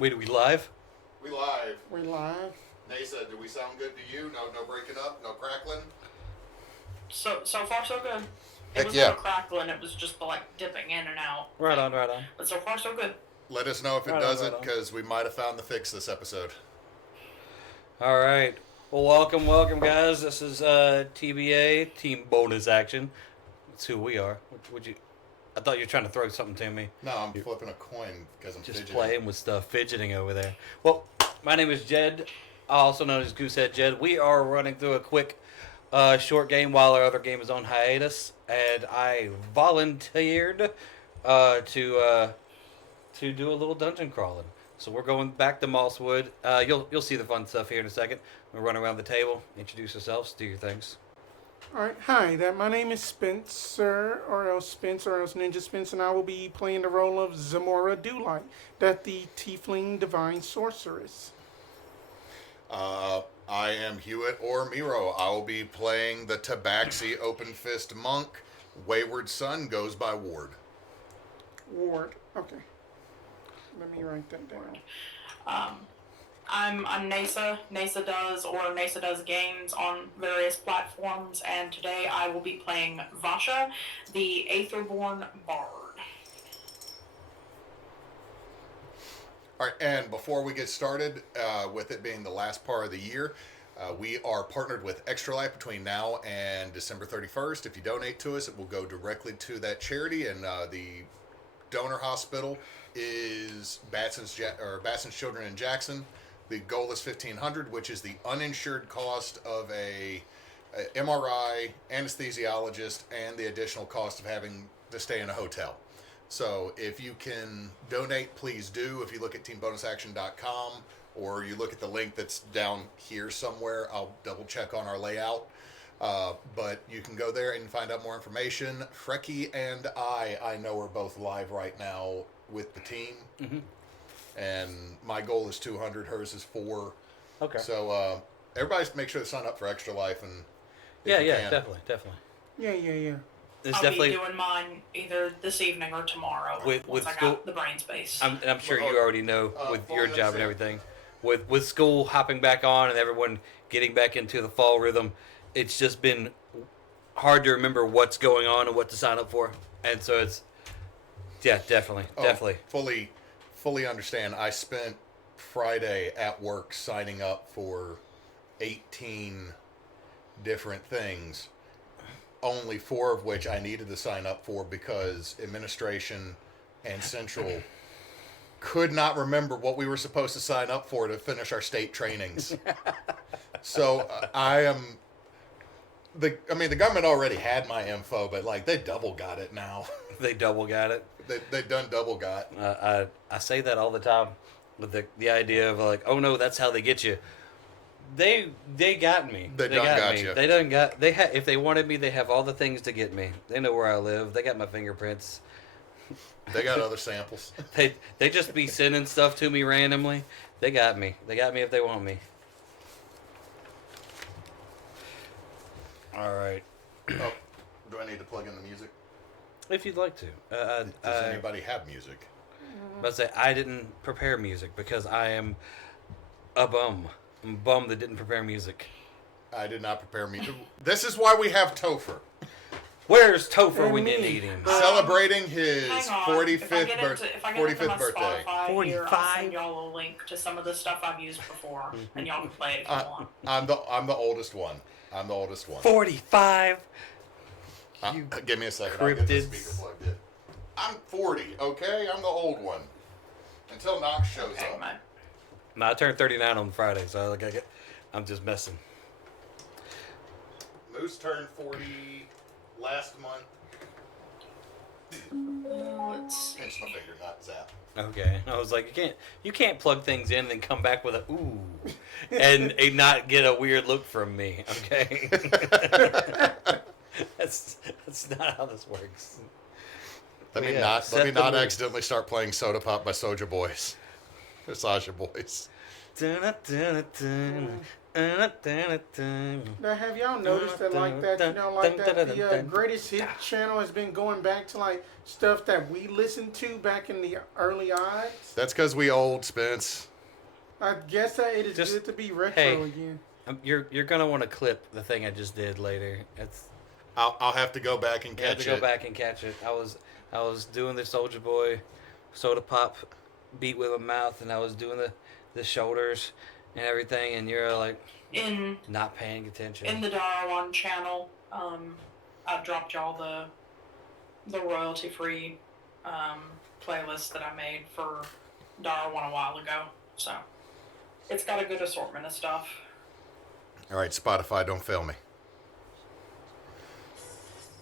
Wait, are we live? We live. We live. Neysa, do we sound good to you? No breaking up, no crackling? So far so good. It Heck was yeah. no crackling, it was just the dipping in and out. Right on. But so far so good. Let us know if it Right on, doesn't, right on. because we might have found the fix this episode. All right. Well, welcome, guys. This is TBA, Team Bonus Action. That's who we are. Would you? I thought you were trying to throw something to me. No, I'm flipping a coin because I'm Just fidgeting. playing with stuff, fidgeting over there. Well, my name is Jed, also known as Goosehead Jed. We are running through a quick, short game while our other game is on hiatus, and I volunteered to do a little dungeon crawling. So we're going back to Mosswood. You'll see the fun stuff here in a second. We'll run around the table, introduce yourselves, do your things. All right. Hi, my name is Spencer, or else Ninjaspence, and I will be playing the role of Zamora Dewlight, that the Tiefling Divine Sorceress. I am Hewitt or Miro. I will be playing the Tabaxi Open Fist Monk. Wayward Son goes by Ward. Ward. Okay. Let me write that down. I'm Neysa. Neysa does games on various platforms, and today I will be playing Vasha, the Aetherborn Bard. All right, and before we get started, with it being the last part of the year, we are partnered with Extra Life between now and December 31st. If you donate to us, it will go directly to that charity, and the donor hospital is Batson's Children in Jackson. The goal is $1,500, which is the uninsured cost of a MRI, anesthesiologist, and the additional cost of having to stay in a hotel. So if you can donate, please do. If you look at teambonusaction.com or you look at the link that's down here somewhere, I'll double check on our layout. But you can go there and find out more information. Frecky and I know are both live right now with the team. Mm-hmm. And my goal is 200. Hers is 4. Okay. So everybody make sure to sign up for Extra Life. And Yeah, definitely. Yeah. It's I'll definitely be doing mine either this evening or tomorrow with I school. got the brain space. I'm sure you already know with your full job and exam. everything. With school hopping back on and everyone getting back into the fall rhythm, it's just been hard to remember what's going on and what to sign up for. And so it's definitely. Fully understand. I spent Friday at work signing up for 18 different things, only 4 of which I needed to sign up for because administration and central could not remember what we were supposed to sign up for to finish our state trainings. So the government already had my info, but they double got it now. They double got it. They done double got. I say that all the time with the idea of oh no, that's how they get you. They got me. They done got you. If they wanted me, they have all the things to get me. They know where I live. They got my fingerprints. They got other samples. They just be sending stuff to me randomly. They got me. They got me if they want me. All right. Oh, do I need to plug in the music? If you'd like to. Does anybody have music? But say I didn't prepare music because I am a bum. I'm a bum that didn't prepare music. I did not prepare music. This is why we have Topher. Where's Topher when you need him? Celebrating his Hang on. 45th birthday. If I get into my birthday. Spotify here, I'll 45? send y'all a link to some of the stuff I've used before, and y'all can play it if you want. I'm the oldest one. 45. Give me a second. I'll get the cryptids. speaker plugged in. I'm 40. Okay, I'm the old one. Until Knox shows Okay, up. man. No, I turned 39 on Friday, so I'm just messing. Moose turned 40 last month. Let's see. Pinch my finger, not zap. Okay, I was like, you can't plug things in and then come back with a ooh, and not get a weird look from me. Okay, that's not how this works. Let me set the not mood. accidentally start playing Soda Pop by Soulja Boys. Or Sasha Boys. Now, have y'all noticed that like that, the greatest hit channel has been going back to like stuff that we listened to back in the early odds? That's because we old, Spence. I guess that it is Just- good to be retro hey. again. You're gonna want to clip the thing I just did later. I'll have to go back and You have catch to go it. back and catch it. I was doing the Soldier Boy soda pop beat with my mouth, and I was doing the shoulders and everything, and you're like In not paying attention. in the Darawan channel, I dropped y'all the royalty free playlist that I made for Darawan a while ago. So it's got a good assortment of stuff. All right, Spotify, don't fail me.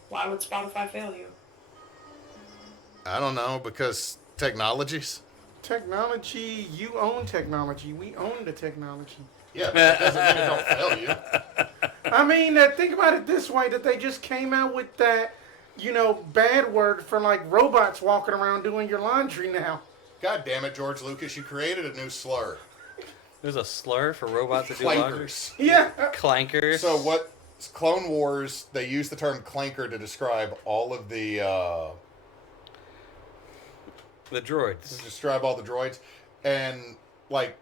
Why would Spotify fail you? I don't know, because technologies. Technology, you own technology. We own the technology. Yeah, but that doesn't mean it don't fail you. I mean, think about it this way: that they just came out with that, bad word for like robots walking around doing your laundry now. God damn it, George Lucas, you created a new slur. There's a slur for robots that do laundry. Clankers. Yeah. Clankers. So what? Clone Wars, they use the term clanker to describe all of the The droids. to describe all the droids, and like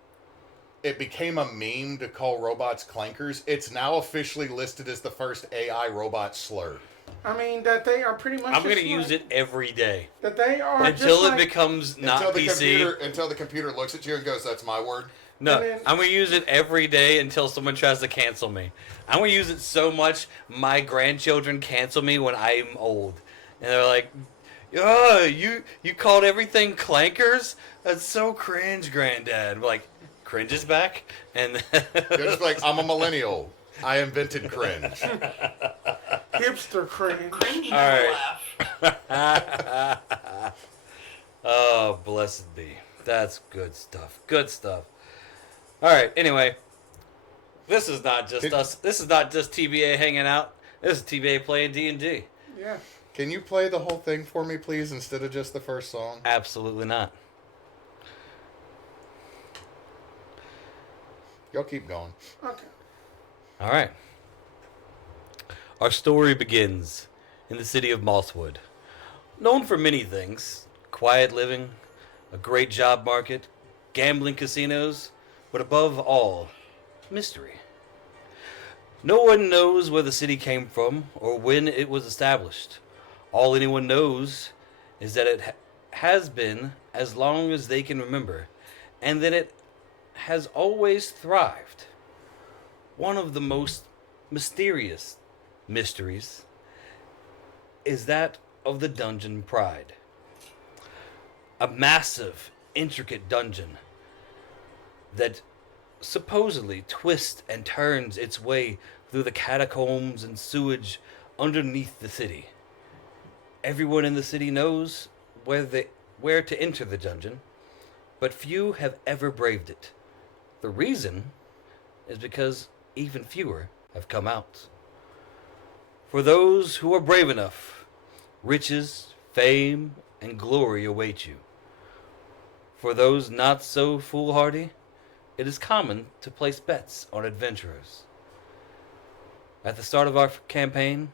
it became a meme to call robots clankers. It's now officially listed as the first AI robot slur. I mean, that they are pretty much. I'm gonna just use like- it every day That they are until just it like, becomes not PC. Until the computer looks at you and goes, "That's my word." No, And then- I'm gonna use it every day until someone tries to cancel me. I'm gonna use it so much my grandchildren cancel me when I'm old, and they're like, "Oh, you called everything clankers? That's so cringe, Granddad." I'm like, cringe is back, and They're just like, "I'm a millennial. I invented cringe." hipster cringe. Cringe All never right. laugh. Oh, blessed be. That's good stuff. Good stuff. All right. Anyway, this is not just us. This is not just TBA hanging out. This is TBA playing D&D. Yeah. Can you play the whole thing for me, please, instead of just the first song? Absolutely not. Y'all keep going. Okay. All right. Our story begins in the city of Mosswood. Known for many things: quiet living, a great job market, gambling casinos, but above all, mystery. No one knows where the city came from or when it was established. All anyone knows is that it has been as long as they can remember, and that it has always thrived. One of the most mysterious mysteries is that of the Dungeon Pride. A massive, intricate dungeon that supposedly twists and turns its way through the catacombs and sewage underneath the city. Everyone in the city knows where to enter the dungeon, but few have ever braved it. The reason is because even fewer have come out. For those who are brave enough, riches, fame, and glory await you. For those not so foolhardy, it is common to place bets on adventurers. At the start of our campaign,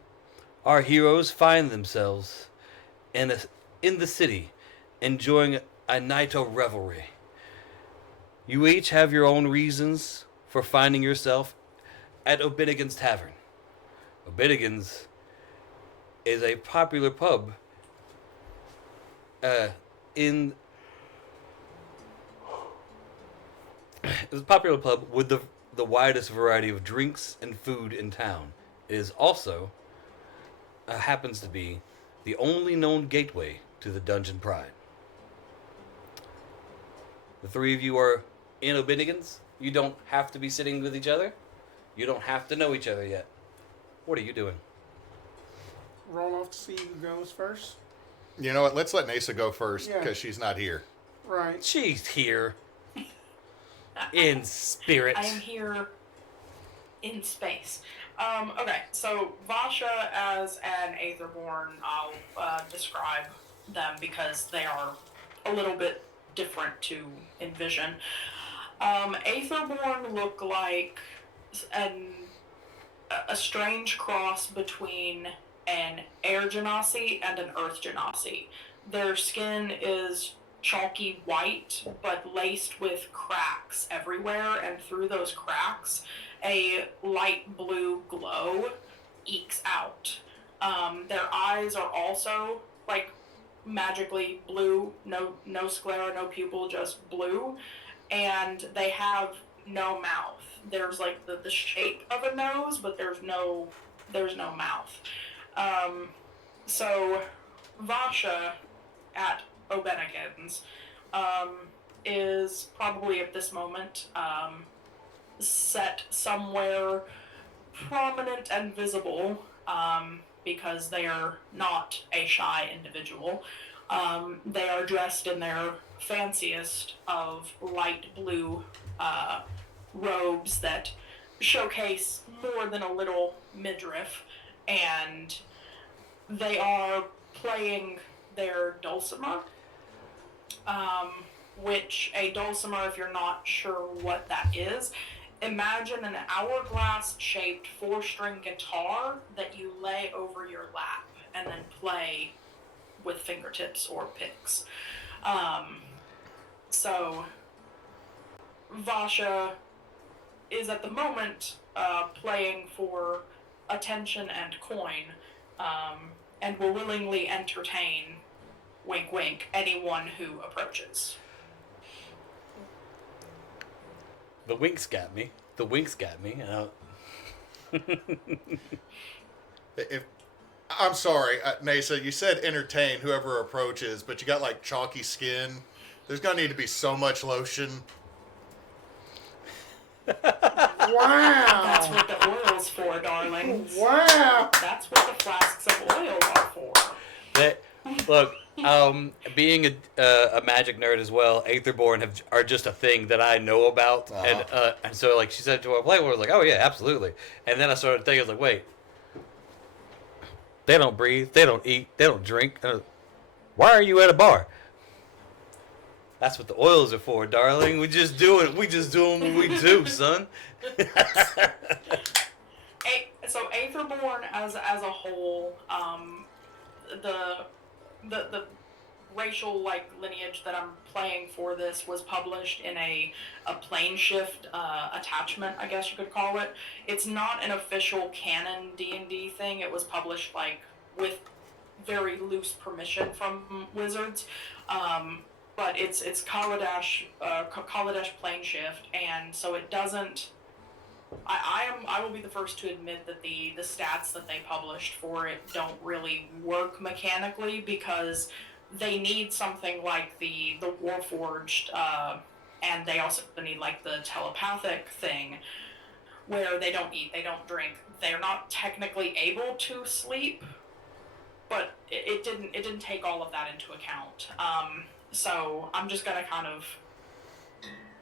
our heroes find themselves in the city, enjoying a night of revelry. You each have your own reasons for finding yourself at O'Binnigan's Tavern. O'Binnigan's is a popular pub with the widest variety of drinks and food in town. It is also happens to be the only known gateway to the Dungeon Pride. The three of you are in O'Binnigan's. You don't have to be sitting with each other. You don't have to know each other yet. What are you doing? Roll off to see who goes first. You know what? Let's let Neysa go first Yeah. because she's not here. Right. She's here. In spirit. I am here in space. Okay, so Vasha as an Aetherborn, I'll describe them because they are a little bit different to envision. Aetherborn look like a strange cross between an air genasi and an earth genasi. Their skin is chalky white, but laced with cracks everywhere, and through those cracks, a light blue glow ekes out. Their eyes are also like magically blue, no sclera, no pupil, just blue, and they have no mouth. There's like the shape of a nose, but there's no mouth. So Vasha at O'Bennigan's is probably at this moment set somewhere prominent and visible, because they are not a shy individual. They are dressed in their fanciest of light blue robes that showcase more than a little midriff, and they are playing their dulcimer, which a dulcimer, if you're not sure what that is, imagine an hourglass-shaped 4-string guitar that you lay over your lap and then play with fingertips or picks. So Vasha is at the moment playing for attention and coin, and will willingly entertain, wink wink, anyone who approaches. The winks got me. The winks got me. I'm sorry, Neysa, you said entertain whoever approaches, but you got like chalky skin. There's gonna need to be so much lotion. Wow. That's what the oil's for, darlings. Wow. That's what the flasks of oil are for. Look, being a magic nerd as well, Aetherborn are just a thing that I know about, and so like she said to our playboy, I was like, oh yeah, absolutely. And then I started thinking, I was like, wait, they don't breathe, they don't eat, they don't drink. Why are you at a bar? That's what the oils are for, darling. We just do it. We just do what we do, son. So Aetherborn as a whole, the racial like lineage that I'm playing for this was published in a plane shift attachment, I guess you could call it. It's not an official canon D&D thing. It was published like with very loose permission from Wizards. But it's Kaladesh plane shift, and so it doesn't. I will be the first to admit that the stats that they published for it don't really work mechanically, because they need something like the Warforged, and they also need like the telepathic thing, where they don't eat, they don't drink, they're not technically able to sleep, but it didn't take all of that into account. So I'm just gonna kind of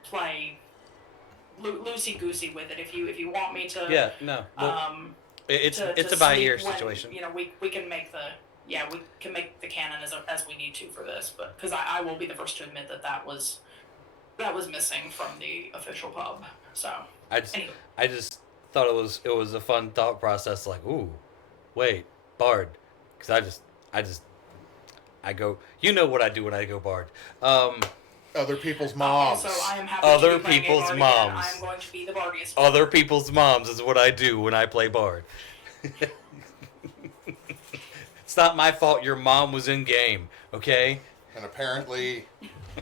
play loosey-goosey with it. If you want me to, Yeah, no. Well, it's a by ear situation. You know, we can make the canon as we need to for this, but because I will be the first to admit that was missing from the official pub. So I just thought it was a fun thought process. Like, ooh, wait, Bard, because I go. You know what I do when I go Bard. Other people's moms. Also, I am happy Other to be playing people's a Bard moms. again. I am going to be the Bardiest. Other people's moms is what I do when I play Bard. It's not my fault your mom was in game, okay? And apparently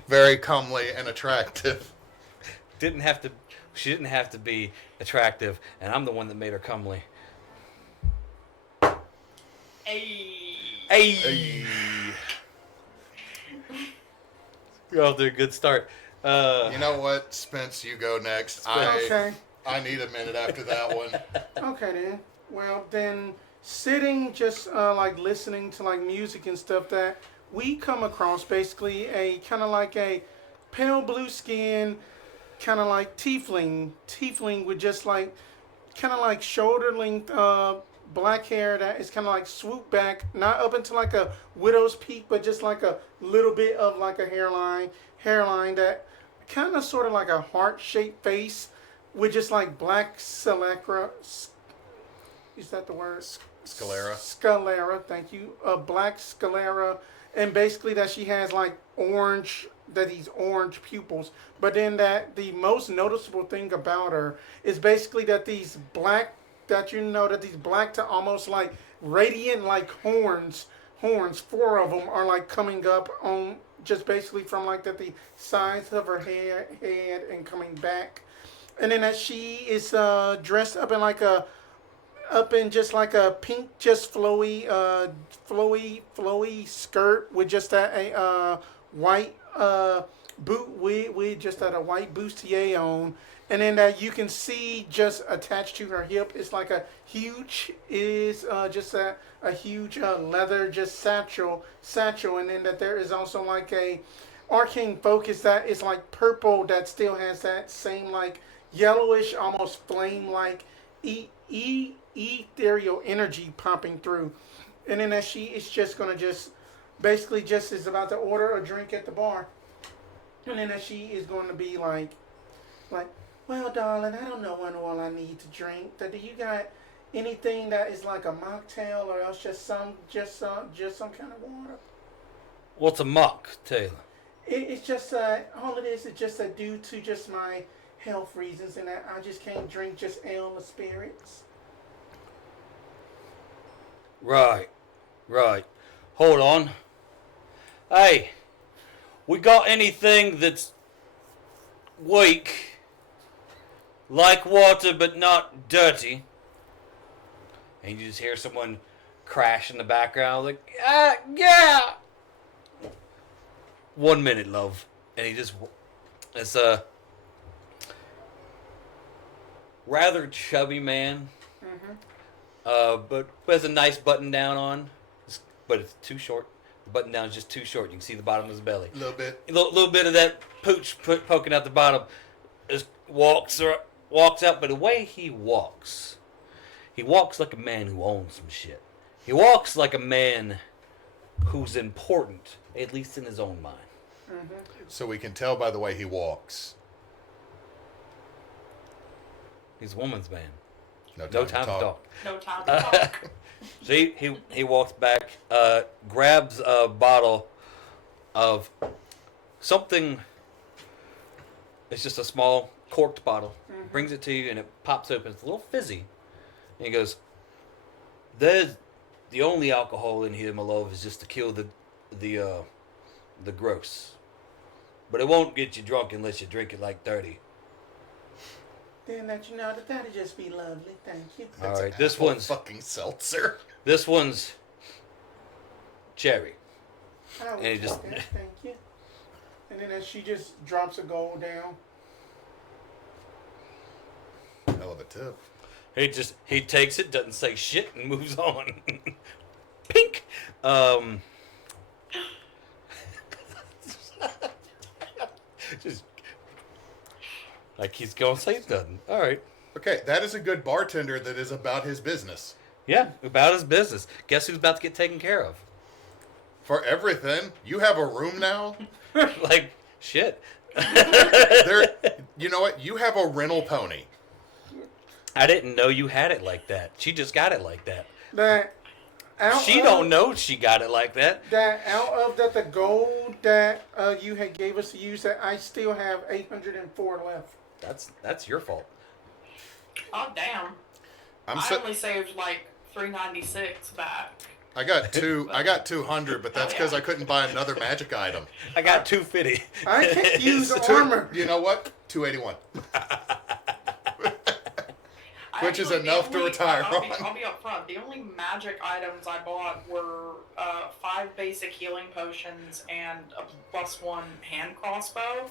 very comely and attractive. She didn't have to be attractive, and I'm the one that made her comely. Hey. You're off to a good start. You know what, Spence, you go next. Okay. I need a minute after that one. Okay then. Well then, sitting just like listening to like music and stuff, that we come across basically a kind of like a pale blue skin, kind of like tiefling with just like kind of like shoulder length black hair that is kind of like swooped back, not up into like a widow's peak, but just like a little bit of like a hairline that kind of sort of like a heart-shaped face with just like black sclera. Is that the word? Sclera. Sclera, thank you. A black sclera, and basically that she has like these orange pupils. But then the most noticeable thing about her is basically that these black to almost like radiant like horns, 4 of them are like coming up on just basically from like the sides of her head and coming back. And then that she is dressed up in just like a pink, just flowy skirt with just a white boot with just a white bustier on, and then that you can see just attached to her hip is like a huge leather just satchel, and then that there is also like a arcane focus that is like purple that still has that same like yellowish, almost flame like ethereal energy popping through. And then that she is just gonna just basically just is about to order a drink at the bar. And then that she is going to be like, well, darling, I don't know when all I need to drink. Do you got anything that is like a mocktail or else just some kind of water? What's a mocktail? It's just all it is just due to just my health reasons, and I just can't drink just ale or spirits. Right. Hold on. Hey, we got anything that's weak, like water but not dirty? And you just hear someone crash in the background, like, yeah! 1 minute, love. And it's a rather chubby man, but has a nice button down on, but it's too short. The button down is just too short. You can see the bottom of his belly. A little bit. A little bit of that pooch poking out the bottom. Just walks out, but the way he walks like a man who owns some shit. He walks like a man who's important, at least in his own mind. So we can tell by the way he walks. He's a woman's man. No No time to talk. No time to talk. So he walks back, grabs a bottle of something. It's just a small corked bottle. Brings it to you, and it pops open. It's a little fizzy. And he goes, "There's the only alcohol in here, my love, is just to kill the gross. But it won't get you drunk unless you drink it like 30. Then that'd just be lovely. Thank you. All right, this one's fucking seltzer. This one's cherry. I would And he just- take that, thank you. And then as she just drops a gold down. Hell of a tip. He takes it, doesn't say shit, and moves on. Pink. Just like he's gonna say nothing. All right. Okay, that is a good bartender that is about his business. Yeah, about his business. Guess who's about to get taken care of? For everything, you have a room now. Like shit. There, you know what? You have a rental pony. I didn't know you had it like that. She just got it like that. She Don't know she got it like that. That out of the gold that you had gave us to use, that I still have 804 left. That's your fault. Oh damn! I only saved like 396 back. I got 200, but that's because I couldn't buy another magic item. I got 250. I can't use It's armor. You know what? 281. Which is enough to retire I'll on. be up front. The only magic items I bought were 5 basic healing potions and a +1 hand crossbow.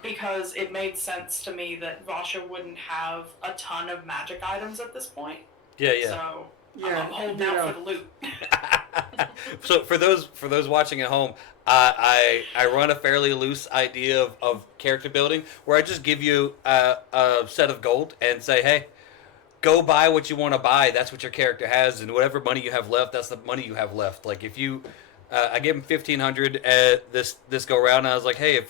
Because it made sense to me that Vasha wouldn't have a ton of magic items at this point. Yeah. So Yeah, I'm holding out for the loot. So for those watching at home, I run a fairly loose idea of character building where I just give you a set of gold and say, hey, go buy what you want to buy. That's what your character has, and whatever money you have left, that's the money you have left. Like if you, I gave him 1,500 at this go round, and I was like, hey,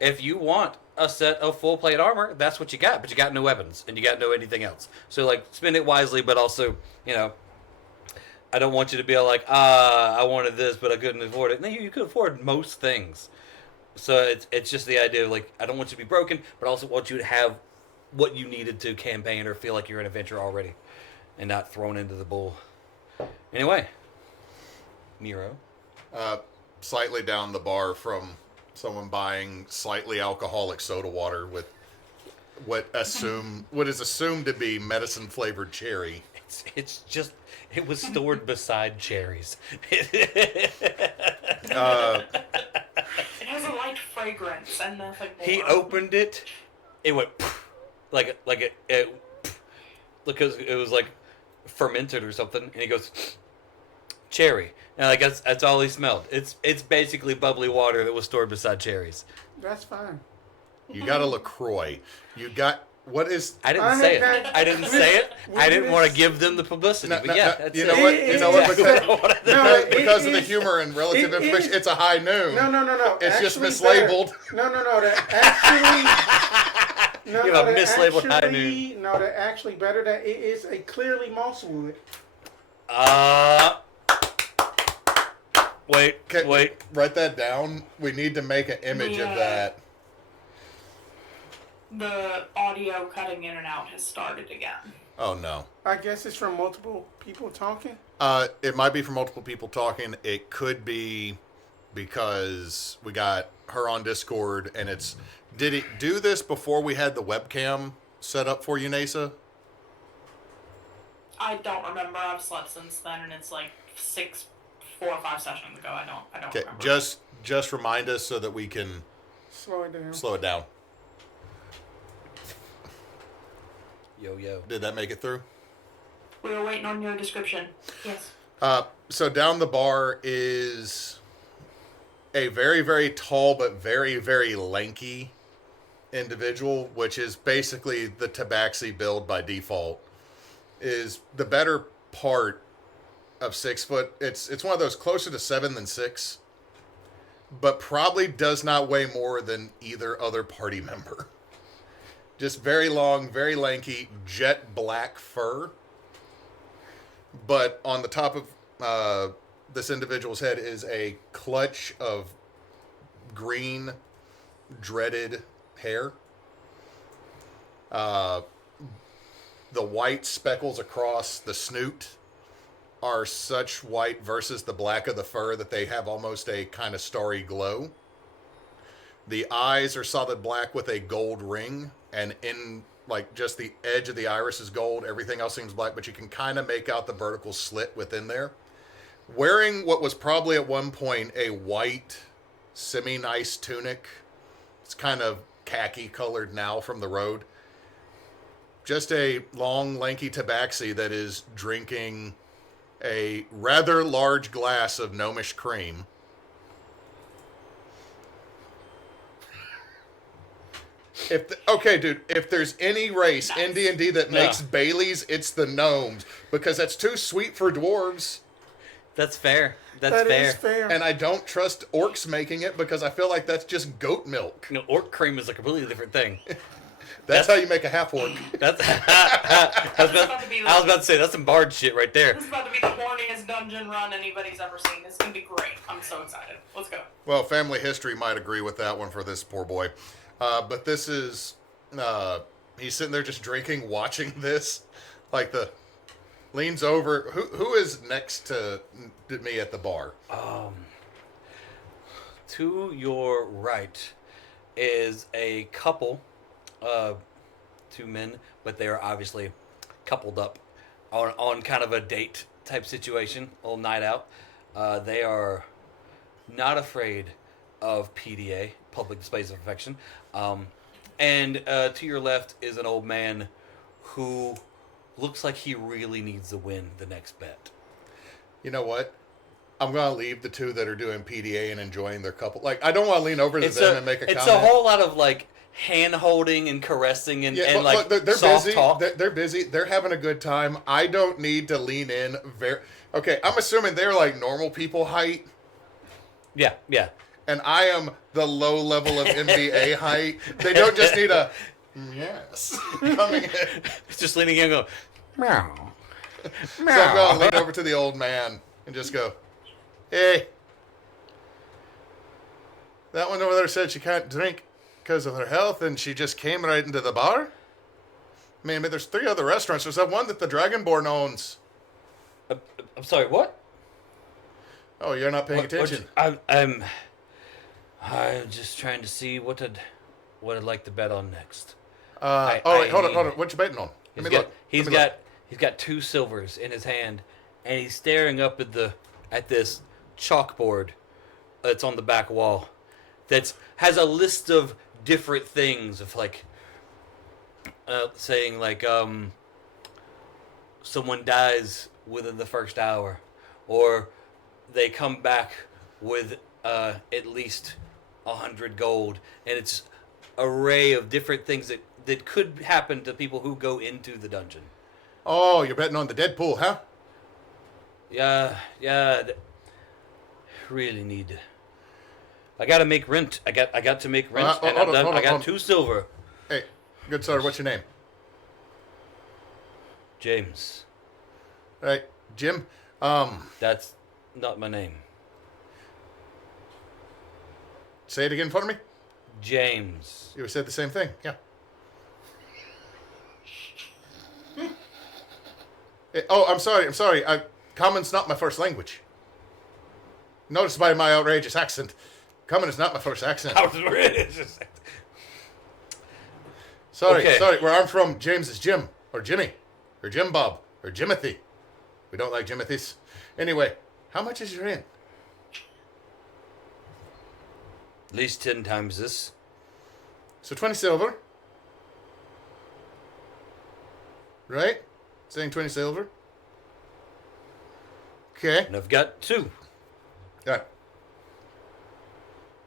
if you want a set of full plate armor, that's what you got. But you got no weapons, and you got no anything else. So, like, spend it wisely, but also, you know, I don't want you to be like, I wanted this, but I couldn't afford it. No, you could afford most things. So it's just the idea of, like, I don't want you to be broken, but I also want you to have what you needed to campaign or feel like you're an adventurer already and not thrown into the bull. Anyway, Miro. Slightly down the bar from someone buying slightly alcoholic soda water with what is assumed to be medicine flavored cherry. It's just, it was stored beside cherries. It has a light fragrance and nothing more. He opened it. It went like it because it was like fermented or something. And he goes, cherry. And I guess that's all he smelled. It's basically bubbly water that was stored beside cherries. That's fine. You got a LaCroix. You got what is? I didn't say it. I didn't say it. I didn't want to give them the publicity. But yeah, that's you know it. what? You know what? Because of the is- humor and relative information, it's a high noon. No. It's just Actually mislabeled. better. No. That actually. No, You have a mislabeled high noon. No, that actually better. That it is a clearly Mosswood. Wait. Write that down. We need to make an image of that. The audio cutting in and out has started again. Oh no. I guess it's from multiple people talking. It might be from multiple people talking. It could be because we got her on Discord, and it's. Did it do this before we had the webcam set up for you, Neysa? I don't remember. I've slept since then, and it's like 4 or 5 sessions ago. I don't Okay, remember. just remind us so that we can Slow it down. slow it down. Yo. Did that make it through? We were waiting on your description. Yes. So down the bar is a very, very tall but very, very lanky individual, which is basically the tabaxi build by default. Is the better part of 6 foot. It's one of those closer to 7 than 6, but probably does not weigh more than either other party member. Just very long, very lanky, jet black fur. But on the top of this individual's head is a clutch of green, dreaded hair. The white speckles across the snoot are such white versus the black of the fur that they have almost a kind of starry glow. The eyes are solid black with a gold ring, and in like just the edge of the iris is gold. Everything else seems black, but you can kind of make out the vertical slit within there. Wearing what was probably at one point a white semi-nice tunic. It's kind of khaki colored now from the road. Just a long, lanky tabaxi that is drinking a rather large glass of gnomish cream. Okay, dude, if there's any race in D&D that makes Baileys, it's the gnomes. Because that's too sweet for dwarves. That's fair. That is fair. And I don't trust orcs making it because I feel like that's just goat milk. No, orc cream is a completely different thing. That's how you make a half-orc. That's I was about to say, that's some bard shit right there. This is about to be the horniest dungeon run anybody's ever seen. It's going to be great. I'm so excited. Let's go. Well, family history might agree with that one for this poor boy. But this is... he's sitting there just drinking, watching this. Like leans over. Who is next to me at the bar? To your right is a couple, 2 men, but they are obviously coupled up on kind of a date type situation, a little night out. They are not afraid of PDA, public displays of affection. And to your left is an old man who looks like he really needs to win the next bet. You know what? I'm going to leave the two that are doing PDA and enjoying their couple. Like, I don't want to lean over to them and make a comment. It's a whole lot of, like, hand-holding and caressing and look, they're soft busy. talk. They're busy. They're having a good time. I don't need to lean in. Okay, I'm assuming they're, like, normal people height. Yeah. and I am the low level of MBA height. They don't just need a yes coming in. Just leaning in and go, meow. So I'm going to lean over to the old man and just go, hey, that one over there said she can't drink because of her health, and she just came right into the bar? I mean, there's 3 other restaurants. There's that one that the Dragonborn owns. I'm sorry, what? Oh, you're not paying attention. I'm just trying to see what I'd like to bet on next. Wait, hold on. What you betting on? Let me look. He's got 2 silvers in his hand, and he's staring up at this chalkboard that's on the back wall. That has a list of different things of like saying like someone dies within the first hour, or they come back with at least 100 gold, and it's an array of different things that could happen to people who go into the dungeon. Oh, you're betting on the Deadpool, huh? Yeah. Really need. I gotta make rent. I got to make rent, and I got 2 silver. Hey, good sir, what's your name? James. Right, Jim. That's not my name. Say it again for me. James. You said the same thing. Yeah. Hey, oh, I'm sorry. Common's not my first language. Notice by my outrageous accent. Common is not my first accent. Sorry. Where I'm from, James is Jim, or Jimmy, or Jim Bob, or Jimothy. We don't like Jimothys. Anyway, how much is your rent? At least 10 times this. So 20 silver. Right? Saying 20 silver. Okay. And I've got 2. Yeah.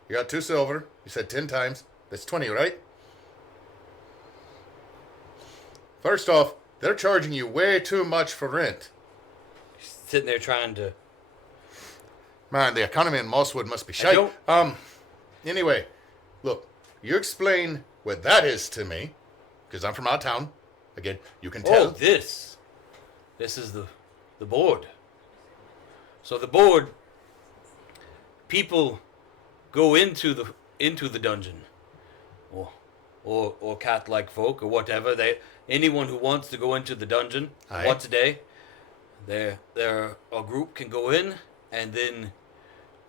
You got 2 silver. You said 10 times. That's 20, right? First off, they're charging you way too much for rent. Sitting there trying to... Man, the economy in Mosswood must be shite. Anyway, look, you explain what that is to me, because I'm from out of town. Again, you can tell. Oh, this is the board. So the board, people go into the dungeon, or cat-like folk, or whatever. Anyone who wants to go into the dungeon once a day, a group can go in, and then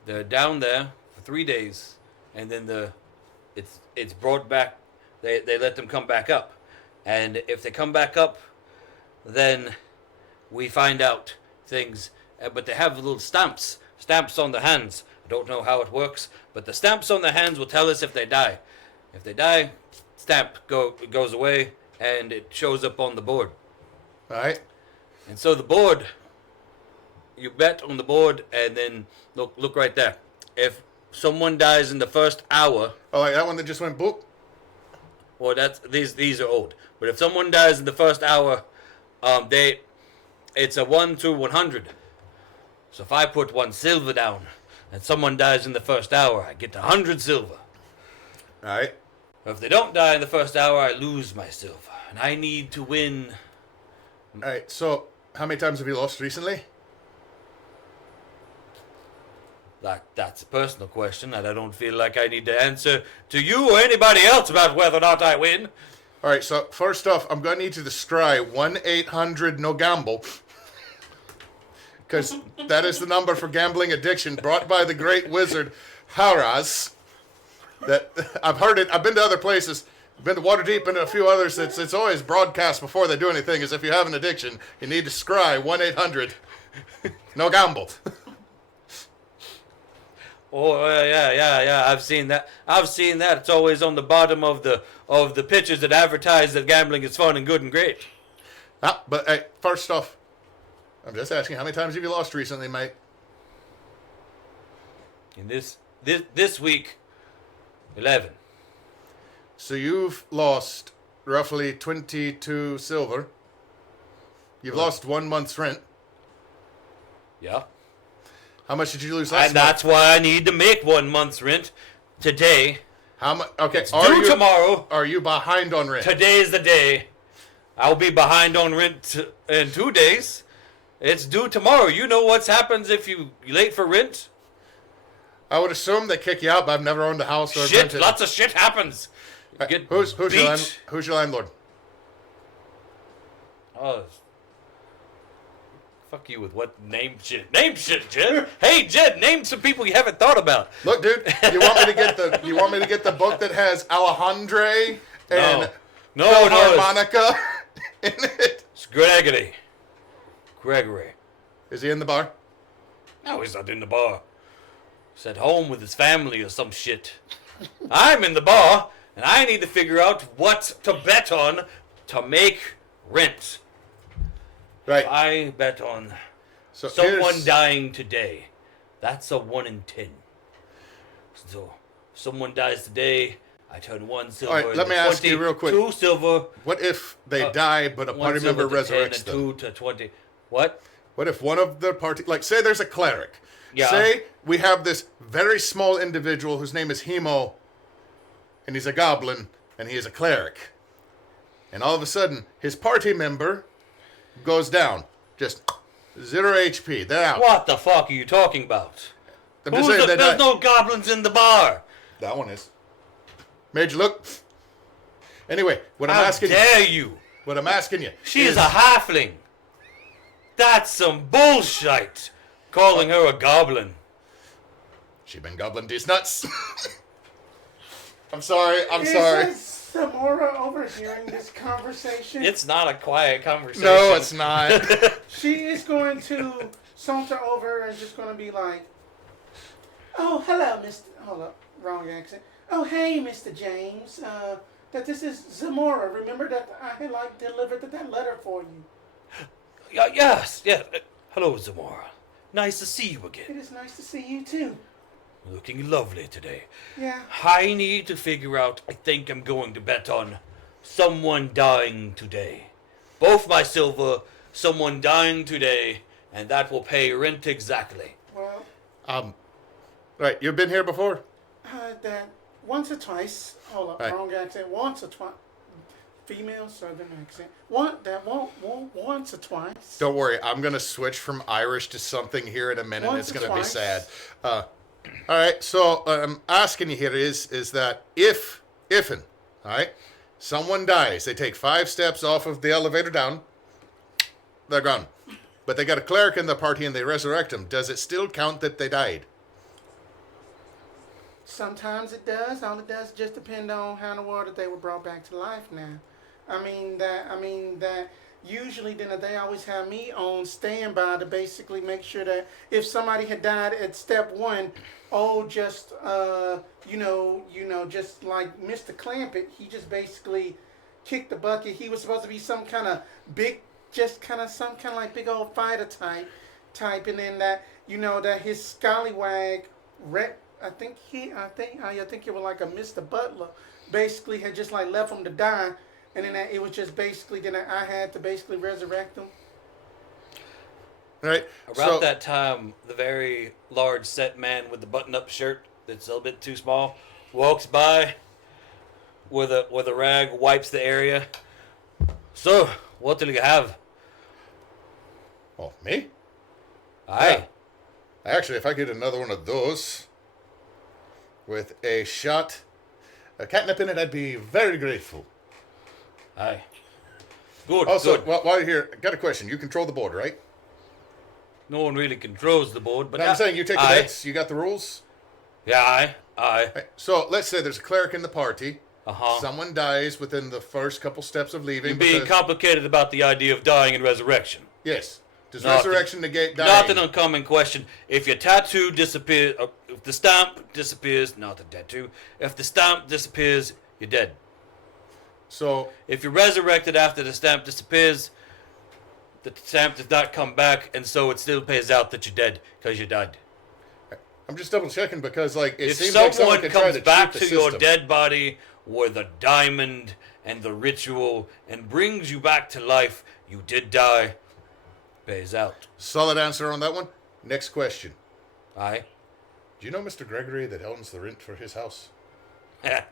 they're down there for 3 days, and then it's brought back. They let them come back up, and if they come back up, then we find out things. But they have little stamps on the hands. I don't know how it works, but the stamps on the hands will tell us if they die. If they die, stamp goes away, and it shows up on the board. All right. And so the board, you bet on the board, and then look right there. If someone dies in the first hour, Oh, like that one that just went boop? well, these are old. But if someone dies in the first hour, it's a 1 to 100. So if I put 1 silver down, and someone dies in the first hour, I get 100 silver. All right. If they don't die in the first hour, I lose my silver, and I need to win. All right. So, how many times have you lost recently? That's a personal question, and I don't feel like I need to answer to you or anybody else about whether or not I win. All right. So, first off, I'm going to need you to scry 1-800-NO-GAMBLE. Because that is the number for gambling addiction brought by the great wizard Haraz. That I've heard it. I've been to other places. Been to Waterdeep and a few others. It's always broadcast before they do anything. Is if you have an addiction, you need to scry 1-800-NO-GAMBLE. Oh yeah. I've seen that. It's always on the bottom of the pictures that advertise that gambling is fun and good and great. But hey, first off, I'm just asking, how many times have you lost recently, mate? In this week, 11. So you've lost roughly 22 silver. You've lost 1 month's rent. Yeah. How much did you lose last And that's why I need to make 1 month's rent today. How much? Okay, It's due tomorrow. Are you behind on rent? Today is the day. I'll be behind on rent in 2 days. It's due tomorrow. You know what happens if you're late for rent? I would assume they kick you out, but I've never owned a house or Shit, rented. lots of shit happens. Right, Get who's beat. who's your landlord? Oh, fuck you with what name shit? Name shit, Jed. Hey, Jed, name some people you haven't thought about. Look, dude, you want me to get the book that has Alejandre and No, Philharmonica in it? it's Gregory. Gregory. Is he in the bar? No, he's not in the bar. He's at home with his family or some shit. I'm in the bar, and I need to figure out what to bet on to make rent. Right. I bet on So someone here's- dying today. That's a 1 in 10. So, someone dies today. I turn 1 silver. All right, let into me ask 20, you real quick. 2 silver. What if they die, but a 1 party member silver to 10 resurrects and them? 2 to 20. What? What if one of the party, like, say there's a cleric. Yeah. Say we have this very small individual whose name is Hemo, and he's a goblin, and he is a cleric. And all of a sudden, his party member goes down. Just 0 HP. They're out. What the fuck are you talking about? I'm just saying that There's no goblins in the bar. that one is. Major, look. Anyway, what I'm How asking dare you. you? What I'm asking you. She is a halfling. That's some bullshit. Calling her a goblin. She been gobbling these nuts. I'm sorry. I'm sorry. Is Zamora overhearing this conversation? It's not a quiet conversation. No, it's not. She is going to saunter over and just going to be like, "Oh, hello, Mr. Hold up, wrong accent. Oh, hey, Mr. James. That this is Zamora. Remember that I had delivered that letter for you. Yes. Hello, Zamora. Nice to see you It again. is nice to see you too. Looking lovely today. Yeah. I need to figure out. I think I'm going to bet on someone dying today. Both my silver, someone dying today, and that will pay rent exactly. Well, Right, you've been here before? that once or twice. Hold up, Right. wrong accent. Once or twice. Female Southern accent. Once or twice. Don't worry, I'm gonna switch from Irish to something here in a minute. Once It's or gonna be twice. sad. All right, so I'm asking you here is that if all right, someone dies, they take 5 steps off of the elevator down, they're gone. But they got a cleric in the party and they resurrect them. Does it still count that they died? Sometimes it does. All it does just depend on how in the world that they were brought back to life now. I mean that usually then they always have me on standby to basically make sure that if somebody had died at step 1, just just like Mr. Clampett, he just basically kicked the bucket. He was supposed to be some kind of big, some kind of like big old fighter type, and then that that his scallywag I think it was like a Mr. Butler basically had just like left him to die, and then it was just basically then I had to basically resurrect him. Right. Around that time, the very large set man with the button-up shirt that's a little bit too small walks by with a rag, wipes the area. So, what do you have? Oh, me? Aye. Actually, if I get another one of those with a shot, a catnip in it, I'd be very grateful. Aye. Good. Also, good. while you're here, I got a question. You control the board, right? No one really controls the board, but I'm saying you take the aye. bets. You got the rules. Yeah, aye. Right. So let's say there's a cleric in the party. Uh-huh. Someone dies within the first couple steps of leaving. You're being because- complicated about the idea of dying and resurrection. Yes. Does Not resurrection negate dying? Not an uncommon question. If your tattoo disappears, if the stamp disappears, not the tattoo. If the stamp disappears, you're dead. So If you're resurrected after the stamp disappears, the stamp does not come back, and so it still pays out that you're dead because you died. I'm just double checking because like it If seems like someone someone could try comes to back cheat to the your system. dead body with a diamond and the ritual and brings you back to life, you did die. Pays out. Solid answer on that one. Next question. Aye. Do you know Mr. Gregory that owns the rent for his house? Yeah,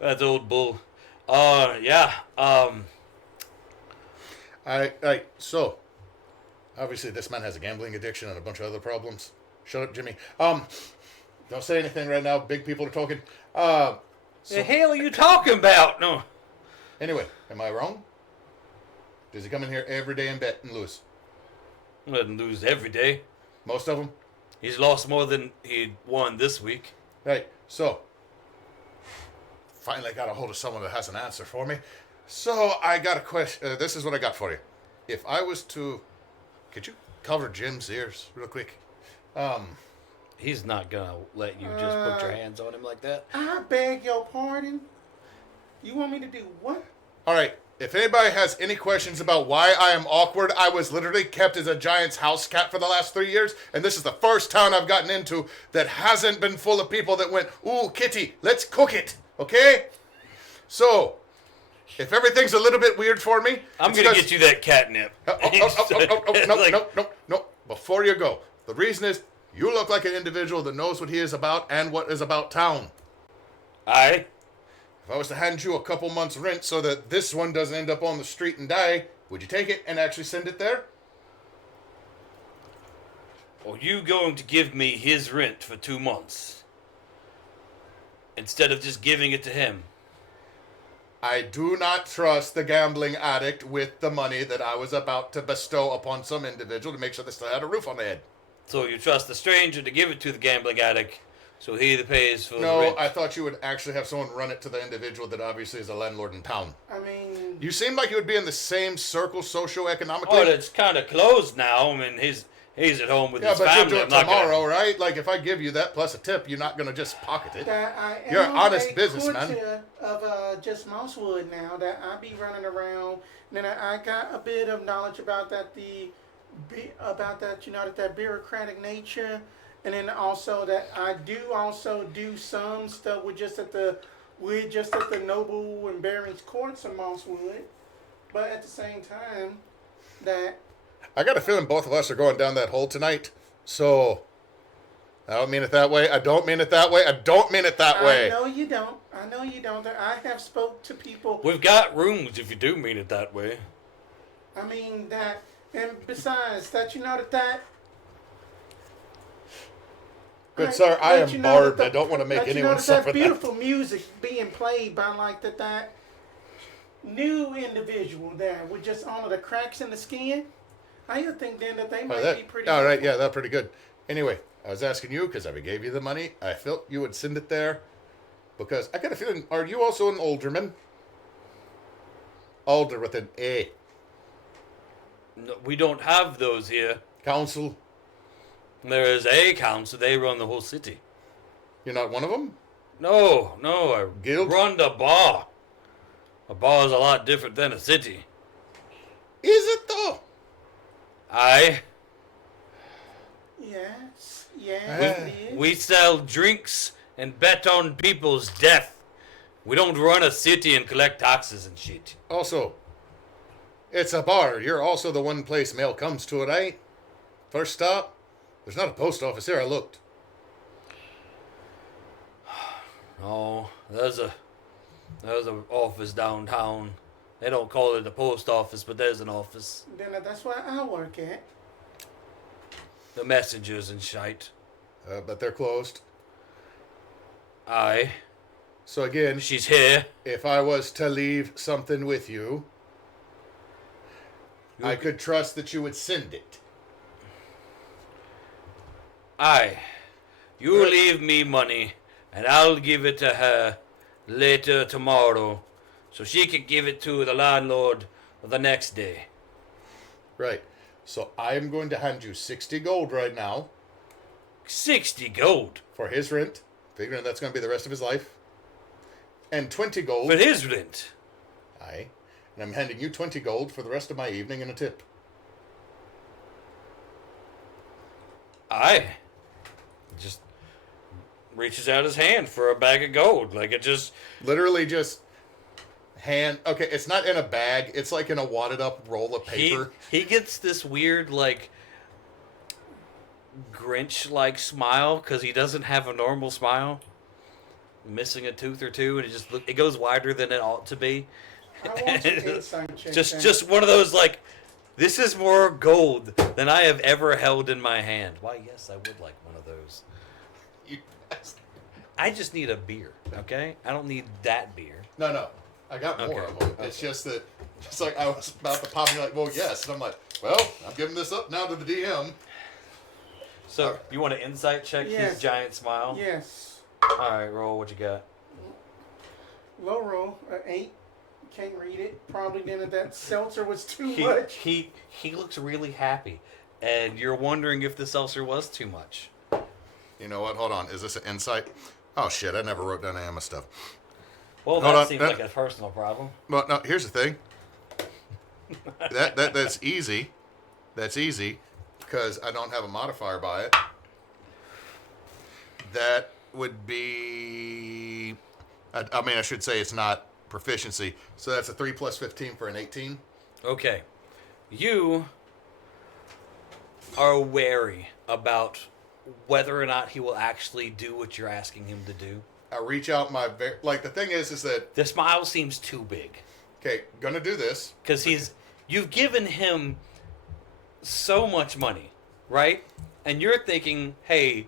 that's old bull. Yeah. So, obviously this man has a gambling addiction and a bunch of other problems. Shut up, Jimmy. Don't say anything right now. Big people are talking. The hell are you talking about? No. Anyway, am I wrong? Does he come in here every day and bet and lose? He doesn't lose every day. Most of them? He's lost more than he won this week. Right, so, finally got a hold of someone that has an answer for me. So, I got a question. This is what I got for you. If I was to... Could you cover Jim's ears real quick? He's not gonna let you just put your hands on him like that. I beg your pardon. You want me to do what? All right. If anybody has any questions about why I am awkward, I was literally kept as a Giants house cat for the last 3 years, and this is the first town I've gotten into that hasn't been full of people that went, "Ooh, kitty, let's cook it," okay? So, if everything's a little bit weird for me... I'm gonna get you that catnip. No. Before you go, the reason is you look like an individual that knows what he is about and what is about town. Aye. If I was to hand you a couple months' rent so that this one doesn't end up on the street and die, would you take it and actually send it there? Are you going to give me his rent for 2 months? Instead of just giving it to him? I do not trust the gambling addict with the money that I was about to bestow upon some individual to make sure they still had a roof on their head. So you trust the stranger to give it to the gambling addict, so he that pays for the No, rent? I thought you would actually have someone run it to the individual that obviously is a landlord in town. I mean... You seem like you would be in the same circle socioeconomically. Oh, it's kind of closed now. I mean, he's at home with his but family. you'll do it I'm not tomorrow, right? Like, if I give you that plus a tip, you're not going to just pocket it. That I am You're an honest a businessman. courtier of just Mosswood now. That I be running around. And then I got a bit of knowledge about that that bureaucratic nature, and then also that I do also do some stuff with just at the noble and barons courts of Mosswood, but at the same time that I got a feeling both of us are going down that hole tonight. So, I don't mean it that way. I don't mean it that way. I know you don't. I have spoke to people. We've got rooms if you do mean it that way. I mean that, and besides that, that. Good sir, I am barbed. I don't want to make anyone suffer. That beautiful music being played by like that new individual there with just all of the cracks in the skin. I think then that they might be pretty. All right, yeah, that's pretty good. Anyway, I was asking you because I gave you the money. I felt you would send it there because I got a feeling. Are you also an alderman? Alder with an A. No, we don't have those here. Council. There is a council. They run the whole city. You're not one of them? No. I Guild? run the bar. A bar is a lot different than a city. Is it though? Aye. Yes, it is. We sell drinks and bet on people's death. We don't run a city and collect taxes and shit. Also, it's a bar. You're also the one place mail comes to, right? First stop. There's not a post office here. I looked. No, there's a office downtown. They don't call it the post office, but there's an office. Then that's where I work at. The messengers and shite. But they're closed. Aye. So again, She's here. if I was to leave something with you, I could trust that you would send it. Aye. You leave me money, and I'll give it to her later tomorrow, so she can give it to the landlord the next day. Right. So I am going to hand you 60 gold right now 60 gold. for his rent, figuring that's going to be the rest of his life. And 20 gold. For his rent. Aye. And I'm handing you 20 gold for the rest of my evening and a tip. Aye. Just reaches out his hand for a bag of gold. Like it just... Literally just hand... Okay, it's not in a bag. It's like in a wadded up roll of paper. He gets this weird, like... Grinch-like smile because he doesn't have a normal smile. Missing a tooth or two, and it goes wider than it ought to be. I want an insight check. Just one of those like, this is more gold than I have ever held in my hand. Why, yes, I would like one of those. I just need a beer, okay? I don't need that beer. No. I got more of them. It's just that, just like I was about to pop, and you're like, well, yes. And I'm like, well, I'm giving this up now to the DM. So, you want to insight check his giant smile? Yes. Alright, roll. What you got? Low roll, 8. Can't read it. Probably then that seltzer was too He, much. he looks really happy, and you're wondering if the seltzer was too much. You know what? Hold on. Is this an insight? Oh, shit. I never wrote down any of my stuff. Well, Hold that on. seems like a personal problem. Well, no, here's the thing. That's easy. That's easy because I don't have a modifier by it. That would be... I mean, I should say it's not proficiency. So that's a 3 plus 15 for an 18. Okay. You are wary about whether or not he will actually do what you're asking him to do. I reach out my... Like, the thing is that... The smile seems too big. Okay, gonna do this. Because you've given him so much money, right? And you're thinking, hey,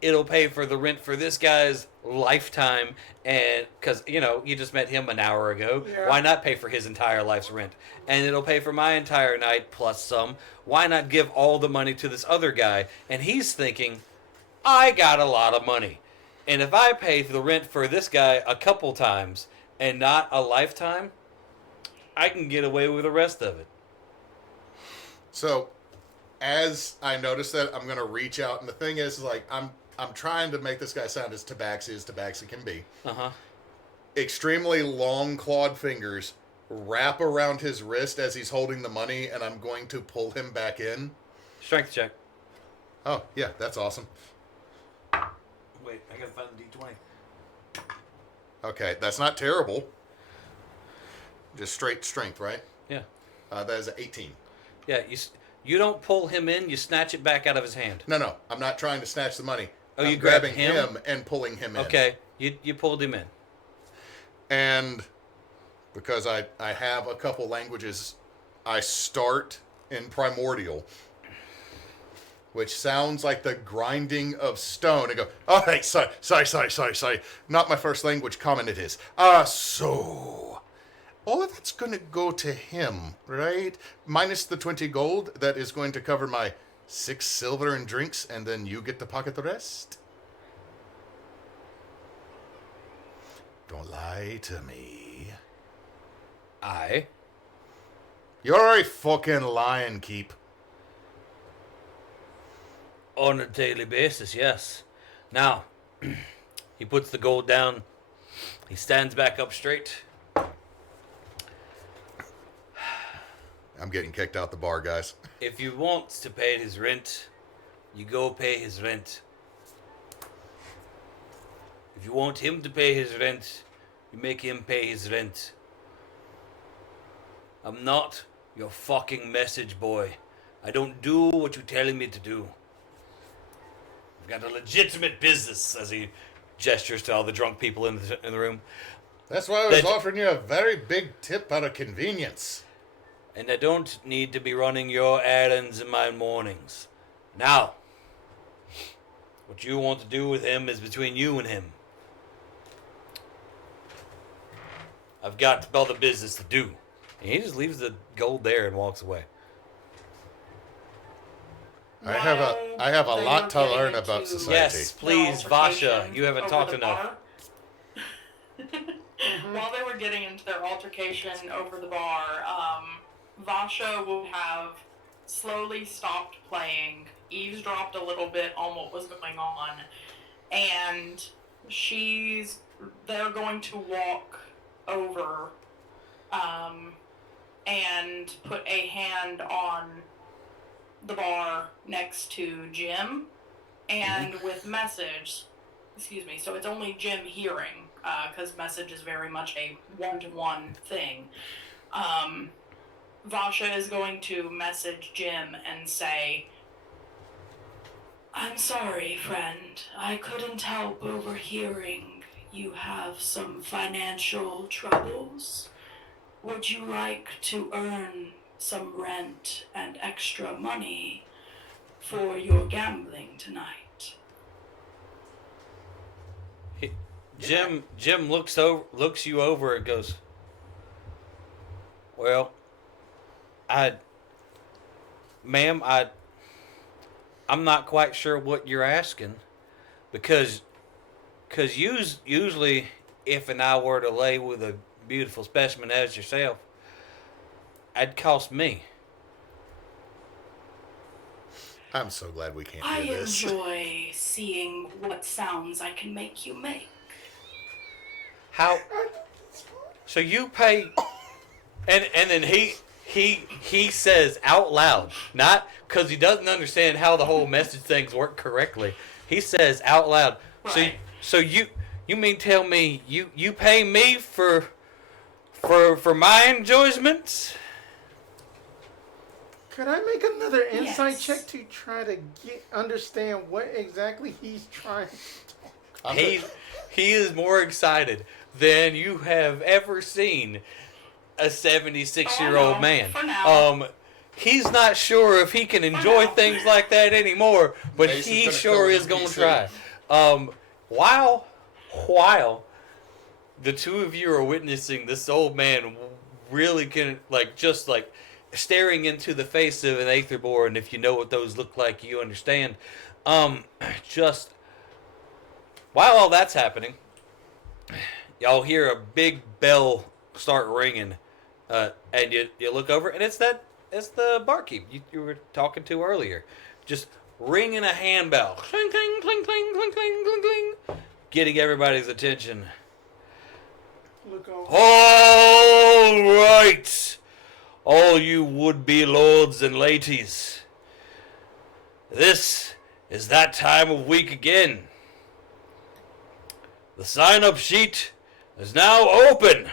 it'll pay for the rent for this guy's lifetime, and because you just met him an hour ago, why not pay for his entire life's rent? And it'll pay for my entire night plus some. Why not give all the money to this other guy? And he's thinking, I got a lot of money, and if I pay the rent for this guy a couple times and not a lifetime, I can get away with the rest of it. So, as I notice that, I'm gonna reach out, and the thing is like I'm trying to make this guy sound as tabaxi can be. Uh-huh. Extremely long clawed fingers wrap around his wrist as he's holding the money, and I'm going to pull him back in. Strength check. Oh, yeah, that's awesome. Wait, I gotta find the D20. Okay, that's not terrible. Just straight strength, right? Yeah. That is an 18. Yeah, you don't pull him in, you snatch it back out of his hand. No, I'm not trying to snatch the money. Oh, I'm you grabbed grabbing him and pulling him in. Okay, you pulled him in. And because I have a couple languages, I start in Primordial, which sounds like the grinding of stone. I go, oh, hey, sorry. Not my first language, common it is. So all of it's going to go to him, right? Minus the 20 gold that is going to cover my 6 silver and drinks, and then you get to pocket the rest. Don't lie to me. You're a fucking lion, Keep. On a daily basis, yes. Now, he puts the gold down. He stands back up straight. I'm getting kicked out the bar, guys. If you want to pay his rent, you go pay his rent. If you want him to pay his rent, you make him pay his rent. I'm not your fucking message boy. I don't do what you're telling me to do. I've got a legitimate business, as he gestures to all the drunk people in the room. That's why I was offering you a very big tip out of convenience. And I don't need to be running your errands in my mornings. Now, what you want to do with him is between you and him. I've got other business to do. And he just leaves the gold there and walks away. I have a lot to learn about society. Yes, please, Vasha. You haven't talked enough. While they were getting into their altercation over the bar, Vasha would have slowly stopped playing, eavesdropped a little bit on what was going on, and they're going to walk over and put a hand on the bar next to Jim, and with message, so it's only Jim hearing, because message is very much a one-to-one thing. Vasha is going to message Jim and say, I'm sorry, friend. I couldn't help overhearing you have some financial troubles. Would you like to earn some rent and extra money for your gambling tonight? Jim looks you over and goes, "Well, ma'am, I'm not quite sure what you're asking, because usually if and I were to lay with a beautiful specimen as yourself, it'd cost me." I'm so glad we can't I do this. enjoy seeing what sounds I can make you make. How? So you pay, and then he says out loud, not because he doesn't understand how the whole message things work correctly. He says out loud. Right. So you mean tell me you pay me for my enjoyments? Could I make another insight Yes. check to try to understand what exactly he's trying to talk? He is more excited than you have ever seen a 76-year-old man. For now. He's not sure if he can enjoy now. things like that anymore, but Mason's he gonna sure kill is him going to PC. try. While the two of you are witnessing this old man really can just staring into the face of an Aetherborn, if you know what those look like, you understand. Just while all that's happening, y'all hear a big bell start ringing, and you look over, and it's the barkeep you were talking to earlier, just ringing a handbell, cling cling cling cling cling cling cling cling, getting everybody's attention. Look over. All right, all you would-be lords and ladies, this is that time of week again. The sign-up sheet is now open,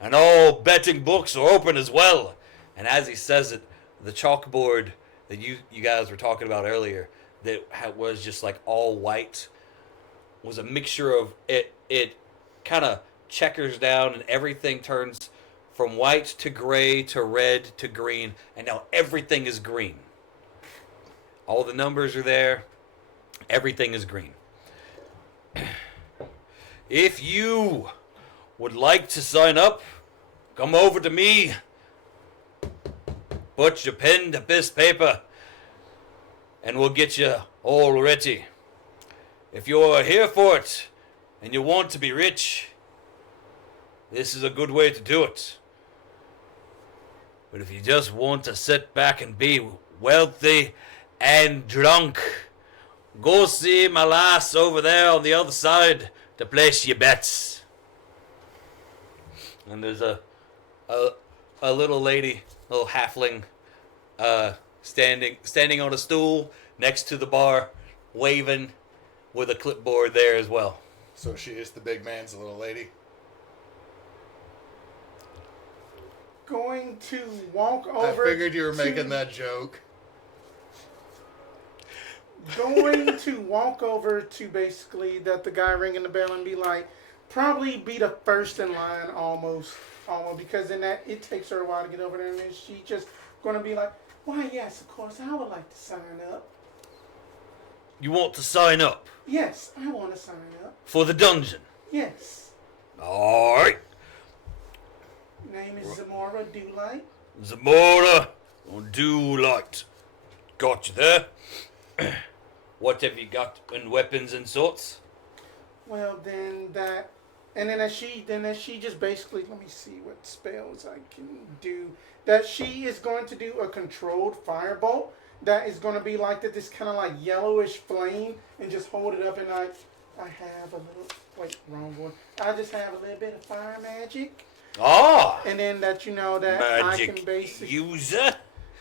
and all betting books are open as well. And as he says it, the chalkboard that you guys were talking about earlier, that was just like all white, was a mixture of it kind of checkers down, and everything turns from white to gray to red to green, and now everything is green. All the numbers are there. Everything is green. If you would like to sign up, come over to me. Put your pen to this paper, and we'll get you all ready. If you're here for it, and you want to be rich, this is a good way to do it. But if you just want to sit back and be wealthy and drunk, go see my lass over there on the other side to place your bets. And there's a little lady, little halfling, standing on a stool next to the bar, waving with a clipboard there as well. So she is the big man's little lady. Going to walk over. I figured you were to- making that joke. Going to walk over to basically the guy ringing the bell and be like, probably be the first in line almost, because in that it takes her a while to get over there, and then she just gonna be like, why yes, of course, I would like to sign up. You want to sign up Yes, I want to sign up. for the dungeon? Yes. Alright. Name is Zamora. Do light. Zamora, do light. Got you there. What have you got in weapons and sorts? Well, then that, and then as she just basically, let me see what spells I can do. That she is going to do a controlled firebolt that is going to be like this kind of like yellowish flame, and just hold it up, and I have a little, wait, wrong one. I just have a little bit of fire magic, Ah, and then that that I magic can basically, user.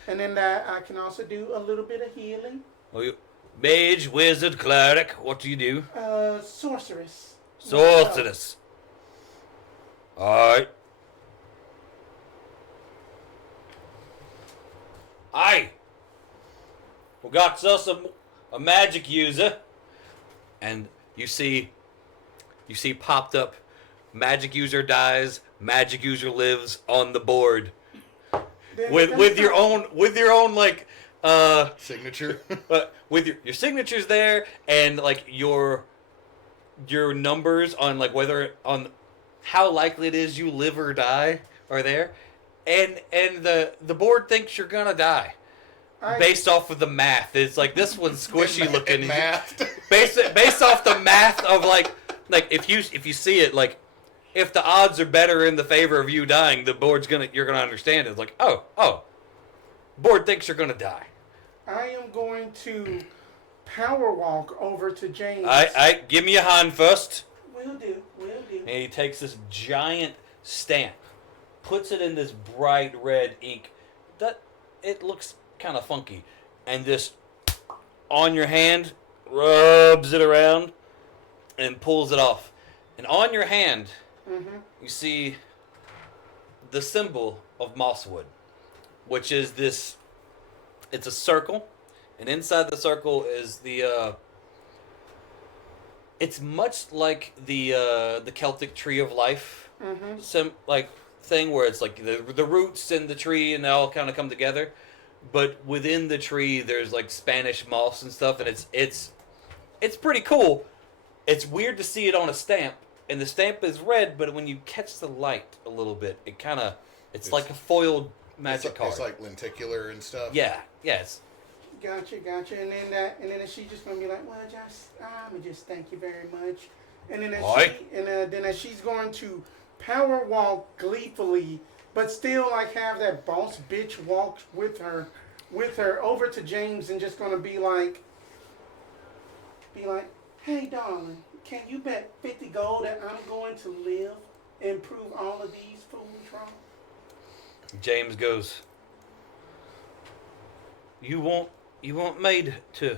and then that I can also do a little bit of healing. Oh, you, mage, wizard, cleric. What do you do? Sorceress. Sorceress. Alright. Aye. We got us a magic user, and you see popped up, magic user dies, magic user lives on the board with your own like signature. With your signatures there, and like your numbers on like whether on how likely it is you live or die are there, and the board thinks you're gonna die. Based off of the math, it's like this one's squishy looking. Math. Based off the math of like if you see it, like if the odds are better in the favor of you dying, the board's you're gonna understand it. It's like oh, board thinks you're gonna die. I am going to power walk over to James. I give me a hand first. Will do. And he takes this giant stamp, puts it in this bright red ink. That it looks kind of funky, and just on your hand rubs it around and pulls it off. And on your hand, you see the symbol of Mosswood, which is this. It's a circle, and inside the circle is the. It's much like the Celtic tree of life, thing where it's like the roots and the tree and they all kind of come together, but within the tree there's like Spanish moss and stuff, and it's pretty cool. It's weird to see it on a stamp, and the stamp is red, but when you catch the light a little bit, it's like a foiled magic card. It's like lenticular and stuff. Yeah. Yes. Gotcha. And then she's just gonna be like, well, I'ma just thank you very much. And then as she's going to power walk gleefully, but still like have that boss bitch walk with her over to James, and just gonna be like, hey darling, can you bet 50 gold that I'm going to live and prove all of these fools wrong? James goes, You want me to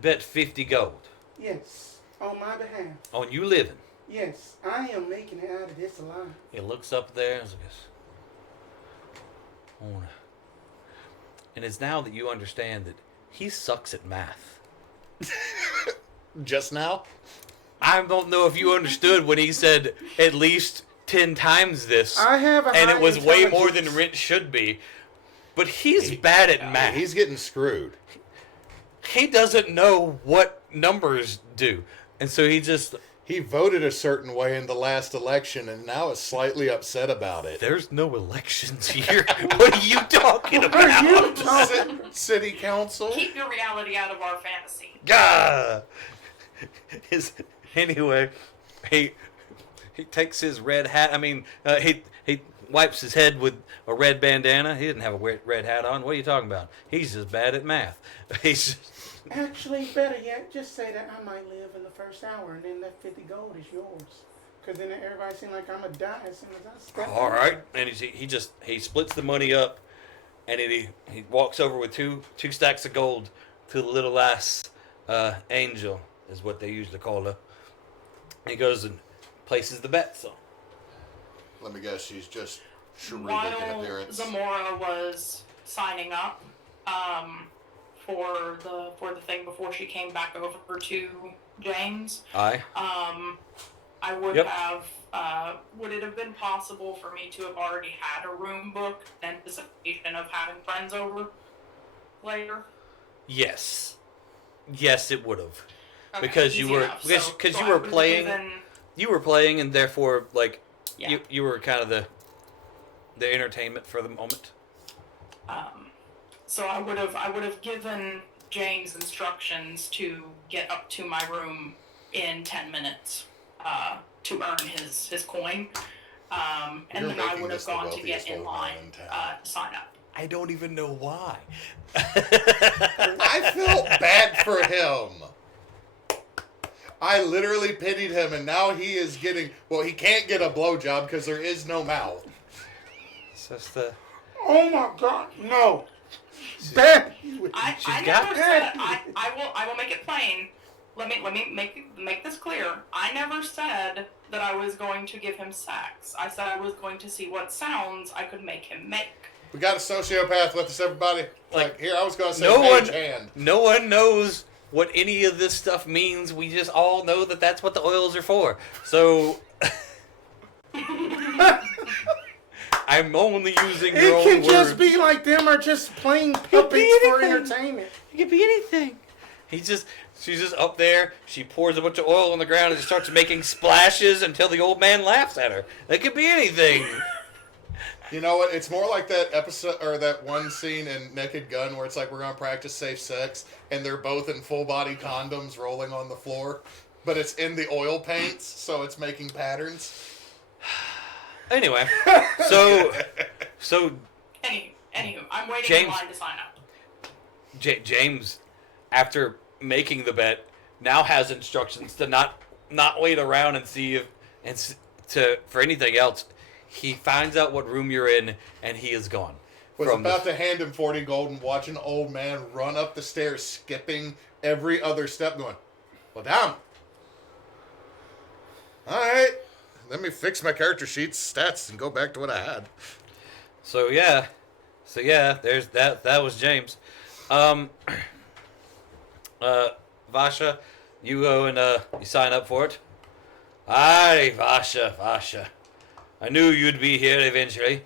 bet 50 gold? Yes, on my behalf. On you living? Yes, I am making it out of this alive. He looks up there and goes, and it's now that you understand that he sucks at math. Just now? I don't know if you understood when he said at least 10 times this. I have a and high it was way more than intelligence. rent should be. But he's bad at math. He's getting screwed. He doesn't know what numbers do. And so He voted a certain way in the last election and now is slightly upset about it. There's no elections here. What are you talking about? City council? Keep your reality out of our fantasy. Gah! Anyway, he takes his red hat. He wipes his head with a red bandana. He didn't have a red hat on. What are you talking about? He's just bad at math. Actually, better yet, just say that I might live in the first hour, and then that 50 gold is yours. Because then everybody seems like I'm going to die as soon as I step All right. And he splits the money up, and he walks over with two stacks of gold to the little ass angel, is what they usually call her. He goes and places the bets on. Let me guess, she's just cherubic in While appearance. Zamora was signing up for the thing before she came back over to James, Aye. I would Yep. have. Would it have been possible for me to have already had a room booked in anticipation of having friends over later? Yes. Yes, it would have. Okay, Because easy you were enough. because So you I were would've playing. given- You were playing, and therefore, like, Yeah. you were kind of the entertainment for the moment. So I would have given James instructions to get up to my room in 10 minutes to earn his coin, and You're then I making would this have the gone to get wealthiest in old line man in town. to sign up. I don't even know why. I felt bad for him. I literally pitied him, and now he is getting... Well, he can't get a blowjob because there is no mouth. It's just the... Oh my God, no. Bad. I got never said that. I will make it plain. Let me make this clear. I never said that I was going to give him sex. I said I was going to see what sounds I could make him make. We got a sociopath with us, everybody. Like here, I was going to say No mage one- hand. No one knows what any of this stuff means. We just all know that that's what the oils are for. So I'm only using your own It can words. just be like them are just playing puppets for entertainment. It could be anything. She's just up there. She pours a bunch of oil on the ground and just starts making splashes until the old man laughs at her. It could be anything. You know what? It's more like that episode or that one scene in Naked Gun where it's like we're gonna practice safe sex and they're both in full body condoms rolling on the floor, but it's in the oil paints, so it's making patterns. Anyway, so Anywho, I'm waiting James- in line to sign up. James, after making the bet, now has instructions to not wait around and see if for anything else. He finds out what room you're in, and he is gone. Was about to hand him 40 gold and watch an old man run up the stairs, skipping every other step, going, "Well, damn. All right, let me fix my character sheet's stats and go back to what I had." So yeah, there's that. That was James. Vasha, you go and you sign up for it. Aye, Vasha. I knew you'd be here eventually.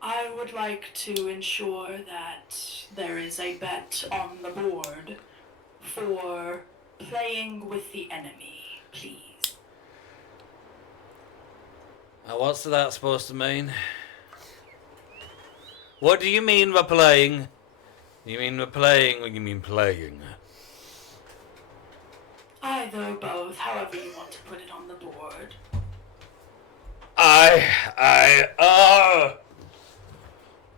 I would like to ensure that there is a bet on the board for playing with the enemy, please. What's that supposed to mean? What do you mean by playing? You mean by playing, or you mean playing? Either or both, however you want to put it on the board.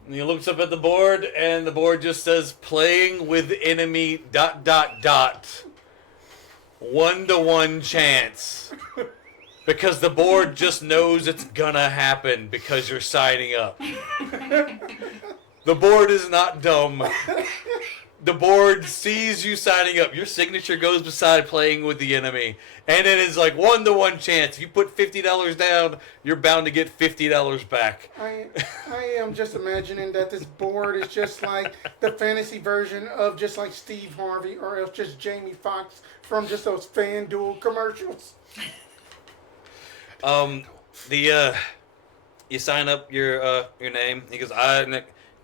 And he looks up at the board, and the board just says, playing with enemy ... 1-to-1 chance. Because the board just knows it's gonna happen because you're signing up. The board is not dumb. The board sees you signing up. Your signature goes beside playing with the enemy. And it is like 1-to-1 chance. If you put $50 down, you're bound to get $50 back. I am just imagining that this board is just like the fantasy version of just like Steve Harvey or else just Jamie Foxx from just those FanDuel commercials. You sign up your name. He goes,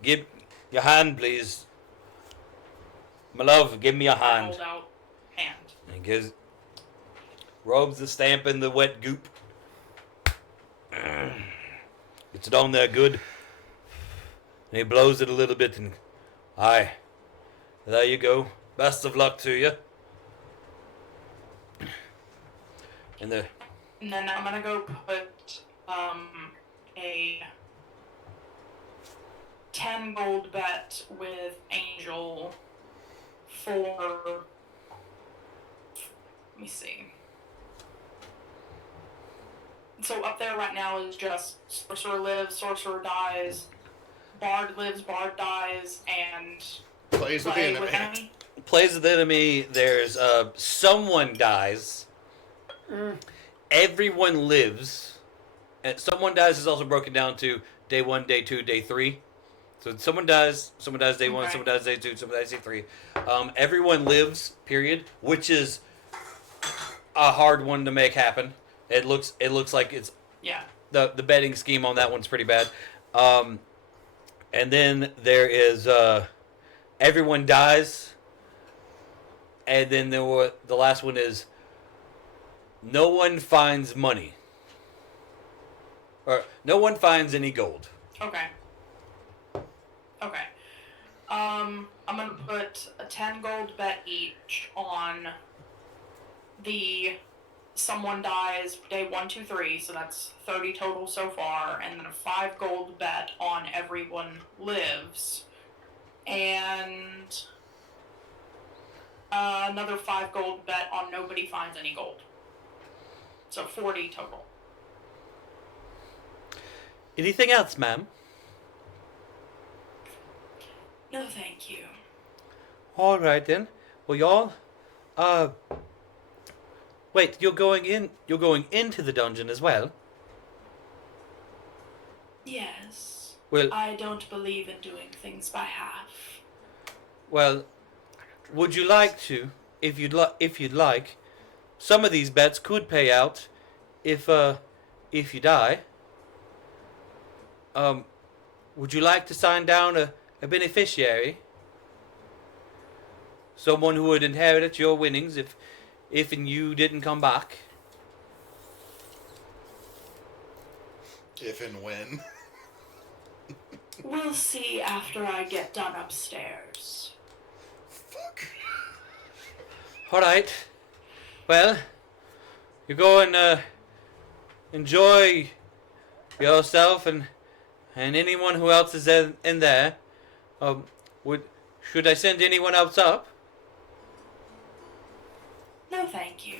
give your hand, please. My love, give me a hand. Hold out hand. And rubs the stamp in the wet goop. Gets it on there good. And he blows it a little bit and, aye, there you go. Best of luck to you. And then I'm gonna go put a 10 gold bet with Angel for, let me see. So up there right now is just Sorcerer lives, Sorcerer dies, Bard lives, Bard dies, and Plays with the play enemy. with enemy. plays with the enemy. There's someone dies. Everyone lives. And someone dies is also broken down to day 1, day 2, day 3. So someone dies day 1, Okay. someone dies day 2, someone dies day 3. Everyone lives, period, which is a hard one to make happen. It looks like it's Yeah. the betting scheme on that one's pretty bad. And then there is everyone dies, and then the last one is no one finds money, or no one finds any gold. Okay. I'm gonna put a 10 gold bet each on the someone dies day 1, 2, 3, so that's 30 total so far, and then a 5 gold bet on everyone lives, and another 5 gold bet on nobody finds any gold. So 40 total. Anything else, ma'am? No, thank you. All right then. Well, y'all. Wait. You're going into the dungeon as well. Yes. Well, I don't believe in doing things by half. Well, would you like to, if you'd like, some of these bets could pay out if you die. Would you like to sign down a beneficiary? Someone who would inherit your winnings if and you didn't come back. If and when. We'll see after I get done upstairs. Fuck. Alright. Well, you go and enjoy yourself and anyone who else is in there. Should I send anyone else up? No, thank you.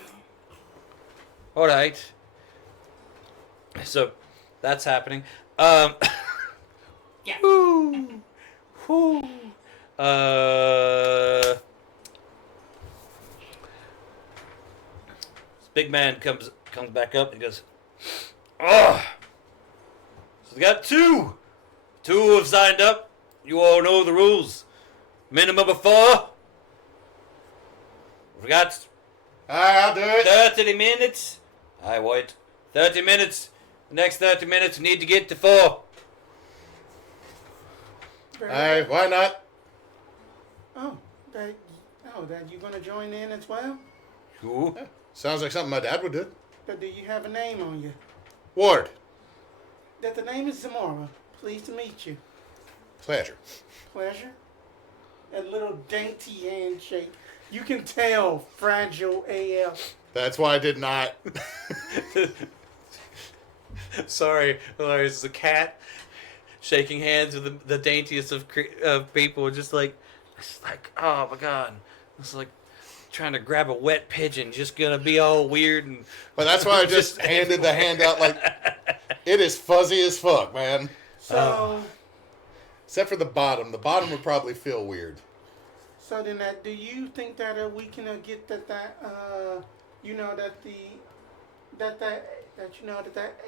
Alright. So, that's happening. Yeah. Whoo. Whoo. This big man comes back up and goes, "Oh, so we got two. Two have signed up. You all know the rules. Minimum of 4. We got I'll do it. 30 minutes. I wait. 30 minutes. The next 30 minutes, we need to get to 4. Aye, why not? Oh, Dad, you gonna join in as well? Who? Sounds like something my dad would do. But do you have a name on you? Ward. That the name is Zamora. Pleased to meet you. Pleasure. Pleasure. That little dainty handshake. You can tell fragile AF. That's why I did not. Sorry, there's a cat shaking hands with the daintiest of people, just like, oh my god, it's like trying to grab a wet pigeon, just gonna be all weird and. But that's why I just handed the hand out like it is fuzzy as fuck, man. So, Except for the bottom. The bottom would probably feel weird. so then do you think that we can get that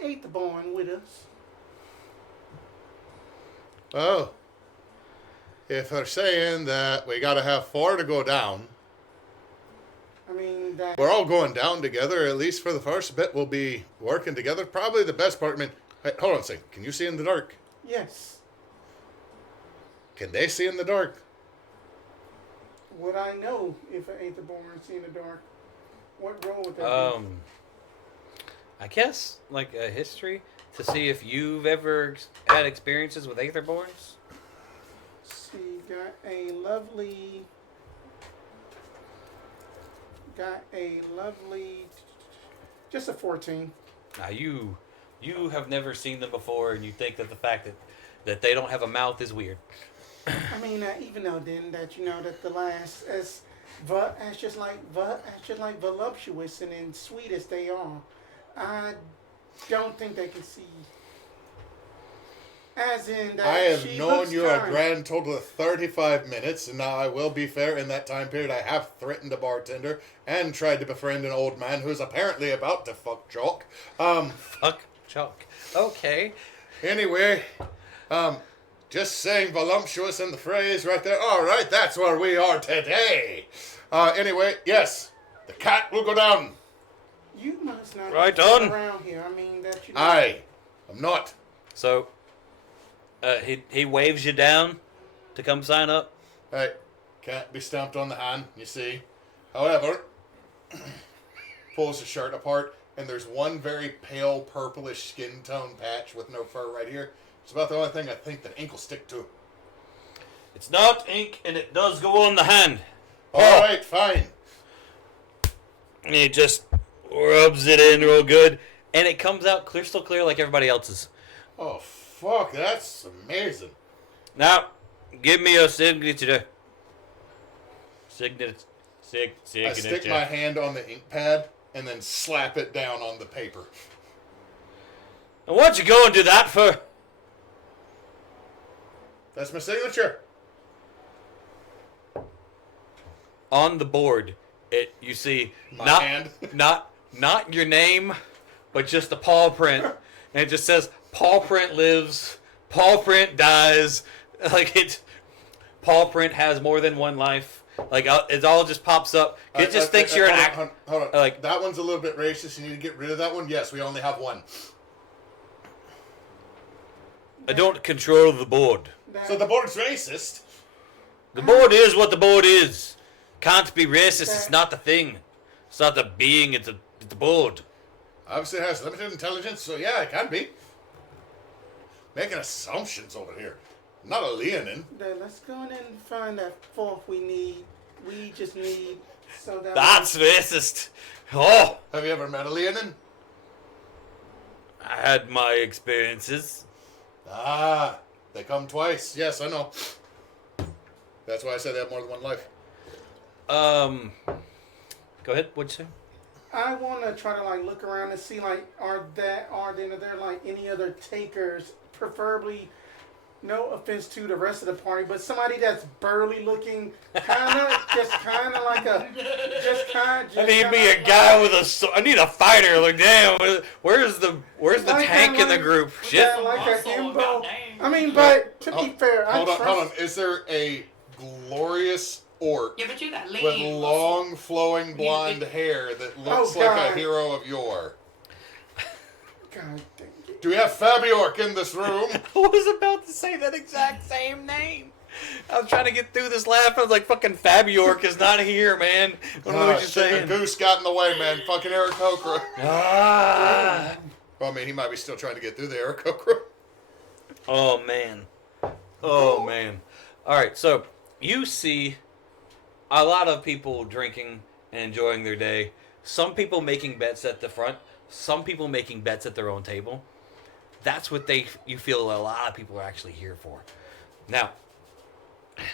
eighth born with us? Oh. If they're saying that we gotta have 4 to go down, I mean that. we're all going down together, at least for the first bit we'll be working together. Probably the best part, I mean, hey, hold on a second. Can you see in the dark? Yes. Can they see in the dark? Would I know if an eighth born see in the dark? What role would that be? I guess like a history to see if you've ever had experiences with Aetherborns. See, got a lovely, just a 14. Now you have never seen them before, and you think that the fact that they don't have a mouth is weird. I mean, even though then that that the last as just like voluptuous and sweet as they are, I don't think they can see. As in that I have she known looks you a kind. grand total of 35 minutes, and now I will be fair. In that time period, I have threatened a bartender and tried to befriend an old man who is apparently about to fuck Chalk. Fuck Chalk. Okay. Anyway, just saying voluptuous in the phrase right there. All right, that's where we are today. Anyway, yes, the cat will go down. You must not Right be on. around here. I mean that I'm not. So, he waves you down to come sign up. Hey, can't be stamped on the hand, you see. However, pulls the shirt apart, and there's one very pale purplish skin tone patch with no fur right here. It's about the only thing I think that ink will stick to. It's not ink, and it does go on the hand. All right, fine. And he just rubs it in real good, and it comes out crystal clear like everybody else's. Oh, fuck, that's amazing. Now, give me your signature. Signature. I stick my hand on the ink pad and then slap it down on the paper. And what'd you go and do that for? That's my signature. On the board, you see My not hand. not your name, but just the paw print, and it just says paw print lives, paw print dies. Like it's paw print has more than one life. Like it all just pops up. It just thinks you're an actor. Hold on. Like that one's a little bit racist. You need to get rid of that one. Yes, we only have one. I don't control the board. So the board's racist. The board is what the board is. Can't be racist. It's not the thing. It's not the being. It's the board. Obviously, it has limited intelligence, so yeah, it can be. Making assumptions over here. Not a Leonin. Let's go in and find that fourth we need. We just need so that. That's racist. Oh, Have you ever met a Leonin? I had my experiences. Ah, they come twice. Yes, I know. That's why I said they have more than one life. Go ahead. What'd you say? I want to try to like look around and see like are there like any other takers, preferably. No offense to the rest of the party, but somebody that's burly looking, kind of like a, I need me a guy with a sword. I need a fighter. Like, damn, where's the like tank in the group? Shit. Yeah, like a Muscle, himbo. goddamn. I mean, but to be fair, Hold I trust. on. Is there a glorious orc Yeah, but you that with lean long, flowing blonde hair that looks like God. a hero of yore? God dang it. Do we have Fabiork in this room? I was about to say that exact same name. I was trying to get through this laugh. I was like, fucking Fabiork is not here, man. I don't know what you're Shit, saying. the goose got in the way, man. Fucking Eric Okra. Ah. Well, I mean, he might be still trying to get through the Eric Okra. Oh, man. Oh, man. All right, so you see a lot of people drinking and enjoying their day. Some people making bets at the front. Some people making bets at their own table. That's what you feel a lot of people are actually here for. Now,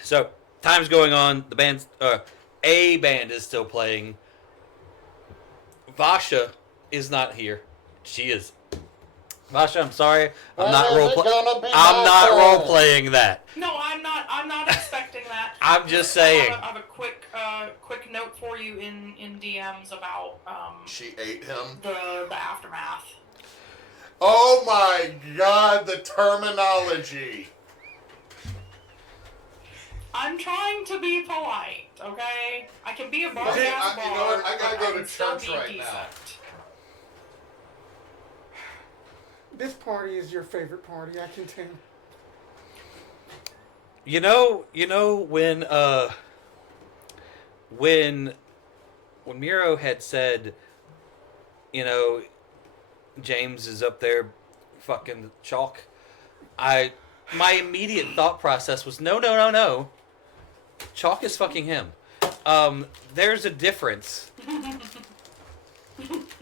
so time's going on. The band's a band is still playing. Vasha is not here. She is. Vasha, I'm sorry. I'm not role playing that. No, I'm not expecting that. I'm just saying. I have a quick note for you in DMs about She ate him. the aftermath. Oh my god, the terminology. I'm trying to be polite, okay? I can be a bar Okay, ass you know bar, what? I gotta but go I to can still church be right decent. now. This party is your favorite party, I can tell. You know when Miro had said, James is up there fucking chalk, my immediate thought process was no. Chalk is fucking him. There's a difference.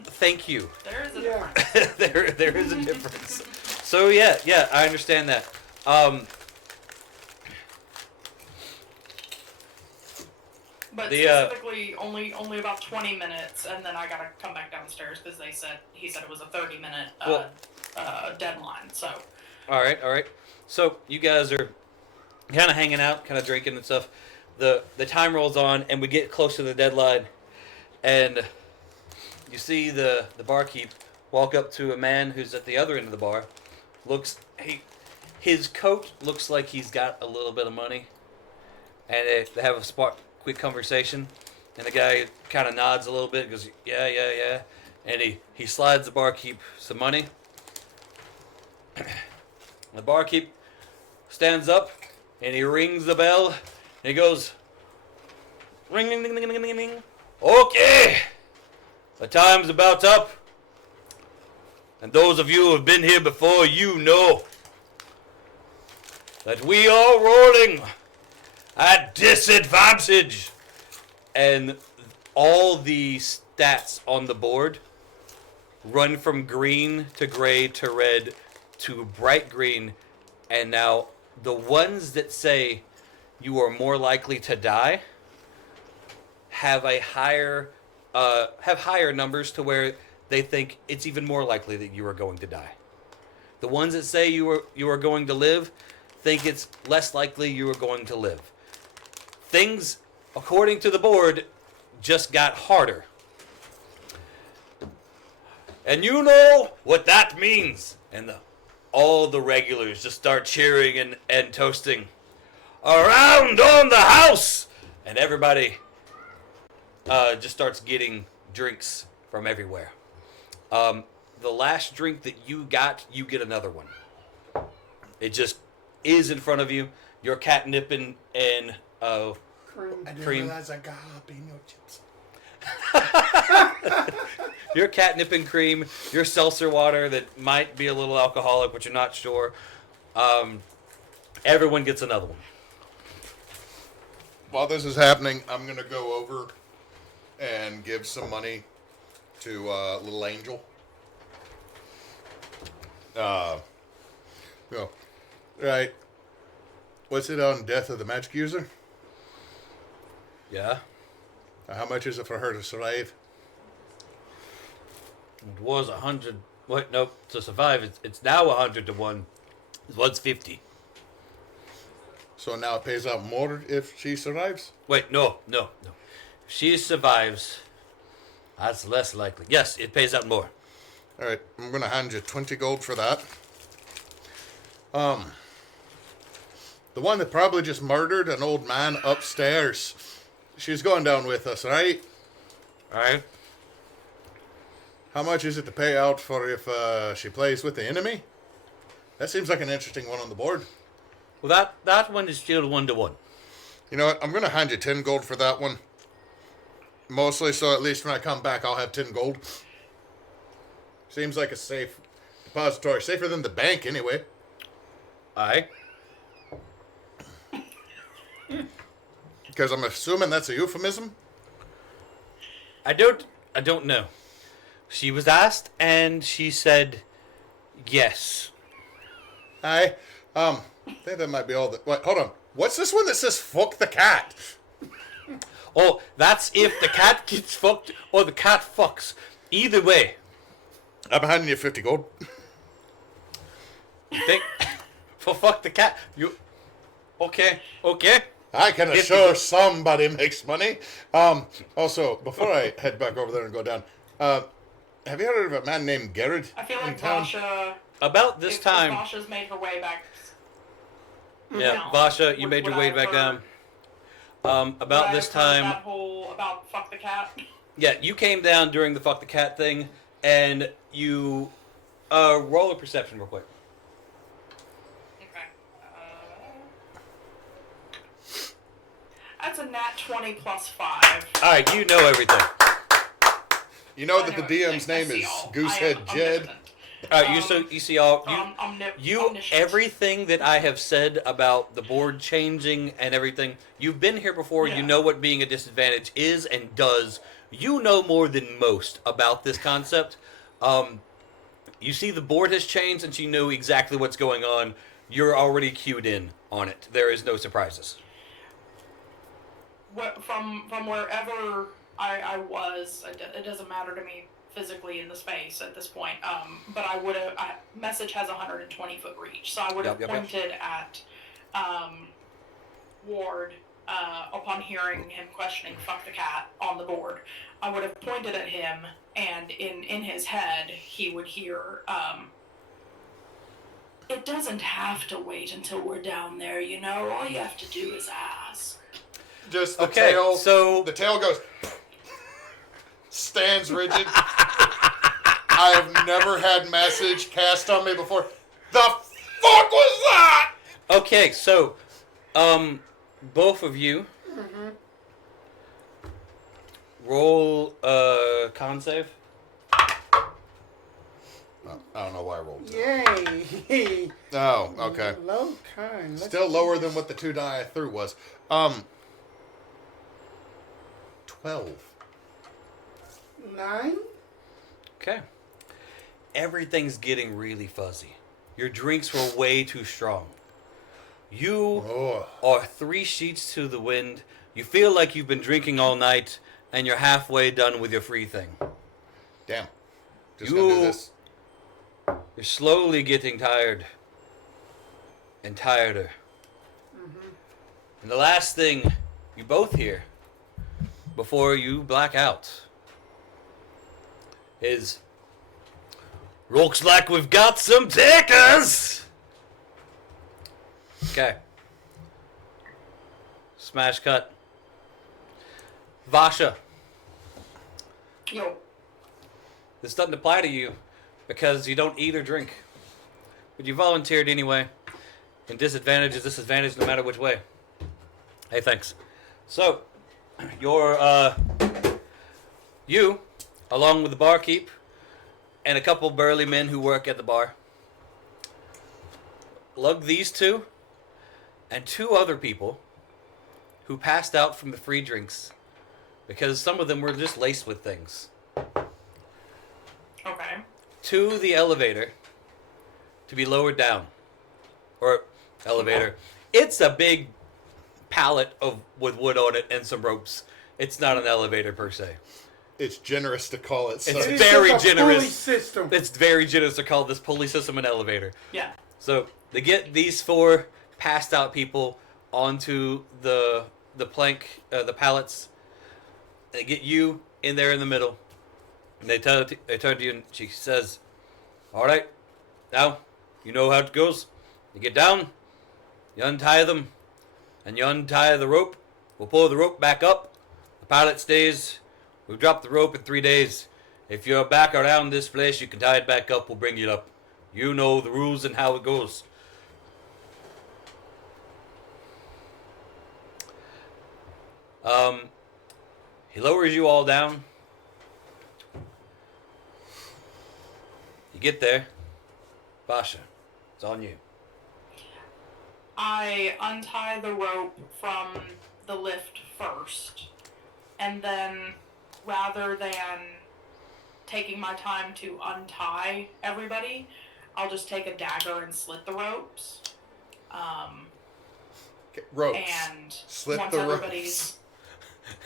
Thank you. There is a Yeah. difference. there is a difference. So yeah, I understand that. But The, specifically, only about 20 minutes, and then I gotta come back downstairs because he said it was a 30-minute deadline. So. All right. So you guys are kind of hanging out, kind of drinking and stuff. The time rolls on, and we get close to the deadline, and you see the barkeep walk up to a man who's at the other end of the bar. His coat looks like he's got a little bit of money, and they have a quick conversation, and the guy kind of nods a little bit, goes, yeah, and he slides the barkeep some money. The barkeep stands up, and he rings the bell, and he goes, ring, ding, ding, ding, ding, ding, ding. Okay, the time's about up, and those of you who have been here before, you know that we are rolling at disadvantage, and all the stats on the board run from green to gray to red to bright green, and now the ones that say you are more likely to die have higher numbers to where they think it's even more likely that you are going to die. The ones that say you are going to live think it's less likely you are going to live. Things, according to the board, just got harder. And you know what that means. And all the regulars just start cheering and toasting. around on the house, and everybody just starts getting drinks from everywhere. The last drink that you got, you get another one. It just is in front of you. You're catnipping and Cream. I didn't Cream. realize I got jalapeno chips. your catnipping cream, your seltzer water that might be a little alcoholic, but you're not sure. Everyone gets another one. While this is happening, I'm going to go over and give some money to Little Angel. Go. Right. What's it on Death of the Magic User? Yeah. How much is it for her to survive? It was 100. Wait, nope. To survive, it's now 100 to 1. It was 50. So now it pays out more if she survives? Wait, no. If she survives, that's less likely. Yes, it pays out more. All right, I'm going to hand you 20 gold for that. The one that probably just murdered an old man upstairs. She's going down with us, right? All right. How much is it to pay out for if she plays with the enemy? That seems like an interesting one on the board. Well, that one is still 1 to 1. You know what? I'm going to hand you 10 gold for that one. Mostly so at least when I come back, I'll have 10 gold. Seems like a safe depository. Safer than the bank, anyway. Aye. Because I'm assuming that's a euphemism. I don't know. She was asked, and she said yes. Aye. I think that might be all that... Wait, hold on. What's this one that says fuck the cat? Oh, that's if the cat gets fucked or the cat fucks. Either way. I'm handing you 50 gold. Think for fuck the cat. You okay? I can 50 assure gold. somebody makes money. Also, before I head back over there and go down, have you heard of a man named Garrett I feel in like town? Vasha. About this if time, Vasha's made her way back. yeah, down, Vasha, you would- made your would way I back have down. heard- About would I this have heard time, that whole about fuck the cat. yeah, you came down during the fuck the cat thing, and you roll a perception real quick. Okay. That's a nat 20 plus 5. All right, you know everything. You know I that the know DM's everything. name I is see all. Goosehead I am Jed. omnipotent. All right, you see all you omniscient. everything that I have said about the board changing and everything. You've been here before. You Yeah. know what being a disadvantage is and does. You know more than most about this concept. You see the board has changed, and you know exactly what's going on. You're already cued in on it. There is no surprises. From wherever I was, it doesn't matter to me physically in the space at this point. But I would have. Message has 120-foot reach, so I would have Yep. pointed at Ward upon hearing him questioning "fuck the cat" on the board. I would have pointed at him, and in his head he would hear. It doesn't have to wait until we're down there, you know? All you have to do is ask. Just the Okay, tail. so The tail goes... stands rigid. I have never had message cast on me before. The fuck was that? okay, so both of you roll con save. I don't know why I rolled that. Yay! Oh, okay. Low kind. Let's Still lower than what the 2 die I threw was. 12. 9. Okay. Everything's getting really fuzzy. Your drinks were way too strong. You Oh. are 3 sheets to the wind. You feel like you've been drinking all night, and you're halfway done with your free thing. Damn. Just gonna do You- this. You're slowly getting tired. And tireder. And the last thing you both hear before you black out is, looks like we've got some takers! Okay. Smash cut. Vasha, Yo. this doesn't apply to you because you don't eat or drink. But you volunteered anyway. And disadvantage is disadvantage no matter which way. Hey, thanks. So, you, along with the barkeep and a couple burly men who work at the bar, lug these two and two other people who passed out from the free drinks because some of them were just laced with things. Okay. To the elevator to be lowered down. Or elevator. It's a big pallet with wood on it and some ropes. It's not an elevator per se. It's generous to call it. So. It's It is very just a generous. pulley system. It's very generous to call this pulley system an elevator. Yeah. So they get these four passed out people onto the plank, the pallets. They get you in there in the middle. And they turn to you and she says, "All right, now you know how it goes. You get down, you untie them, and you untie the rope. We'll pull the rope back up. The pallet stays. We'll drop the rope in 3 days. If you're back around this place, you can tie it back up. We'll bring you up. You know the rules and how it goes." He lowers you all down. You get there. Vasha, it's on you. I untie the rope from the lift first, and then rather than taking my time to untie everybody, I'll just take a dagger and slit the ropes. Ropes. And Slit once the everybody's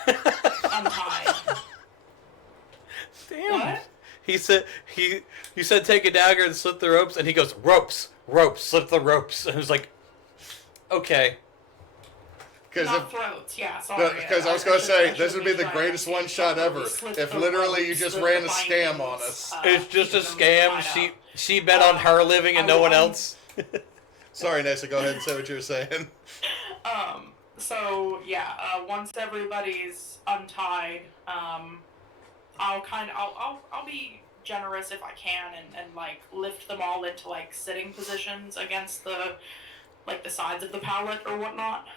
untied. Damn. What? He said you said take a dagger and slit the ropes, and he goes ropes, slit the ropes. And I was like, okay. Not throats, yeah, sorry. Because I was going to say, should this would be the trying greatest to one shot ever. slit If the literally you ropes, just the ran a scam on bindings, us. It's just a keeping them scam. tied up. She bet on her living and no one else. Sorry, Neysa, go ahead and say what you were saying. So yeah, once everybody's untied, I'll be generous if I can and like lift them all into like sitting positions against the sides of the pallet or whatnot,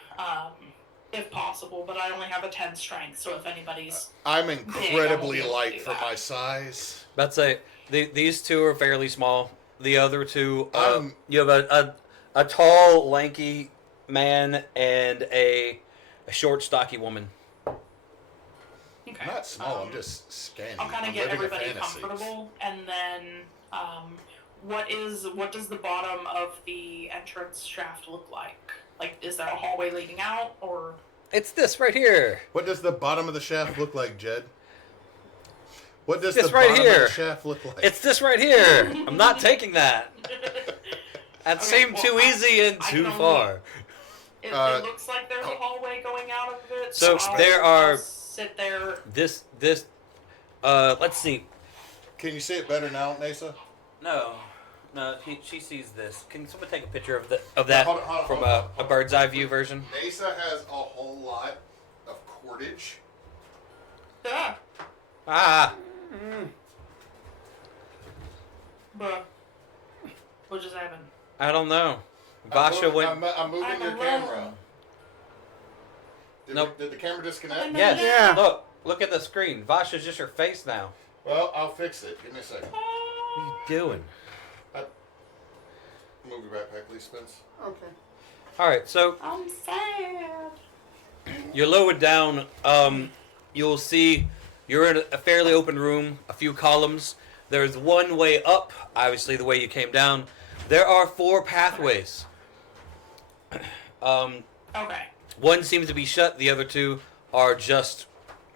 if possible. But I only have a 10 strength, so if anybody's I'm incredibly able to light do for that. my size. I'd say these two are fairly small. The other two, I'm- you have a tall, lanky man and a short, stocky woman. Okay. I'm not small, I'm just skinny. I'll kind I'm of get living a everybody fantasy. comfortable, and then what does the bottom of the entrance shaft look like? Like, is there a hallway leading out, or? It's this right here. What does the bottom of the shaft look like, Jed? What does This the right bottom here. of the shaft look like? It's this right here. I'm not taking that. That Okay, seemed well, too easy and I too can only- far. It looks like there's a oh. hallway going out of it. So I'll- there are- I'll sit there. This. Let's see. Can you see it better now, Neysa? No, she sees this. Can someone take a picture of that Hold on, from hold on. a bird's eye view version? Neysa has a whole lot of cordage. Ah, Ah, bruh. What just happened? I don't know. Vasha went. I'm moving I'm your alone. camera. Nope. Did the camera disconnect? No. Yes. Yeah. Look at the screen. Vasha's just her face now. Well, I'll fix it. Give me a second. What are you doing? Move your backpack, please, Spence. Okay. All right, so I'm sad. you're lowered down. You'll see you're in a fairly open room. A few columns. There's one way up. Obviously, the way you came down. There are 4 pathways. Okay. One seems to be shut. The other 2 are just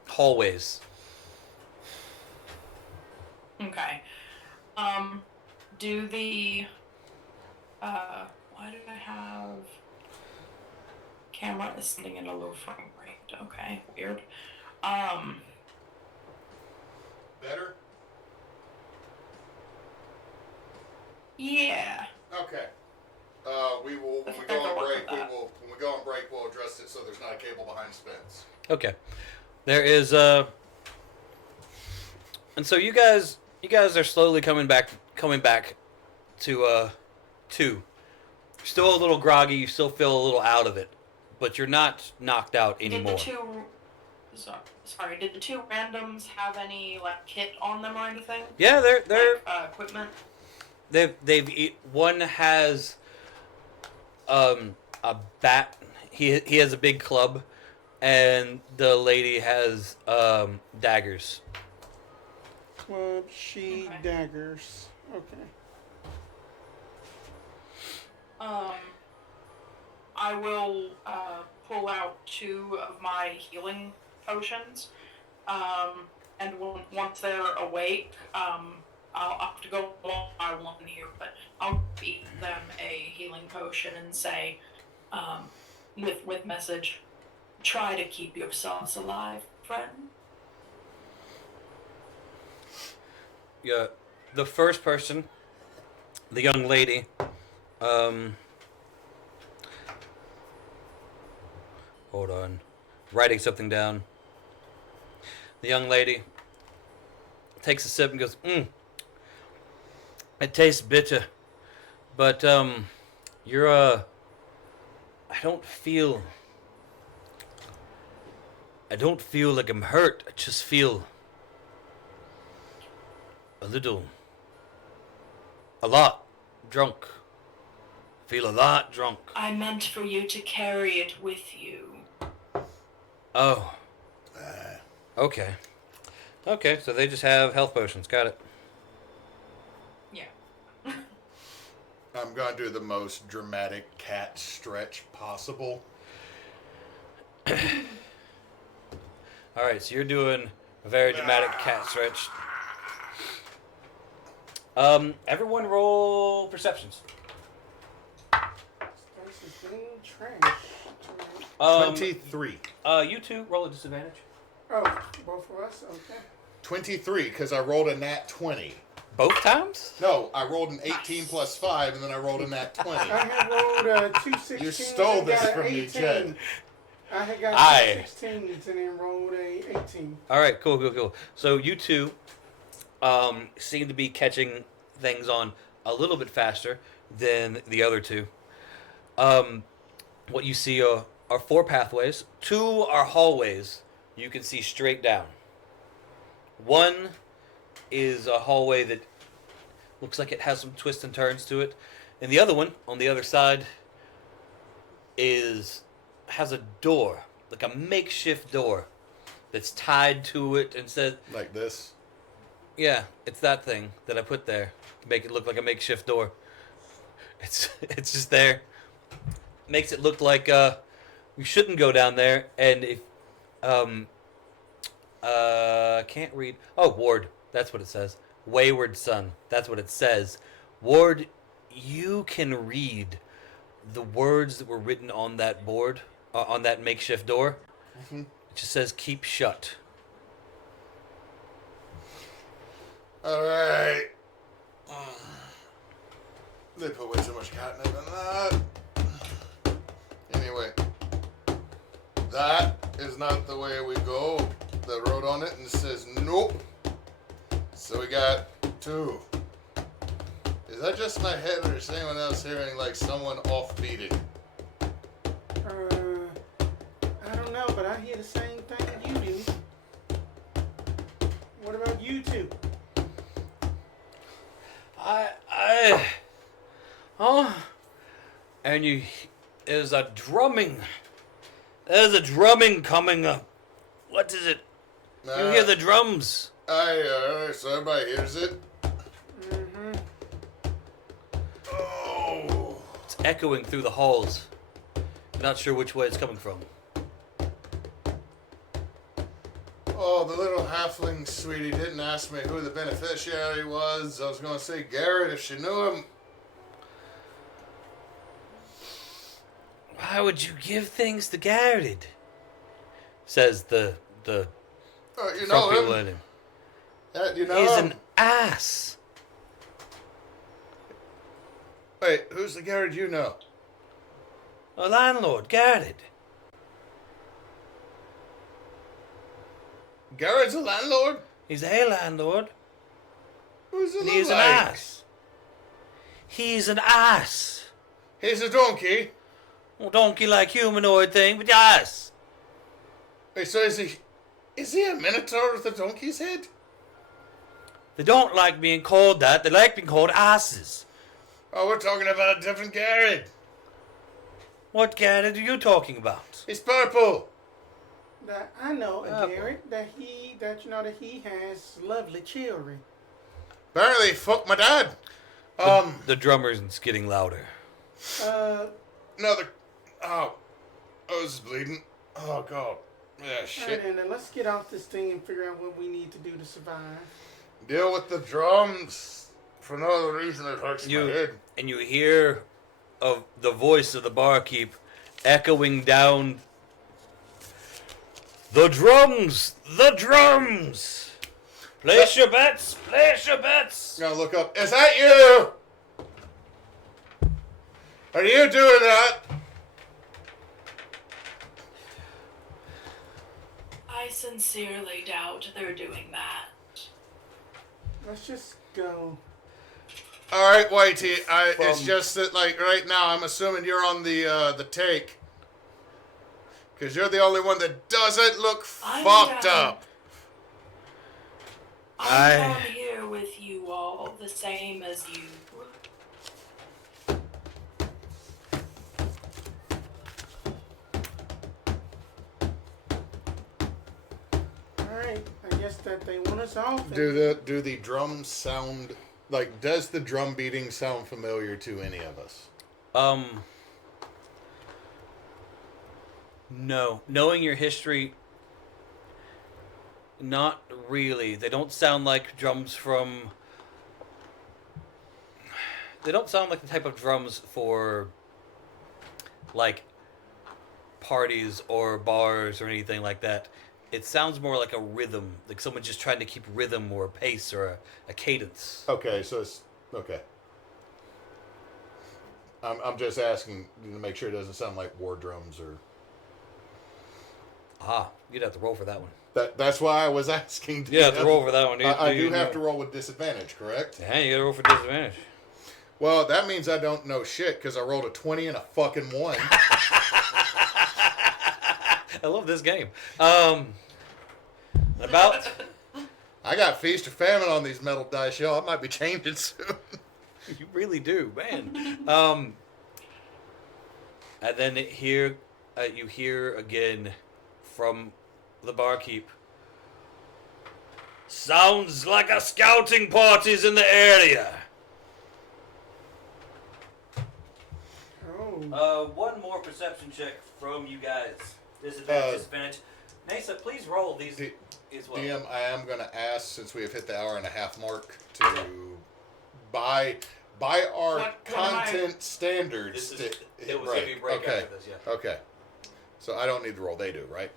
hallways. Okay. Do the why did I have camera is sitting at a low frame rate? Okay, weird. Better? Yeah. Okay. We will when we go on break. When we go on break, we'll address it so there's not a cable behind Spence. Okay. There is and so you guys are slowly coming back to 2. Still a little groggy, you still feel a little out of it, but you're not knocked out anymore. Did the 2 randoms have any like kit on them or anything? Yeah, they're equipment. One has a bat. He has a big club, and the lady has daggers. Club, daggers. Okay. I will pull out 2 of my healing potions, and once they're awake, I'll have to go one by one here, but I'll feed them a healing potion and say, with message, Try to keep yourselves alive, friend. Yeah, the first person, the young lady, hold on, writing something down. The young lady takes a sip and goes, it tastes bitter, but, you're, I don't feel like I'm hurt. I just feel a lot drunk. Feel a lot drunk. I meant for you to carry it with you. Oh. Okay. Okay, so they just have health potions. Got it. yeah. I'm going to do the most dramatic cat stretch possible. Alright, so you're doing a very dramatic cat stretch. Everyone roll perceptions. This is getting trash. 23. You two roll a disadvantage. Oh, both of us? Okay. 23, because I rolled a nat 20. Both times? No, I rolled an 18 plus 5, and then I rolled a nat 20. I had rolled 2 16s. You stole and this got from an me, 18. Jed. I had got 16s and then rolled a 18. Alright, cool. So you two seem to be catching things on a little bit faster than the other two. What you see are 4 pathways. 2 are hallways. You can see straight down. 1 is a hallway that looks like it has some twists and turns to it. And the other one, on the other side, has a door, like a makeshift door that's tied to it and says... Like this? Yeah, it's that thing that I put there to make it look like a makeshift door. It's just there. Makes it look like we shouldn't go down there. And if can't read. Oh, Ward. That's what it says. Wayward Son. That's what it says. Ward, you can read the words that were written on that board, on that makeshift door. Mm-hmm. It just says "keep shut." All right. They put way too much catnip in that. Anyway, that is not the way we go. They wrote on it and it says nope. So we got 2. Is that just my head or is anyone else hearing like someone offbeating? I don't know, but I hear the same thing you do. What about you two? And there's a drumming. There's a drumming coming up. What is it? You hear the drums. So everybody hears it. Mm-hmm. Oh. It's echoing through the halls. Not sure which way it's coming from. Oh, the little halfling sweetie didn't ask me who the beneficiary was. I was going to say Garrett if she knew him. Why would you give things to Garrett? Says the You know people him. in him. You know He's him. an ass. Wait, who's the Garrett you know? A landlord, Garrett. Garrett's a landlord? He's a landlord. Who's And he he's look an like? ass. He's an ass. He's a donkey. Well, donkey like humanoid thing, but ass. Wait, so is he a minotaur with a donkey's head? They don't like being called that. They like being called asses. Oh, we're talking about a different Garrett. What Garrett are you talking about? He's purple. That I know, Oh, Garrett, that he has lovely children. Apparently, he fucked my dad. The drummer's getting louder. Another. Oh, I was bleeding. Oh God. Yeah, All right, shit. and then let's get off this thing and figure out what we need to do to survive. Deal with the drums. For no other reason, it hurts my head. And you hear of the voice of the barkeep echoing down. The drums! The drums! Place your bets! Place your bets! I'm gonna look up. Is that you? Are you doing that? I sincerely doubt they're doing that. Let's just go. All right, Whitey. It's From- just that, like, right now, I'm assuming you're on the take, because you're the only one that doesn't look I'm fucked down. up. I- I'm down here with you all, the same as you. Alright, I guess that they want us off. and- Do the drums sound like? Does the drum beating sound familiar to any of us? No. Knowing your history, not really. They don't sound like drums from. They don't sound like the type of drums for, like, parties or bars or anything like that. It sounds more like a rhythm, like someone just trying to keep rhythm or a pace or a cadence. Okay, so it's okay. I'm just asking to make sure it doesn't sound like war drums or. Ah, you'd have to roll for that one. That's why I was asking. You have to roll for that one. I do have to roll with disadvantage, correct? Yeah, you gotta roll for disadvantage. Well, that means I don't know shit because I rolled a 20 and a fucking 1. I love this game. About I got feast or famine on these metal dice, y'all. I might be changing soon. you really do, man. And then you hear again from the barkeep. Sounds like a scouting party's in the area. Oh. One more perception check from you guys. Disadvantage, disadvantage. Neysa, please roll these as well. DM, I am going to ask, since we have hit the hour and a half mark, to by our What am I- content standards. This is, it was right. gonna be break Okay. after this, yeah. Okay. So I don't need to roll. They do, right?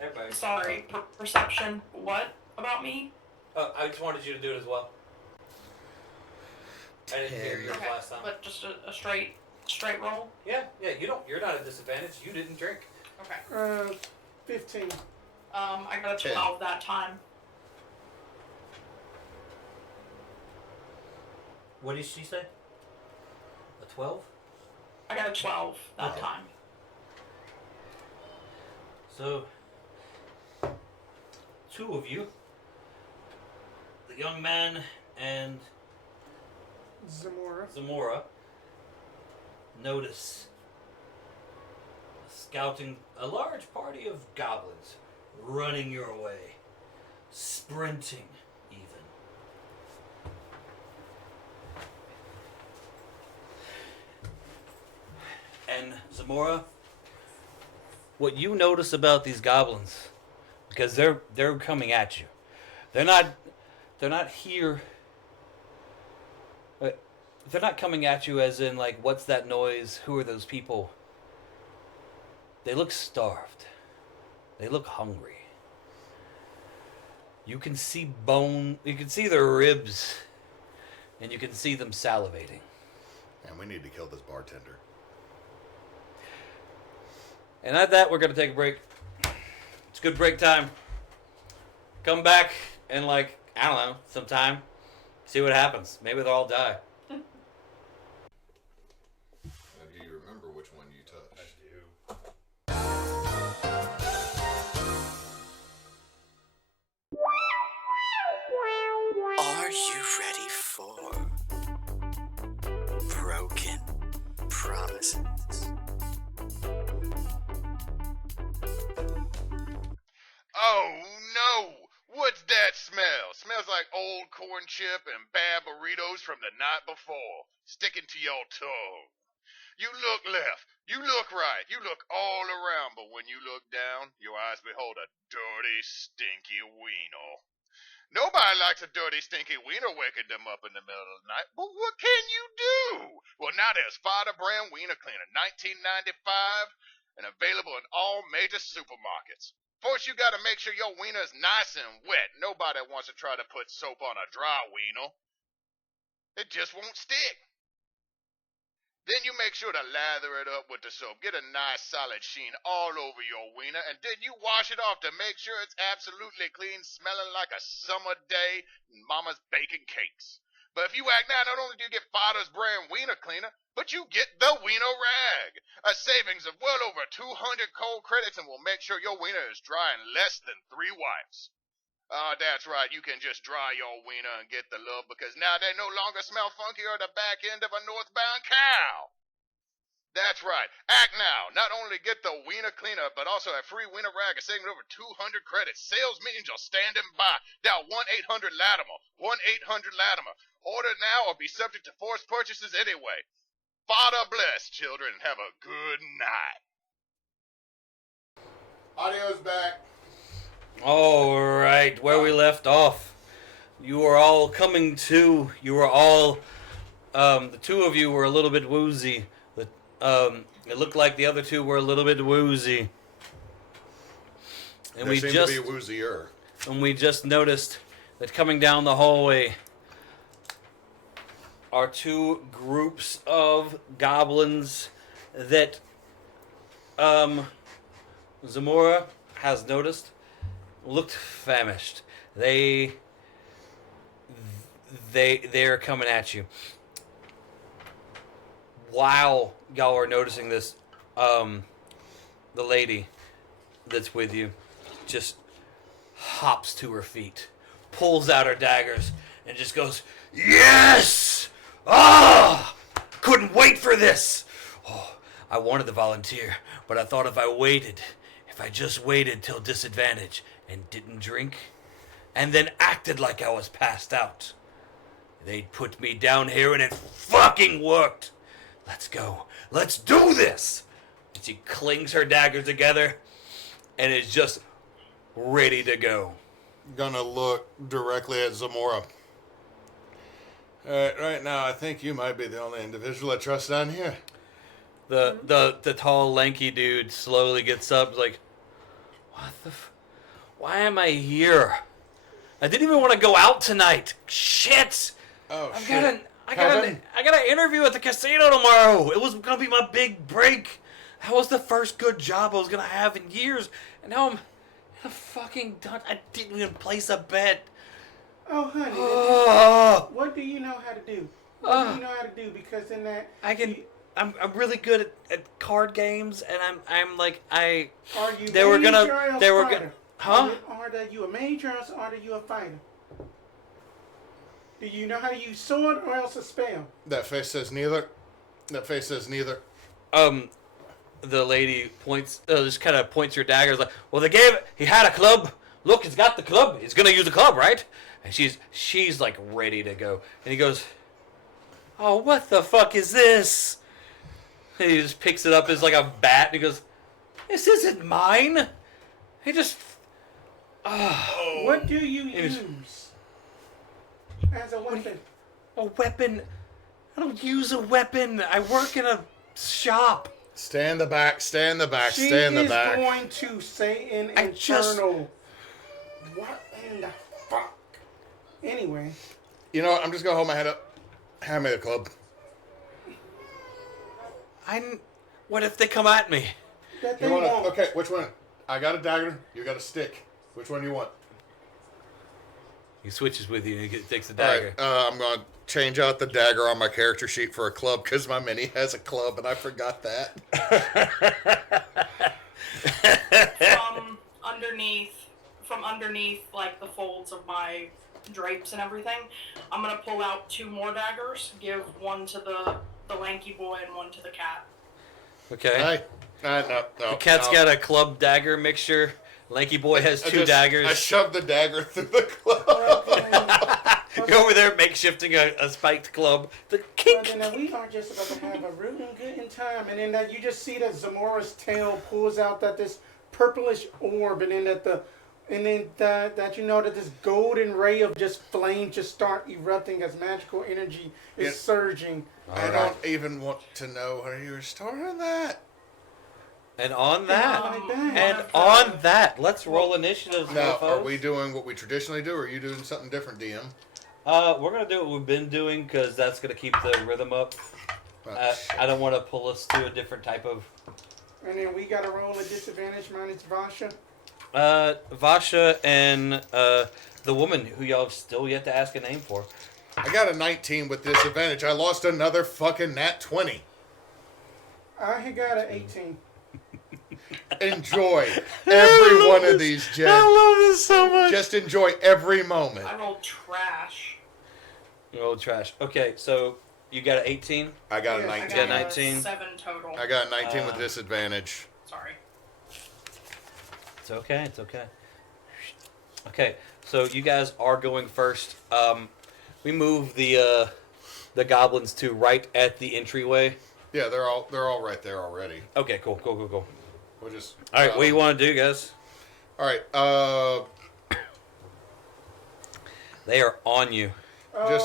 Everybody. Sorry, perception. What about me? I just wanted you to do it as well. I didn't hear yours Okay, last time. but just a straight roll. Yeah, you're not at a disadvantage. You didn't drink. Okay. 15. I got a 10. 12 that time. What did she say? A 12? I got a 12 that Okay. time. So, two of you, the young man and Zamora. Zamora, notice a large party of goblins running your way, sprinting even. And Zamora, what you notice about these goblins, because they're coming at you. They're not here. They're not coming at you as in like, what's that noise? Who are those people? They look starved. They look hungry. You can see bone. You can see their ribs, and you can see them salivating. And we need to kill this bartender. And at that, we're going to take a break. It's good break time. Come back in, like, I don't know, sometime. See what happens. Maybe they'll all die. Now, do you remember which one you touched? I do. Are you ready for broken promises? Oh no! What's that smell? Smells like old corn chip and bad burritos from the night before, sticking to your tongue. You look left, you look right, you look all around, but when you look down, your eyes behold a dirty, stinky wiener. Nobody likes a dirty, stinky wiener waking them up in the middle of the night, but what can you do? Well, now there's Fighter Brand Wiener Cleaner, 1995, and available in all major supermarkets. First, you gotta make sure your wiener's nice and wet. Nobody wants to try to put soap on a dry wiener. It just won't stick. Then you make sure to lather it up with the soap. Get a nice solid sheen all over your wiener, and then you wash it off to make sure it's absolutely clean, smelling like a summer day in Mama's baking cakes. But if you act now, not only do you get Fighter's Brand Wiener Cleaner, but you get the Wiener Rag, a savings of well over 200 cold credits, and will make sure your wiener is dry in less than 3 wipes. That's right, you can just dry your wiener and get the love, because now they no longer smell funky or the back end of a northbound cow. That's right, act now. Not only get the Wiener Cleaner, but also a free Wiener Rag, a saving of over 200 credits. Sales meetings are standing by. Dial 1-800-LATIMER, 1-800-LATIMER. Order now or be subject to forced purchases anyway. Father bless, children, and have a good night. Audio's back. All right, where we left off. You were all coming to. You were all. The two of you were a little bit woozy. It looked like the other two were a little bit woozy. And They seem to be woozier. And we just noticed that coming down the hallway are two groups of goblins that Zamora has noticed looked famished. They're coming at you. While y'all are noticing this, the lady that's with you just hops to her feet, pulls out her daggers, and just goes, "Yes! Ah! Couldn't wait for this! Oh, I wanted to volunteer, but I thought if I just waited till disadvantage and didn't drink, and then acted like I was passed out, they'd put me down here and it fucking worked! Let's go. Let's do this!" And she clings her daggers together and is just ready to go. Gonna look directly at Zamora. Alright, right now I think you might be the only individual I trust down here. The tall, lanky dude slowly gets up, like, why am I here? I didn't even want to go out tonight. Shit! Oh, I got an interview at the casino tomorrow. It was gonna be my big break. That was the first good job I was gonna have in years, and now I'm in a fucking done. I didn't even place a bet. Oh, honey, what do you know how to do? What do you know how to do? Because in that, I'm really good at card games, and I'm like I. Are you They were gonna. Huh? Are you a mage or else are you a fighter? Do you know how to use sword or else a spell? That face says neither. The lady points, just kind of points her daggers like, well, he had a club. Look, he's got the club. He's going to use the club, right? And she's like ready to go. And he goes, oh, what the fuck is this? And he just picks it up as like a bat. And he goes, this isn't mine. He just, What do you use as a weapon? a weapon? I don't use a weapon. I work in a shop. Stay in the back. She is going to say an internal. What in the fuck? Anyway. You know what? I'm just going to hold my head up. Hand me the club. What if they come at me? That You they want to? won't. Okay, which one? I got a dagger. You got a stick. Which one do you want? He switches with you and he takes the All dagger. right, I'm gonna change out the dagger on my character sheet for a club because my mini has a club and I forgot that. From underneath like the folds of my drapes and everything, I'm gonna pull out 2 more daggers, give one to the lanky boy and one to the cat. Okay. No. The cat's got a club dagger mixture. Lanky boy has 2 daggers. I shoved the dagger through the club. You're over there makeshifting a spiked club. The Well, kink. then we are just about to have a rootin' good in time, and then that you just see that Zamora's tail pulls out this purplish orb, and then that you know that this golden ray of just flame just start erupting as magical energy is surging. I don't even want to know how you were storing that. And on that, Like that. and on that, let's roll initiatives, Now, mofos. are we doing what we traditionally do, or are you doing something different, DM? We're gonna do what we've been doing because that's gonna keep the rhythm up. Oh, I don't want to pull us to a different type of. And then we got to roll a disadvantage minus Vasha. Vasha and the woman who y'all have still yet to ask a name for. I got a 19 with disadvantage. I lost another fucking nat 20. I had got an 18. Enjoy every one of these, Jed. I love this so much. Just enjoy every moment. I rolled trash. Old trash. Okay, so you got an 18. I got a Yeah, I 19. got a 19. 7 total. I got a 19 with disadvantage. Sorry. It's okay. It's okay. Okay, so you guys are going first. We move the goblins to right at the entryway. Yeah, they're all right there already. Okay, cool. We'll just. All right, what do you want to do, guys? All right. They are on you. All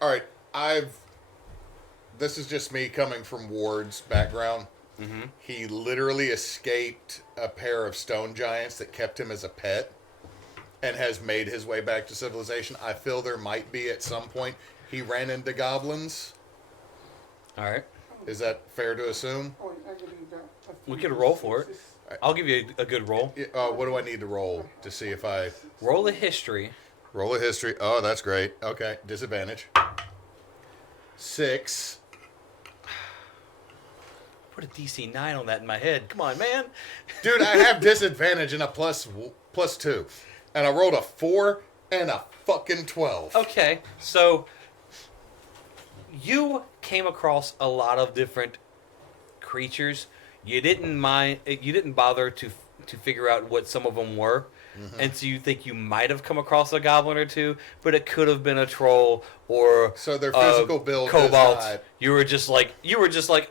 right. This is just me coming from Ward's background. Mm-hmm. He literally escaped a pair of stone giants that kept him as a pet, and has made his way back to civilization. I feel there might be at some point he ran into goblins. All right. Is that fair to assume? Oh, I believe that. We could roll for it. I'll give you a good roll. What do I need to roll to see if I Roll a history. roll a history? Oh, that's great. Okay, disadvantage. 6. Put a DC 9 on that in my head. Come on, man. Dude, I have disadvantage and a plus 2, and I rolled a 4 and a fucking 12. Okay, so you came across a lot of different creatures. You didn't bother to figure out what some of them were, and so you think you might have come across a goblin or two, but it could have been a troll or So their physical build cobalt. does not. You were just like,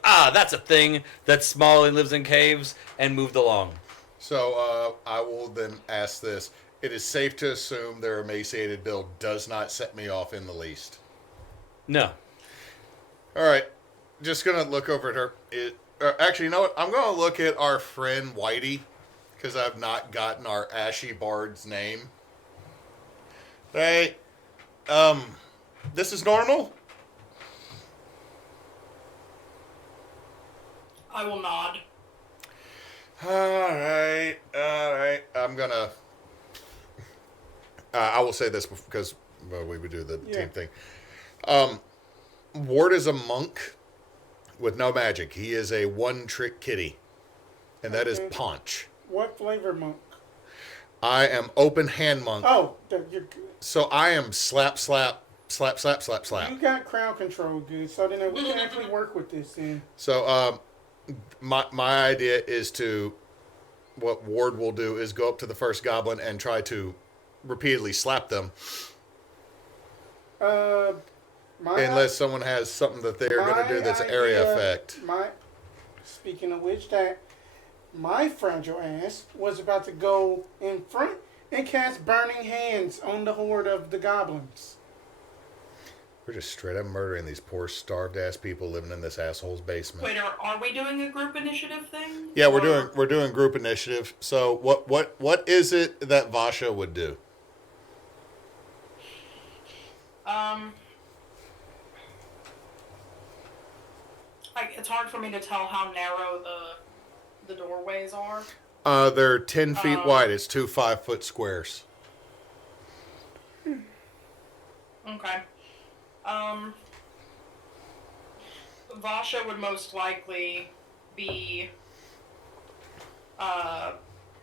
that's a thing that's small and lives in caves, and moved along. So I will then ask this. It is safe to assume their emaciated build does not set me off in the least. No. All right. Just going to look over at her. Actually, you know what? I'm going to look at our friend Whitey, because I've not gotten our Ashy Bard's name. Hey, this is normal? I will nod. All right. I'm going to... I will say this because we would do the team thing. Ward is a monk with no magic. He is a one-trick kitty, and that is Paunch. What flavor monk? I am open hand monk. Oh, you're good. So I am slap, slap, slap, slap, slap, slap. You got crowd control good, so then we can actually work with this then. So my idea is what Ward will do is go up to the first goblin and try to repeatedly slap them. Unless someone has something that they're going to do that's an area effect. Speaking of which, my fragile ass was about to go in front and cast Burning Hands on the horde of the goblins. We're just straight up murdering these poor starved ass people living in this asshole's basement. Wait, are we doing a group initiative thing? Yeah, we're doing group initiative. So what is it that Vasha would do? I like it's hard for me to tell how narrow the doorways are. They're 10 feet wide. It's 2 5-foot squares. Okay. Vasha would most likely be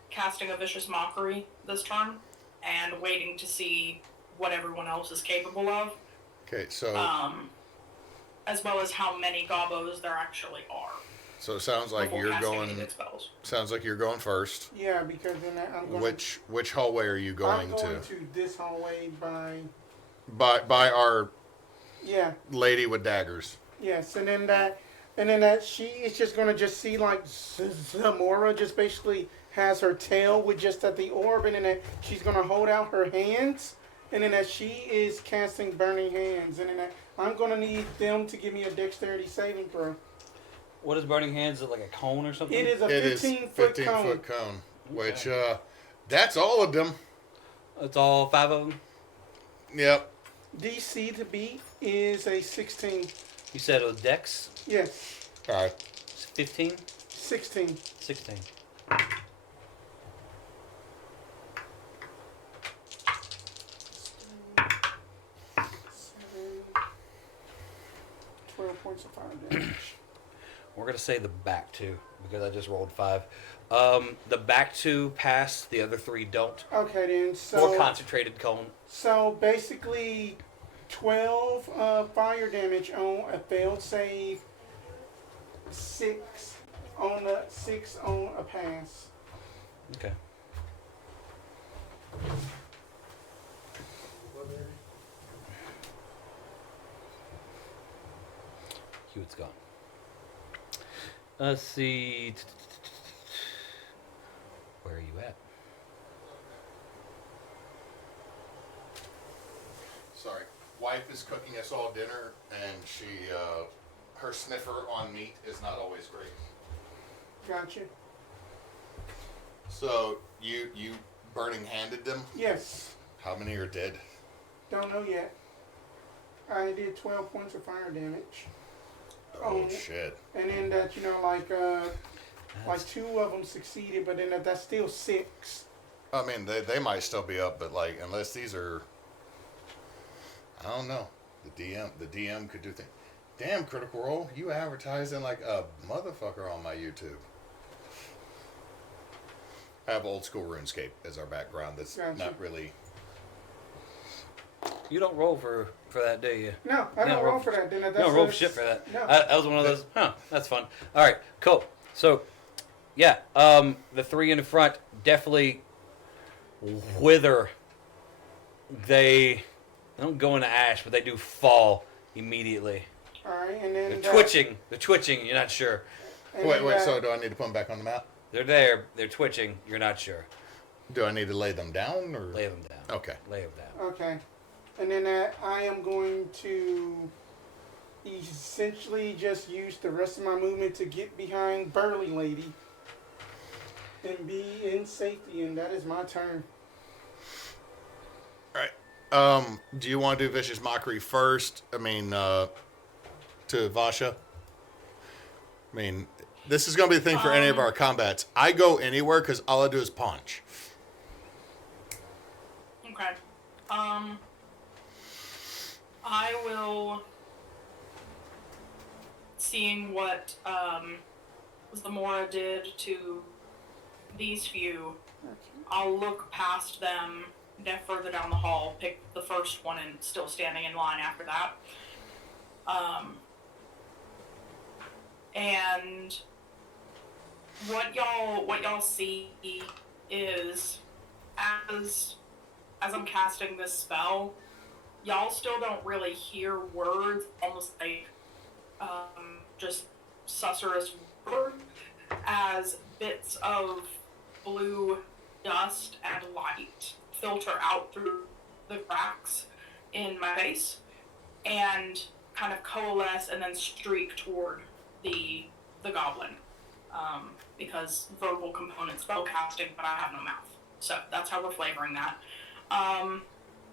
casting a vicious mockery this turn and waiting to see what everyone else is capable of. Okay, so As well as how many gobos there actually are. so it sounds like before you're casting going. any spells. Sounds like you're going first. Yeah, because then I'm going. Which hallway are you going I'm going to? to this hallway by. By our Yeah. lady with daggers. Yes, and then that she is just gonna just see like Zamora just basically has her tail with just at the orb, and then that she's gonna hold out her hands, and then that she is casting burning hands, and then that I'm gonna need them to give me a dexterity saving throw. What is burning hands? Is it like a cone or something? It is a It is 15-foot 15 cone. foot cone. Which that's all of them. It's all 5 of them? Yep. DC to beat is a 16. You said it was Dex? Yes, All right. 15? 16. 16. 12 points of fire damage. We're going to say the back two because I just rolled 5. The back two pass, the other 3 don't. Okay, then. So More concentrated cone. So basically, 12 fire damage on a failed save, 6 on a pass. Okay. Hewitt's gone. Let's see. Where are you at? Sorry. Wife is cooking us all dinner, and she her sniffer on meat is not always great. Gotcha. So you burning handed them? Yes. How many are dead? Don't know yet. I did 12 points of fire damage. Oh shit. And then that, like 2 of them succeeded, but then that's still 6. I mean, they might still be up, but like unless these are, I don't know. The DM could do things. Damn, Critical Role, you advertising like a motherfucker on my YouTube. I have old school RuneScape as our background. That's Gotcha. not really. You don't roll for that, do you? No, I don't roll for that. Then that's You don't roll for shit for that. No. That was one of those. Huh, that's fun. All right, cool. So, yeah, the 3 in the front definitely wither. They don't go into ash, but they do fall immediately. All right, and then They're twitching. They're twitching. You're not sure. Wait. So do I need to put them back on the map? They're there. They're twitching. You're not sure. Do I need to lay them down or? Lay them down. Okay. Lay them down. Okay. And then I am going to essentially just use the rest of my movement to get behind Burly Lady and be in safety, and that is my turn. All right. Do you want to do Vicious Mockery first? I mean, to Vasha? I mean, this is going to be the thing for any of our combats. I go anywhere because all I do is punch. Okay. I will, seeing what Zamora did to these few, I'll look past them, then further down the hall, pick the first one and still standing in line after that. And what y'all see is as I'm casting this spell, y'all still don't really hear words, almost like just susurrus word, as bits of blue dust and light filter out through the cracks in my face and kind of coalesce and then streak toward the goblin. Because verbal component spell casting, but I have no mouth. So that's how we're flavoring that.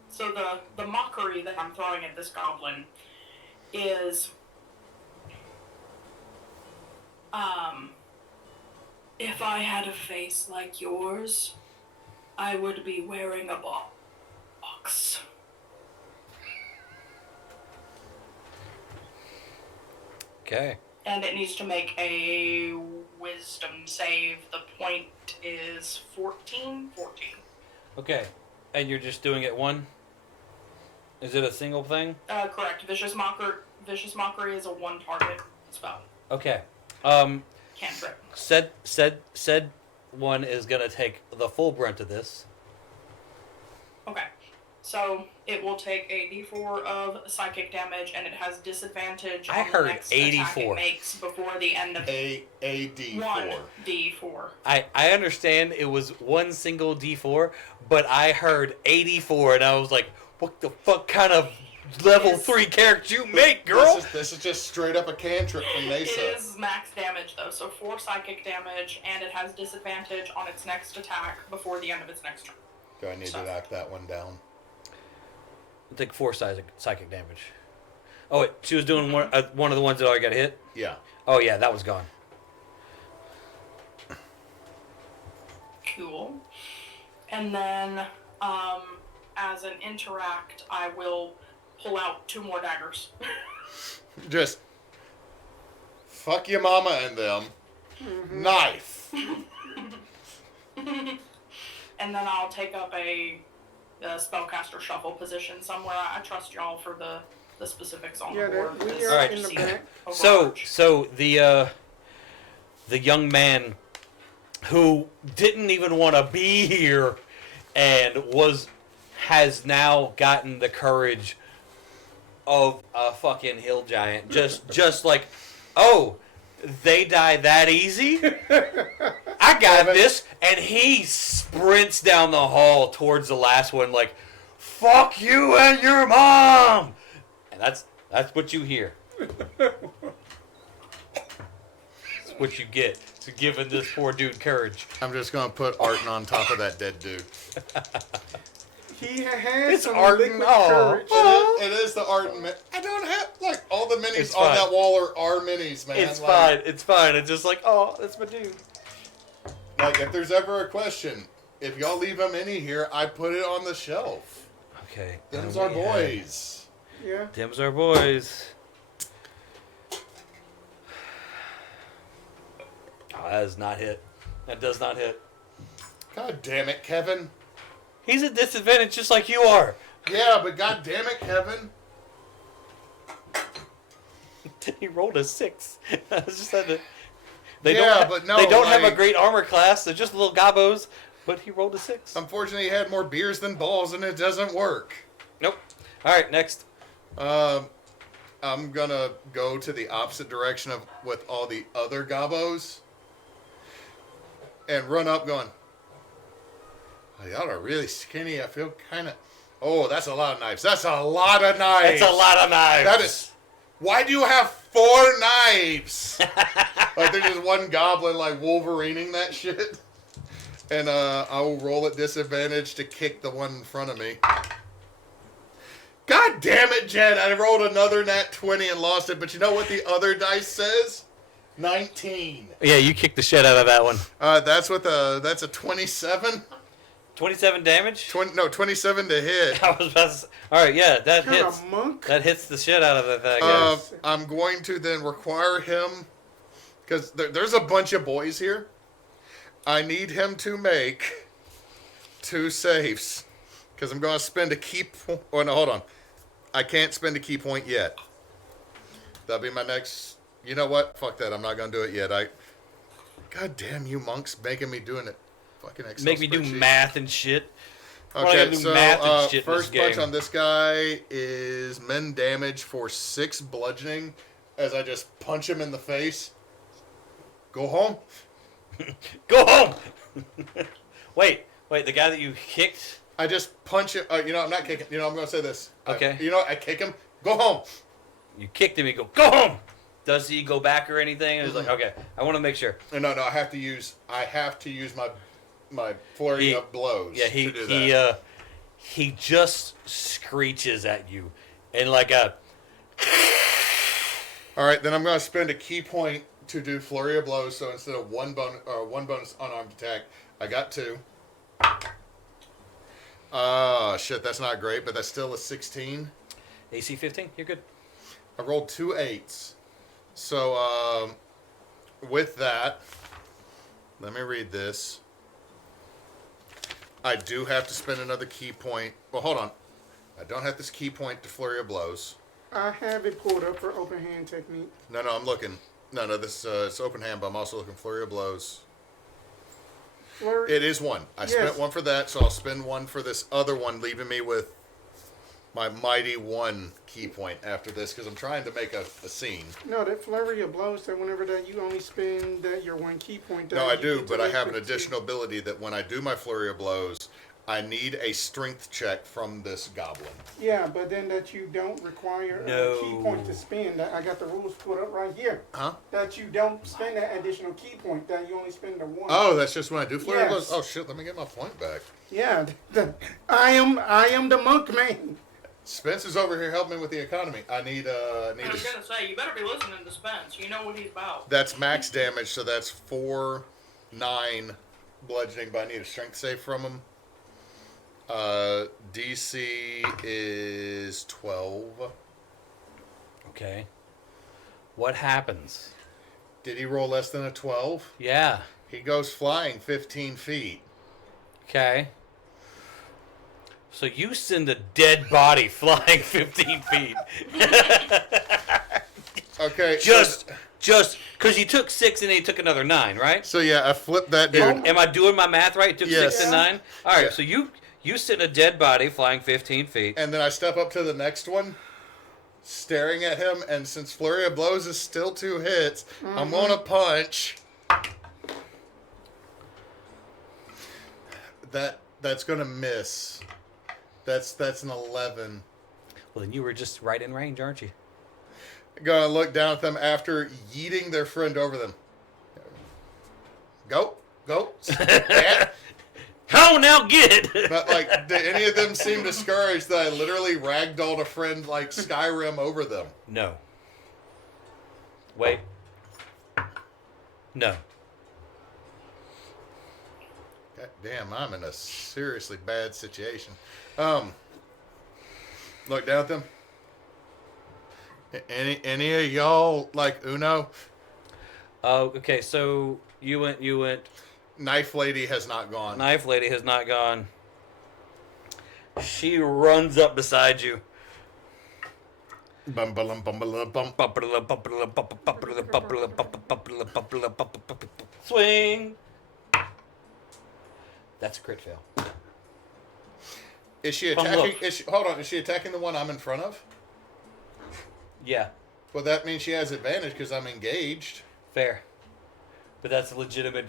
So the mockery that I'm throwing at this goblin is If I had a face like yours, I would be wearing a box. Okay. And it needs to make a wisdom save. The point is 14? 14. Okay. And you're just doing it one? Is it a single thing? Correct. Vicious Mockery is a one target spell. Okay. Cantrip. Said one is gonna take the full brunt of this. Okay. So it will take a d4 of psychic damage, and it has disadvantage I on heard the next 84. attack it makes before the end of A D4. 1d4. I understand it was one single D4, but I heard 84, and I was like, what the fuck kind of level Yes. 3 character you make, girl? This is just straight up a cantrip from It Neysa. is max damage though, so 4 psychic damage, and it has disadvantage on its next attack before the end of its next turn. Do I need to knock that one down? I'll take 4 psychic damage. Oh, wait, she was doing one of the ones that already got hit? Yeah. Oh, yeah, that was gone. Cool. And then, as an interact, I will pull out 2 more daggers. Just fuck your mama and them. Knife. And then I'll take up a spellcaster shuffle position somewhere. I trust y'all for the specifics on Yeah, the board. we because are Alright. in the see back. overarch. So the young man who didn't even want to be here and has now gotten the courage of a fucking hill giant. Just like, oh, they die that easy? I got this. And he sprints down the hall towards the last one like, fuck you and your mom! And that's what you hear. That's what you get for giving this poor dude courage. I'm just gonna put Arton on top of that dead dude. He has It's some Arden. liquid Aw. courage. It is the Arton. I don't have like all the minis It's on fine. that wall are minis, man. It's Like- fine. It's fine. It's just like, oh, that's my dude. Like, if there's ever a question, if y'all leave a mini here, I put it on the shelf. Okay. Them's and our we have- boys. Yeah. Them's our boys. Oh, that does not hit. That does not hit. God damn it, Kevin. He's at disadvantage just like you are. Yeah, but god damn it, Kevin. He rolled a 6. I was just had to. They Yeah, don't. but no, They don't have a like- great armor class. They're just little gobos. But he rolled a 6. Unfortunately, he had more beers than balls, and it doesn't work. Nope. All right, next. I'm gonna go to the opposite direction of with all the other gobos and run up going, oh, y'all are really skinny. I feel kind of... Oh, that's a lot of knives. That's a lot of knives. It's a lot of knives. That is... Why do you have 4 knives? Like, there's just one goblin, like, Wolverining that shit. And I will roll at disadvantage to kick the one in front of me. God damn it, Jed. I rolled another nat 20 and lost it. But you know what the other dice says? 19. Yeah, you kicked the shit out of that one. That's a 27. 27 damage. 27 to hit. I was about to say, all right, yeah, that You're hits. a monk. That hits the shit out of that guy. I'm going to then require him, because there's a bunch of boys here. I need him to make 2 saves, because I'm going to spend a key point. Oh, no, hold on. I can't spend a key point yet. That'll be my next... You know what? Fuck that. I'm not going to do it yet. God damn you monks making me doing it. Fucking Excel Make me do spreadsheet. math and shit. Why do I Okay, gotta do so math and shit in first this punch game? on this guy is men damage for 6 bludgeoning as I just punch him in the face. Go home. Go home. Wait, the guy that you kicked. I just punch him. I'm not kicking. I'm going to say this. Okay. I kick him. Go home. You kicked him. You go home. Does he go back or anything? And he's like, okay, I want to make sure. No. I have to use my flurry of blows. Yeah, to do that. he just screeches at you, and like a. All right, then I'm going to spend a key point to do flurry of blows. So instead of one bonus unarmed attack, I got 2. Shit, that's not great, but that's still a 16. AC 15, you're good. I rolled 2 8s. So with that, let me read this. I do have to spend another key point. Well, hold on. I don't have this key point to flurry of blows. I have it pulled up for open hand technique. No, I'm looking. No, this it's open hand, but I'm also looking flurry of blows. Flurry. It is 1. I spent 1 for that, so I'll spend 1 for this other one, leaving me with my mighty 1 key point after this, because I'm trying to make a scene. No, that flurry of blows, that whenever that you only spend that your 1 key point. No, I you do, get to but I make have an 15. additional ability that when I do my flurry of blows, I need a strength check from this goblin. Yeah, but then that you don't require a key point to spend. I got the rules put up right here. Huh? That you don't spend that additional key point. That you only spend the 1. Oh, that's just when I do flurry of Yes. blows? Oh, shit, let me get my point back. Yeah, I am the monk man. Spence is over here helping me with the economy. I need I was gonna say, you better be listening to Spence. You know what he's about. That's max damage, so that's 4, 9 bludgeoning, but I need a strength save from him. DC is 12. Okay. What happens? Did he roll less than a 12? Yeah. He goes flying 15 feet. Okay. So you send a dead body flying 15 feet. Okay. just because you took 6 and then you took another 9, right? So yeah, I flipped that dude. Am I doing my math right? Took 6 Yes. and 9? All right, Yeah. so you send a dead body flying 15 feet. And then I step up to the next one, staring at him, and since Flurry of Blows is still 2 hits, I'm going to punch. That's going to miss. That's an 11. Well, then you were just right in range, aren't you? Going to look down at them after yeeting their friend over them. Go. Yeah. How now get it? But, like, did any of them seem discouraged that I literally ragdolled a friend like Skyrim over them? No. Wait. No. God damn, I'm in a seriously bad situation. Look down at them. Any of y'all like Uno? Oh, okay. So you went. Knife Lady has not gone. Knife Lady has not gone. She runs up beside you. Bum, bum, bum, bum, bum. Swing. That's a crit fail. Is she Bum, attacking? look. Hold on. Is she attacking the one I'm in front of? Yeah, Well, that means she has advantage because I'm engaged. fair. But that's a legitimate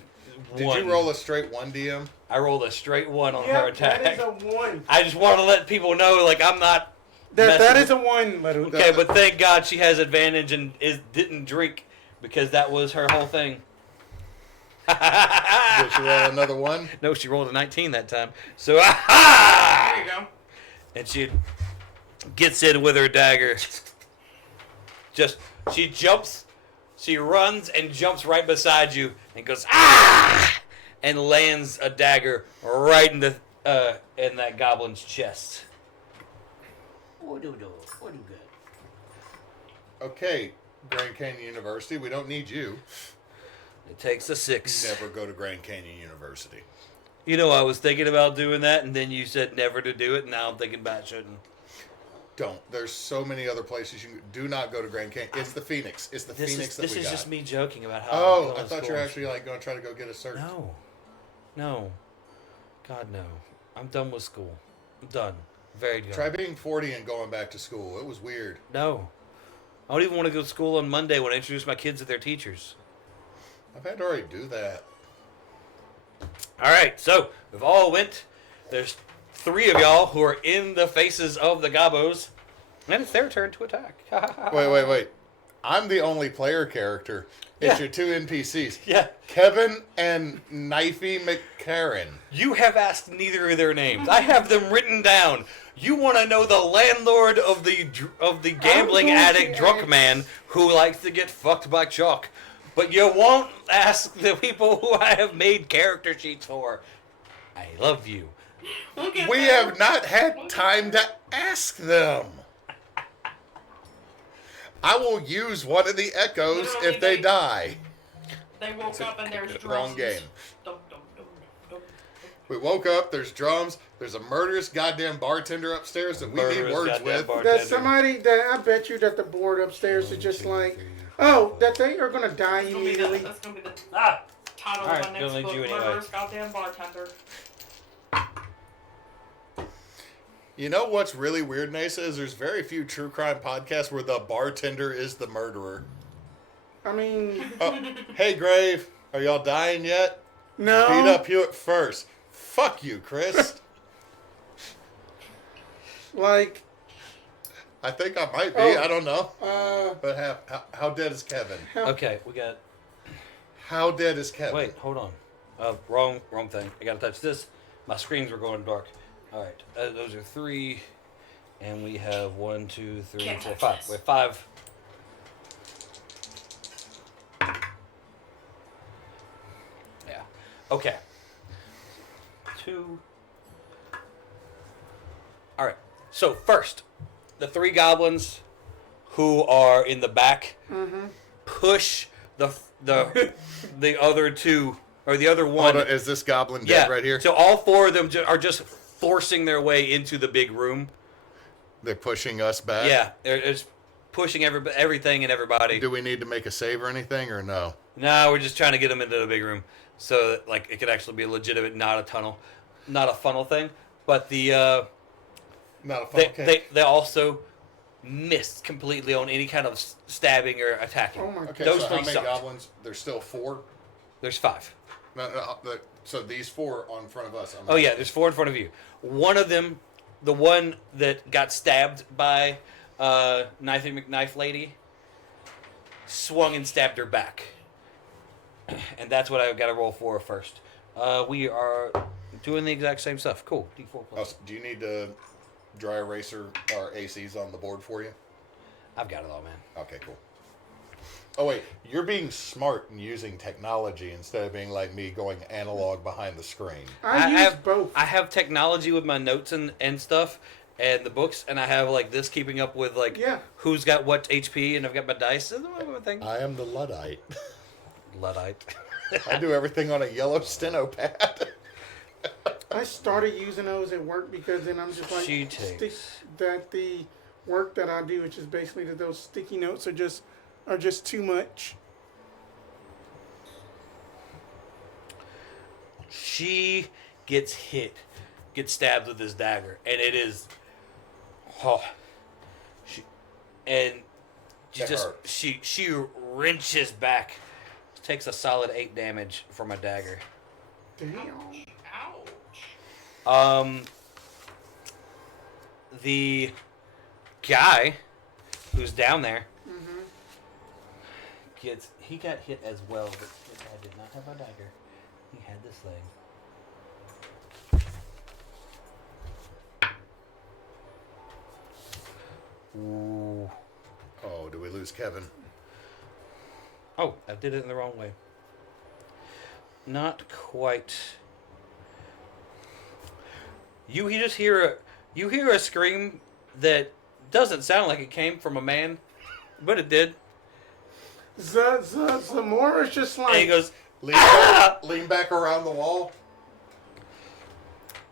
Did one. you roll a straight 1, DM? I rolled a straight 1 on her Yeah, attack. that is a 1. I just want to let people know, like, I'm not. That messing is a 1, Little. Okay, but thank God she has advantage and didn't drink because that was her whole thing. Did she roll another 1? No, she rolled a 19 that time. So, There you go. and she gets in with her dagger. She jumps, she runs and jumps right beside you and goes, ah! And lands a dagger right in that goblin's chest. Okay, Grand Canyon University, we don't need you. It takes a 6. Never go to Grand Canyon University. You know, I was thinking about doing that, and then you said never to do it, and now I'm thinking about it shouldn't. Don't. There's so many other places you can do not go to Grand Canyon. It's the Phoenix. It's the Phoenix that we got. This is just me joking about how. Oh, I'm going I to thought you were school. actually like going to try to go get a cert. No. God, no. I'm done with school. I'm done. Very done. Try being 40 and going back to school. It was weird. No. I don't even want to go to school on Monday when I introduce my kids to their teachers. I've had to already do that. All right, so we've all went. There's 3 of y'all who are in the faces of the gobos, and it's their turn to attack. Wait. I'm the only player character. It's Yeah. your 2 NPCs. Yeah. Kevin and Knifey McCarran. You have asked neither of their names. I have them written down. You want to know the landlord of the gambling going addict to drunk ask- man who likes to get fucked by chalk. But you won't ask the people who I have made character sheets for. I love you. We'll get We there. have not had time to ask them. I will use one of the echoes Literally, if they die. They woke up and there's drums. Wrong game. Dum, dum, dum, dum. We woke up, there's drums, there's a murderous goddamn bartender upstairs that we need Murderous words goddamn with. bartender. That somebody that I bet you that the board upstairs is just like, oh, that they are gonna die That's gonna be immediately. that's gonna be the Ah! title Alright, of my don't next need book. you anyway. Murderous goddamn bartender. You know what's really weird, Neysa, is there's very few true crime podcasts where the bartender is the murderer. I mean, Oh, hey, Grave, are y'all dying yet? no. Beat up Hewitt first. Fuck you, Chris. Like, I think I might be. Oh. I don't know. uh, But how dead is Kevin? Okay, we got. How dead is Kevin? Wait, hold on. Wrong thing. I gotta touch this. My screens were going dark. All right, those are 3, and we have 1, 2, 3, Can't 4, touch 5. this. We have 5. Yeah. Okay. 2. All right. So first, the 3 goblins who are in the back push the other 2 or the other one. Hold on, is this goblin dead Yeah, right here? So all 4 of them are just forcing their way into the big room. They're pushing us back? Yeah, they're just pushing everything and everybody. Do we need to make a save or anything, or no? No, we're just trying to get them into the big room so that, like, it could actually be a legitimate, not a funnel thing. But Not a funnel cake. they also missed completely on any kind of stabbing or attacking. Oh my Okay, Those so how 3 many sucked. goblins? There's still 4? There's 5. So these 4 on front of us. Oh yeah, there's 4 in front of you. One of them, the one that got stabbed by Knifey McKnife lady, swung and stabbed her back, and that's what I've got to roll for first. We are doing the exact same stuff. Cool. D4 Oh, plus. so do you need to dry eraser our ACs on the board for you? I've got it all, man. Okay, cool. Oh wait, you're being smart and using technology instead of being like me going analog behind the screen. I use have both. I have technology with my notes and stuff, and the books, and I have like this keeping up with like Yeah. who's got what HP, and I've got my dice. And thing. I am the Luddite. Luddite. I do everything on a yellow steno pad. I started using those at work because then I'm just like, She takes. that the work that I do, which is basically that those sticky notes are just too much. She gets stabbed with this dagger, and it is, oh, she It just hurts. she wrenches back, takes a solid 8 damage from a dagger. Damn. Ouch. The guy who's down there he got hit as well, but this guy did not have a dagger. He had this thing. Ooh. Oh, do we lose Kevin? Oh, I did it in the wrong way. Not quite. You just hear a scream that doesn't sound like it came from a man, but it did. Zamora's just And he like, goes, Lean back around the wall.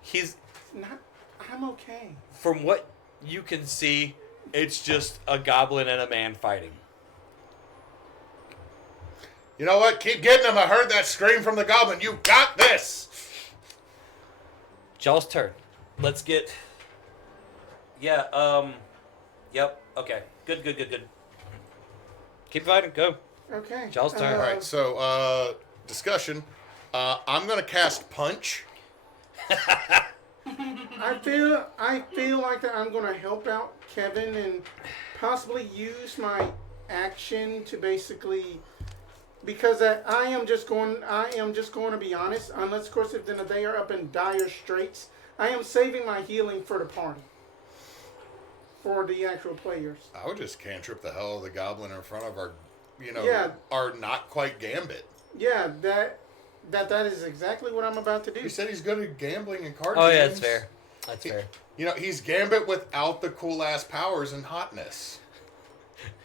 he's I'm okay. from what you can see, it's just a goblin and a man fighting. You know what? Keep getting him. I heard that scream from the goblin. You got this. Y'all's turn. Let's get. Yeah. Yep. Okay. Good. Keep fighting. Go. Okay. Y'all's turn. All right. So, discussion. I'm gonna cast punch. I feel like that I'm gonna help out Kevin and possibly use my action to basically, because I am just going to be honest. Unless, of course, if then they are up in dire straits, I am saving my healing for the party, for the actual players. I would just cantrip the hell of the goblin in front of our Yeah. are not quite Gambit. Yeah, that is exactly what I'm about to do. You said he's good at gambling and card Oh games. yeah, that's fair. That's fair. He's Gambit without the cool ass powers and hotness.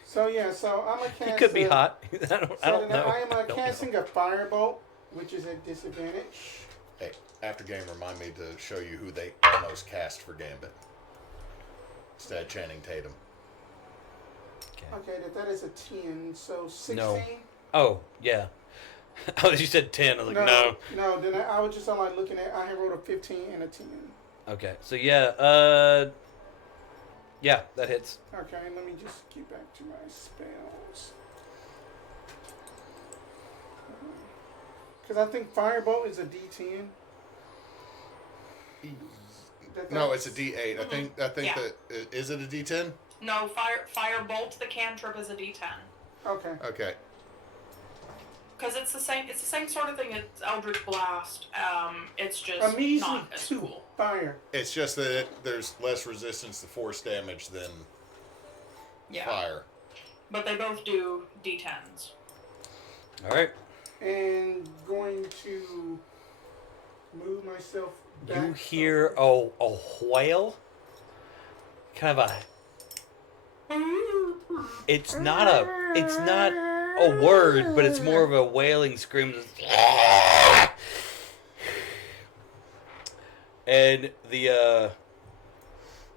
So yeah, so I'm a cast. He could be hot. I don't know. I am I don't casting a firebolt, which is at disadvantage. Hey, after game, remind me to show you who they almost cast for Gambit. Instead of Channing Tatum. Okay, that is a 10, so 16. No. Oh yeah. Oh, you said 10. I was like, no. No, then I was just like looking at. I had rolled a 15 and a 10. Okay, so yeah, yeah, that hits. Okay, let me just get back to my spells. Because I think Firebolt is a D10. No, it's a D8. I think Yeah. that is it a D10? No, firebolt the cantrip is a D10. Okay. Okay. Because it's the same sort of thing as Eldritch Blast. It's just A measly not as 2 cool. fire. It's just that there's less resistance to force damage than Yeah. fire. But they both do D10s. All right. And going to move myself back. You hear a whale, kind of a. It's not a word, but it's more of a wailing scream. And the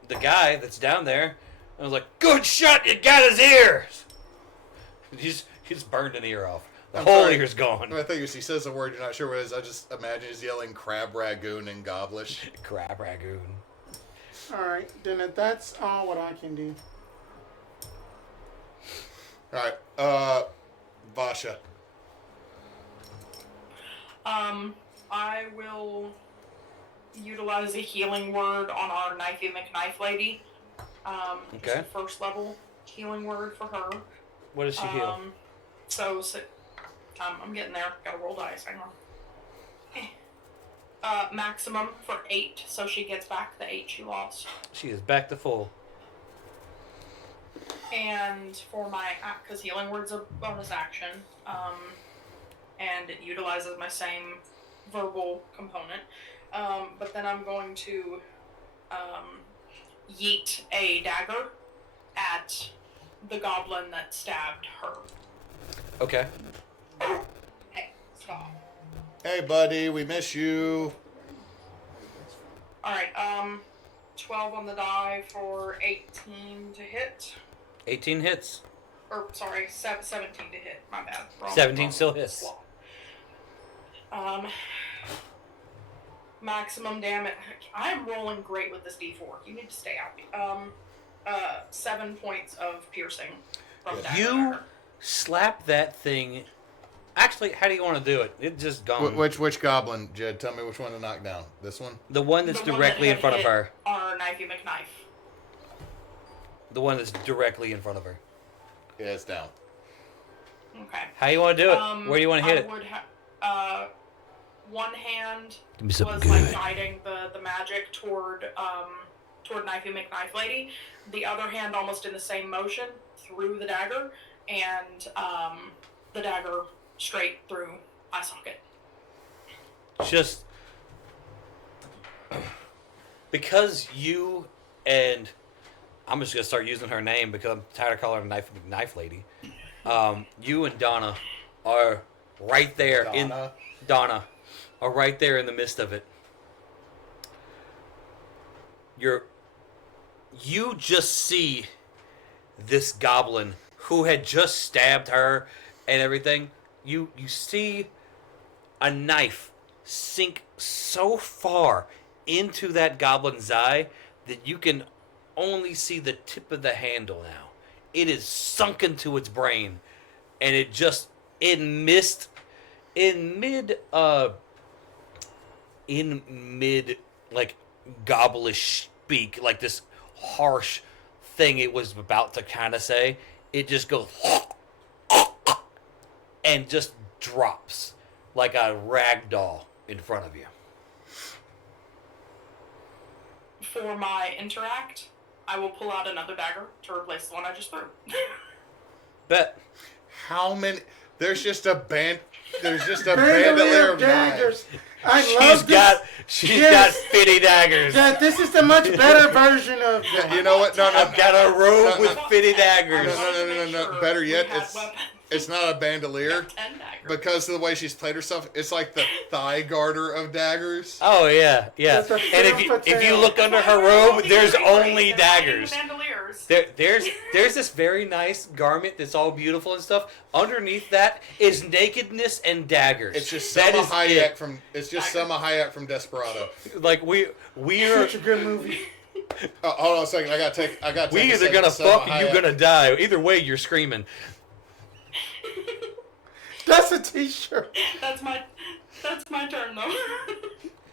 guy that's down there, I was like, "Good shot! You got his ears." He's burned an ear off. The I'm whole sorry. ear's gone. I think if he says a word you're not sure what it is, I just imagine he's yelling crab ragoon in Goblish. Crab ragoon. Alright, then that's all what I can do. Alright, Vasha. I will utilize a healing word on our Knifey McKnife lady. It's Okay. the first level healing word for her. What does she heal? I'm getting there. Gotta roll dice. Hang on. Maximum for 8, so she gets back the 8 she lost. She is back to full. And for my, because healing word's a bonus action, and it utilizes my same verbal component. But then I'm going to yeet a dagger at the goblin that stabbed her. Okay. Hey, stop. Hey, buddy, we miss you. Alright, 12 on the die for 18 to hit. 18 hits. Or, sorry, 17 to hit. My bad. 17 still hits. slot. Maximum damage. I am rolling great with this D4. You need to stay out. 7 points of piercing from dagger. You slap that thing. Actually, how do you want to do it? It's just gone. Which goblin, Jed? Tell me which one to knock down. This one? The one that's The one directly that in front of hit her. Our Knifey McKnife. The one that's directly in front of her. Yeah, it's down. Okay. How you want to do it? Where do you want to hit it? One hand Give me something was like good. guiding the magic toward Knifey McKnife Lady. The other hand, almost in the same motion, threw the dagger, and the dagger straight through eye socket. Just because you and I'm just gonna start using her name because I'm tired of calling her Knife Lady. You and Donna are right there Donna are right there in the midst of it. You just see this goblin who had just stabbed her and everything. You see a knife sink so far into that goblin's eye that you can only see the tip of the handle now. It is sunk into its brain, and it just in mid like gobblish speak, like this harsh thing it was about to kind of say. It just goes and just drops like a rag doll in front of you. For my interact, I will pull out another dagger to replace the one I just threw. Bet. How many? There's just a band. There's just a Bandolier bandolier of of daggers. knives. I She's love got this. she's Yes. got 50 daggers. That this is the much better version of. You know what? No, no. I've got a robe with 50 No, daggers. no. Better yet, it's not a bandolier 10 daggers. because of the way she's played herself. It's like the thigh garter of daggers. Oh yeah, yeah. That's a And femme if you fatale. look under her robe, there's only daggers. Bandoliers. There's this very nice garment that's all beautiful and stuff. Underneath that is nakedness and daggers. It's just that Selma is Hayek it. from. It's just Selma Hayek from Desperado. Like we're Such a good movie. Hold on a second. I gotta take. we a either second. gonna Selma fuck or you Hayek. gonna die. Either way, you're screaming. That's a T-shirt. That's my turn though.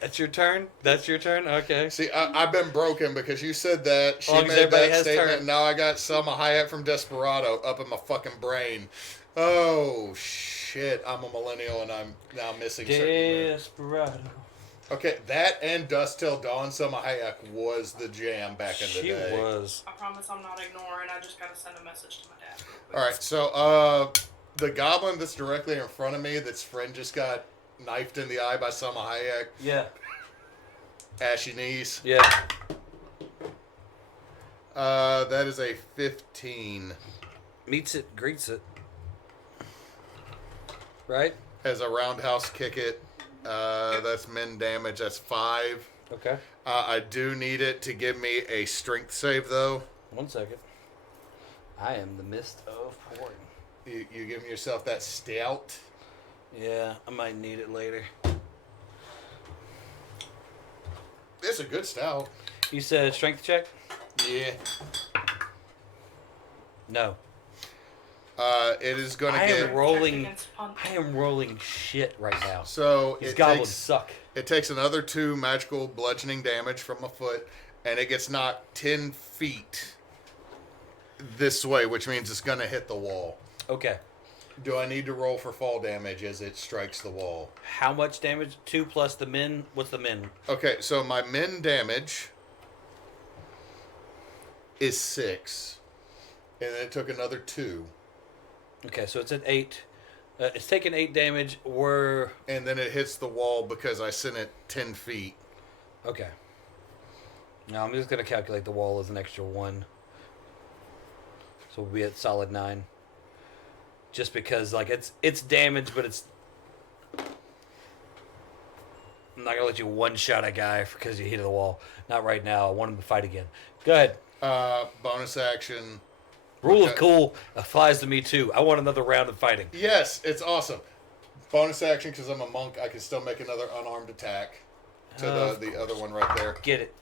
That's your turn. That's your turn. Okay. See, I've been broken because you said that. She Long as made everybody that has statement. turn. And now I got Selma Hayek from Desperado up in my fucking brain. Oh shit! I'm a millennial and I'm now missing certain. Desperado. Okay, that and Dust Till Dawn, Selma Hayek was the jam back in the She day. was. I promise I'm not ignoring. I just gotta send a message to my dad. All right, so the goblin that's directly in front of me, that's friend just got knifed in the eye by Selma Hayek. Yeah. Ashy knees. Yeah. That is a 15. Meets it, greets it. Right? As a roundhouse kick it. That's min damage. That's 5. Okay. I do need it to give me a strength save, though. 1 second. I am the mist of pouring. You giving yourself that stout. Yeah, I might need it later. It's a good stout. You said strength check? Yeah. No. It is going to I am get... rolling. Against punch. I am rolling shit right now. So These it goblins takes, suck. it takes another 2 magical bludgeoning damage from my foot, and it gets knocked 10 feet this way, which means it's going to hit the wall. Okay. Do I need to roll for fall damage as it strikes the wall? How much damage? 2 plus the min. What's the min? Okay, so my min damage is 6. And then it took another 2. Okay, so it's at 8. It's taking 8 damage. And then it hits the wall because I sent it 10 feet. Okay. Now I'm just gonna calculate the wall as an extra 1. So we'll be at solid 9. Just because like it's damage, but it's. I'm not gonna let you one shot a guy because you hit the wall. Not right now. I want him to fight again. Go ahead. Bonus action. Rule of Okay. cool applies to me too. I want another round of fighting. Yes, it's awesome. Bonus action because I'm a monk. I can still make another unarmed attack to Of the other one right there. Get it.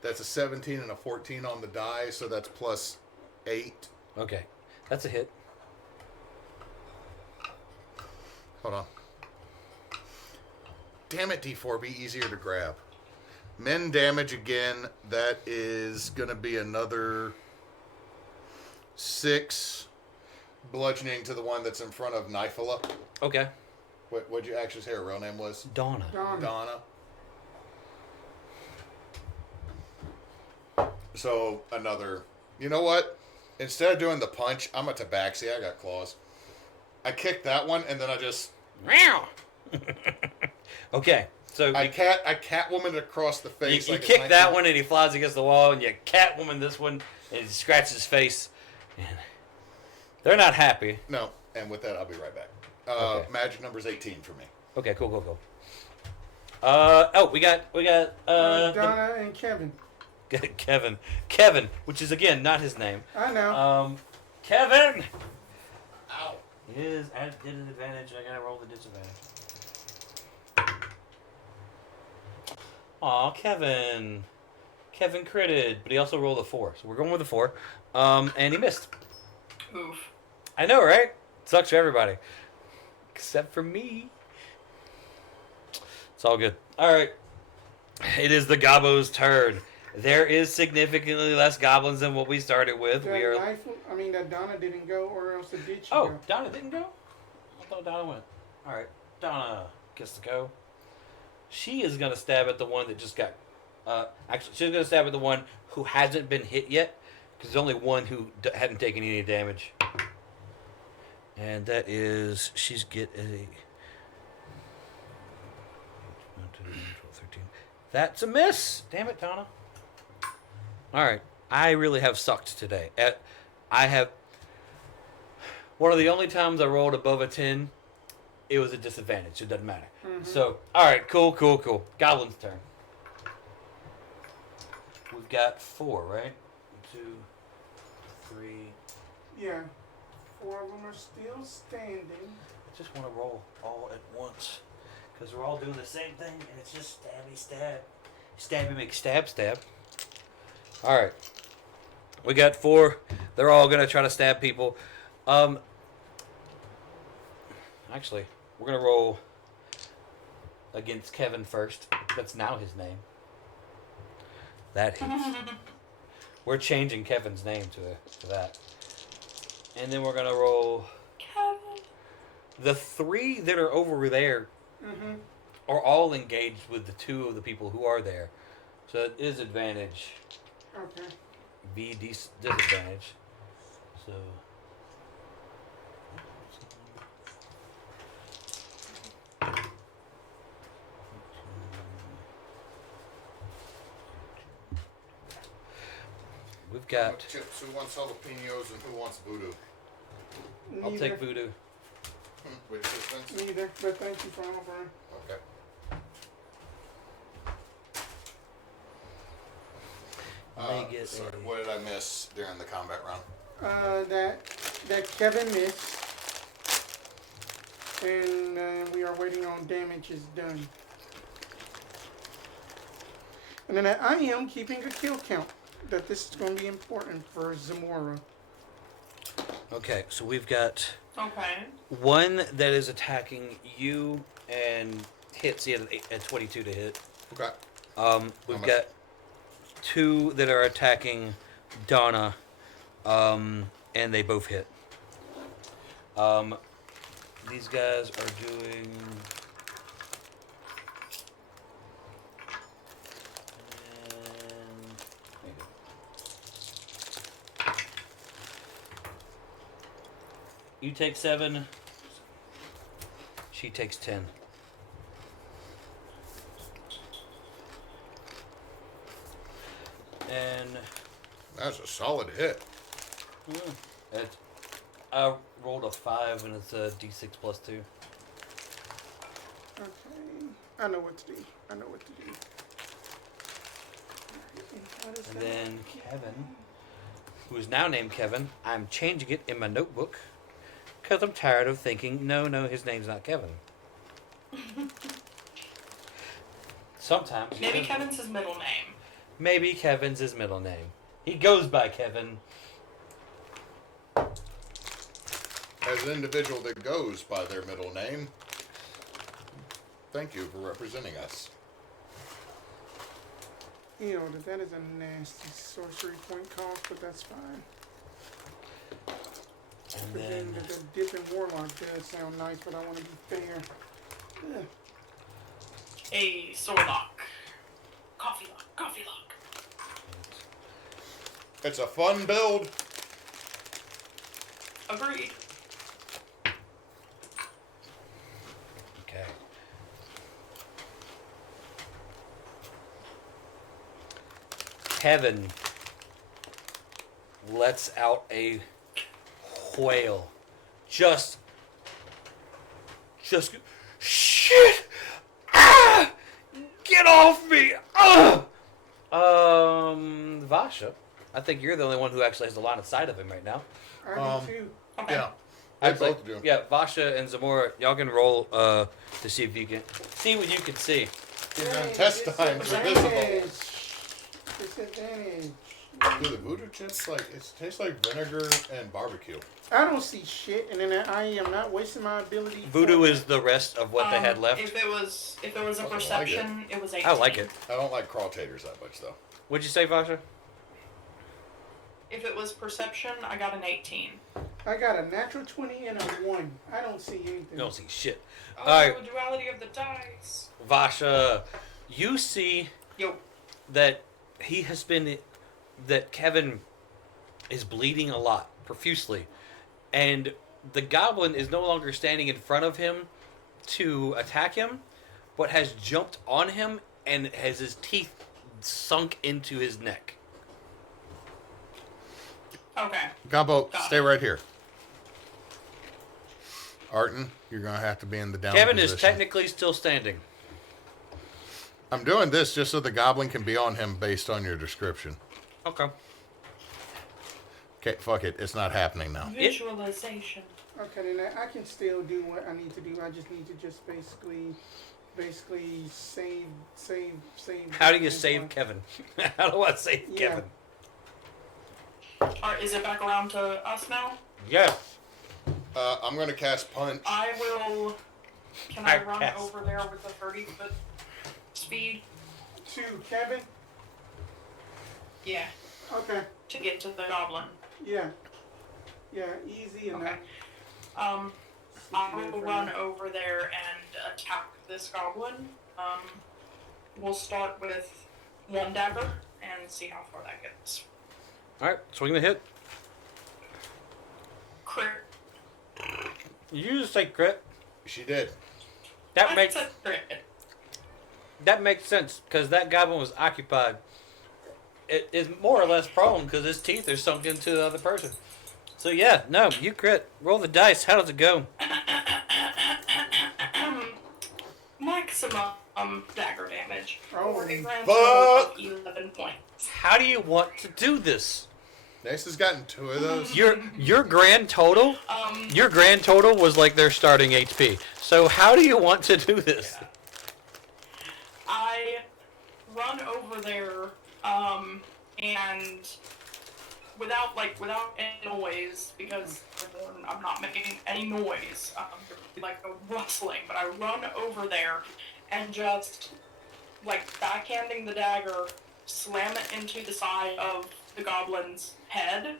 That's a 17 and a 14 on the die, so that's plus 8. Okay, that's a hit. Hold on. Damn it, D4, be easier to grab. Min damage again, that is going to be another 6 bludgeoning to the one that's in front of Nifala. Okay. What'd you actually say her real name was? Donna. Donna. So, another... You know what? Instead of doing the punch, I'm a tabaxi. I got claws. I kicked that one, and then I just... Okay, so I catwoman across the you face. like it's kick that 19 one and he flies against the wall, and you catwoman this one and he scratches his face. And they're not happy. No, and with that, I'll be right back. Okay. Magic number's 18 for me. Okay, cool. We got Donna and Kevin. Kevin, which is again not his name. I know. Kevin. Ow. Is at disadvantage. I gotta roll the disadvantage. Aw, Kevin. Kevin critted, but he also rolled a 4, so we're going with a 4. And he missed. Oof. I know, right? Sucks for everybody, except for me. It's all good. All right. It is the Gobbo's turn. There is significantly less goblins than what we started with. That Donna didn't go, or else it did she Oh, go? Donna didn't go? I thought Donna went. All right. Donna gets to go. She is going to stab at the one that just got... actually, she's going to stab at the one who hasn't been hit yet, Because there's only one who hadn't taken any damage. And that is, she's get a 1, 2, 12, 13. That's a miss. Damn it, Donna. All right, I really have sucked today. I have one of the only times I rolled above a 10. It was a disadvantage. It doesn't matter. So, all right, cool. Goblin's turn. We've got 4, right? 2, 3. Yeah. 4 of them are still standing. I just want to roll all at once. Because we're all doing the same thing, and it's just stabby stab. Stabby make stab stab. Alright. We got 4. They're all going to try to stab people. Actually, we're going to roll against Kevin first. That's now his name. That hits. We're changing Kevin's name to that. And then we're going to roll... Kevin. The 3 that are over there are all engaged with the 2 of the people who are there. So it is advantage. Okay. V disadvantage. So... We've got... Chips, who wants jalapenos and who wants voodoo? I'll take voodoo. Wait, Vince? Neither, but thank you for offering. Okay. Sorry, what did I miss during the combat round? That Kevin missed, and we are waiting on damage is done. And then I am keeping a kill count. That this is going to be important for Zamora. Okay, so we've got Okay. 1 that is attacking you and hits you at 22 to hit. Okay. We've got 2 that are attacking Donna, and they both hit. These guys are doing... You take 7. She takes 10. And That's a solid hit. I rolled a 5, and it's a D6 plus 2. Okay. I know what to do. And then Kevin, who is now named Kevin, I'm changing it in my notebook because I'm tired of thinking, no, his name's not Kevin. Sometimes. Maybe Kevin's his middle name. Maybe Kevin's his middle name. He goes by Kevin. As an individual that goes by their middle name, thank you for representing us. Ew, that is a nasty sorcery point cost, but that's fine. And But then then the dipping warlock does sound nice, but I want to be fair. Ugh. A sword lock. Coffee lock. It's a fun build. Agreed. okay. Kevin lets out a wail. Just shit! Ah! Get off me! Ah! Vasha, I think you're the only one who actually has a line of sight of him right now. I do too. Okay. Yeah. I'd They like, both do. yeah, Vasha and Zamora, y'all can roll to see if you can see what you can see. His intestines are visible. Disadvantage. Do the voodoo chips it tastes like vinegar and barbecue? I don't see shit, and then I am not wasting my ability. Voodoo is the rest of what they had left. If it was a like perception, it was 18. I like it. I don't like craw taters that much though. What'd you say, Vasha? If it was perception, I got an 18. I got a natural 20 and a 1. I don't see anything. You don't see shit. Oh, Alright, duality of the dice. Vasha, you see Yo. that he has been, that Kevin is bleeding a lot, profusely. And the goblin is no longer standing in front of him to attack him, but has jumped on him and has his teeth sunk into his neck. Okay. Gumbo, Got stay it. right here. Arton, you're going to have to be in the down Kevin position. is technically still standing. I'm doing this just so the goblin can be on him based on your description. Okay. Okay, fuck it. It's not happening now. Visualization. Okay, then I can still do what I need to do. I just need to just basically save. How do you save Kevin? How do I save Yeah. Kevin? Alright, is it back around to us now? Yeah. I'm going to cast Punch. I will. Can I run Yes. over there with the 30-foot speed? To Kevin. Yeah. Okay. To get to the goblin. Yeah. Yeah. Easy enough. Okay. I will run over there and attack this goblin. We'll start with one dagger and see how far that gets. Alright, swing the hit. Crit. You just say crit. She did. That makes That's a crit. that makes sense, because that goblin was occupied. It is more or less prone because his teeth are sunk into the other person. So yeah, no, you crit. Roll the dice. How does it go? Maximum dagger damage. Oh, For a grand fuck. total of 11 points. How do you want to do this? Neysa's gotten 2 of those. Your grand total? Your grand total was like their starting HP. So how do you want to do this? I run over there, and without any noise, because I'm not making any noise, like a rustling, but I run over there and just, like, backhanding the dagger, slam it into the side of the goblin's head,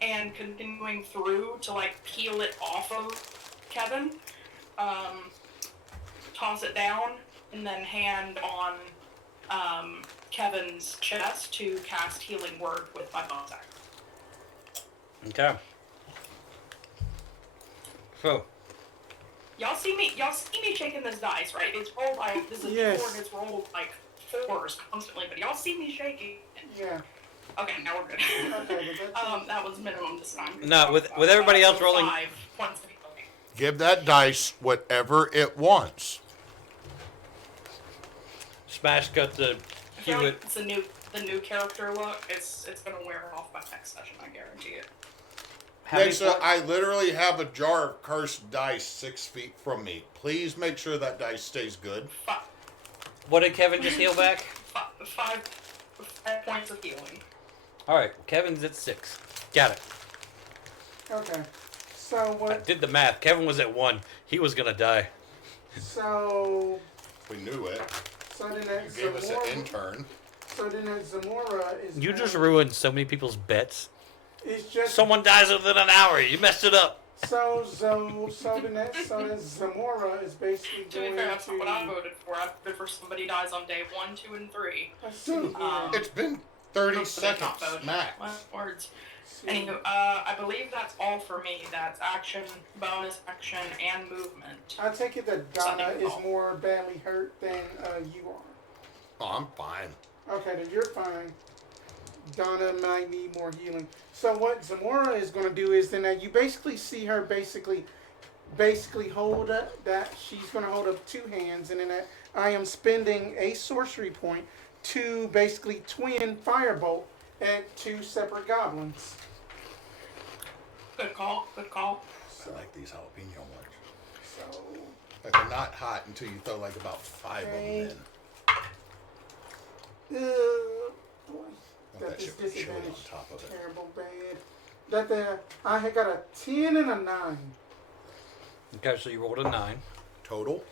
and continuing through to, like, peel it off of Kevin, toss it down, and then hand on Kevin's chest to cast Healing Word with my bonus action. Okay. So, Y'all see me shaking this dice, right? It's rolled like this is Yes. D4 and it's rolled like 4s constantly, but y'all see me shaking. Yeah. Okay, now we're good. Okay, but that's That was minimum this time. No, with everybody else rolling- 5 points of healing. Give that dice whatever it wants. Smash got the I feel Hewitt. like it's the new character look. It's gonna wear off by next session, I guarantee it. How many Neysa, points- I literally have a jar of cursed dice 6 feet from me. Please make sure that dice stays good. What did Kevin just heal back? 5 points of healing. Alright, Kevin's at 6. Got it. okay. So I what? did the math. Kevin was at 1. He was gonna die. So We knew it. so then that You gave us an Zamora. intern. So then that Zamora is. You just going- ruined so many people's bets. It's just Someone dies within an hour. You messed it up. so then that Zamora is basically To be going fair, that's not what I to. voted for. I voted for somebody dies on day 1, 2, and 3. I see. It's been 30 Most of them seconds not voted. max. Last words. See. Anywho, I believe that's all for me. That's action, bonus action, and movement. I take it that Donna is more badly hurt than you are. Oh, I'm fine. Okay, then you're fine. Donna might need more healing. So what Zamora is going to do is then you basically see her basically hold up that she's going to hold up 2 hands, and then I am spending a sorcery point to basically twin firebolt at 2 separate goblins. Good call. Good call. I like these jalapeno ones. So Like, they're not hot until you throw like about 5 Okay. of them in. boy, Want that that is shit with chili on disadvantage. top of it. Terrible bad. I had got a 10 and a 9 Okay, so you rolled a 9. Total?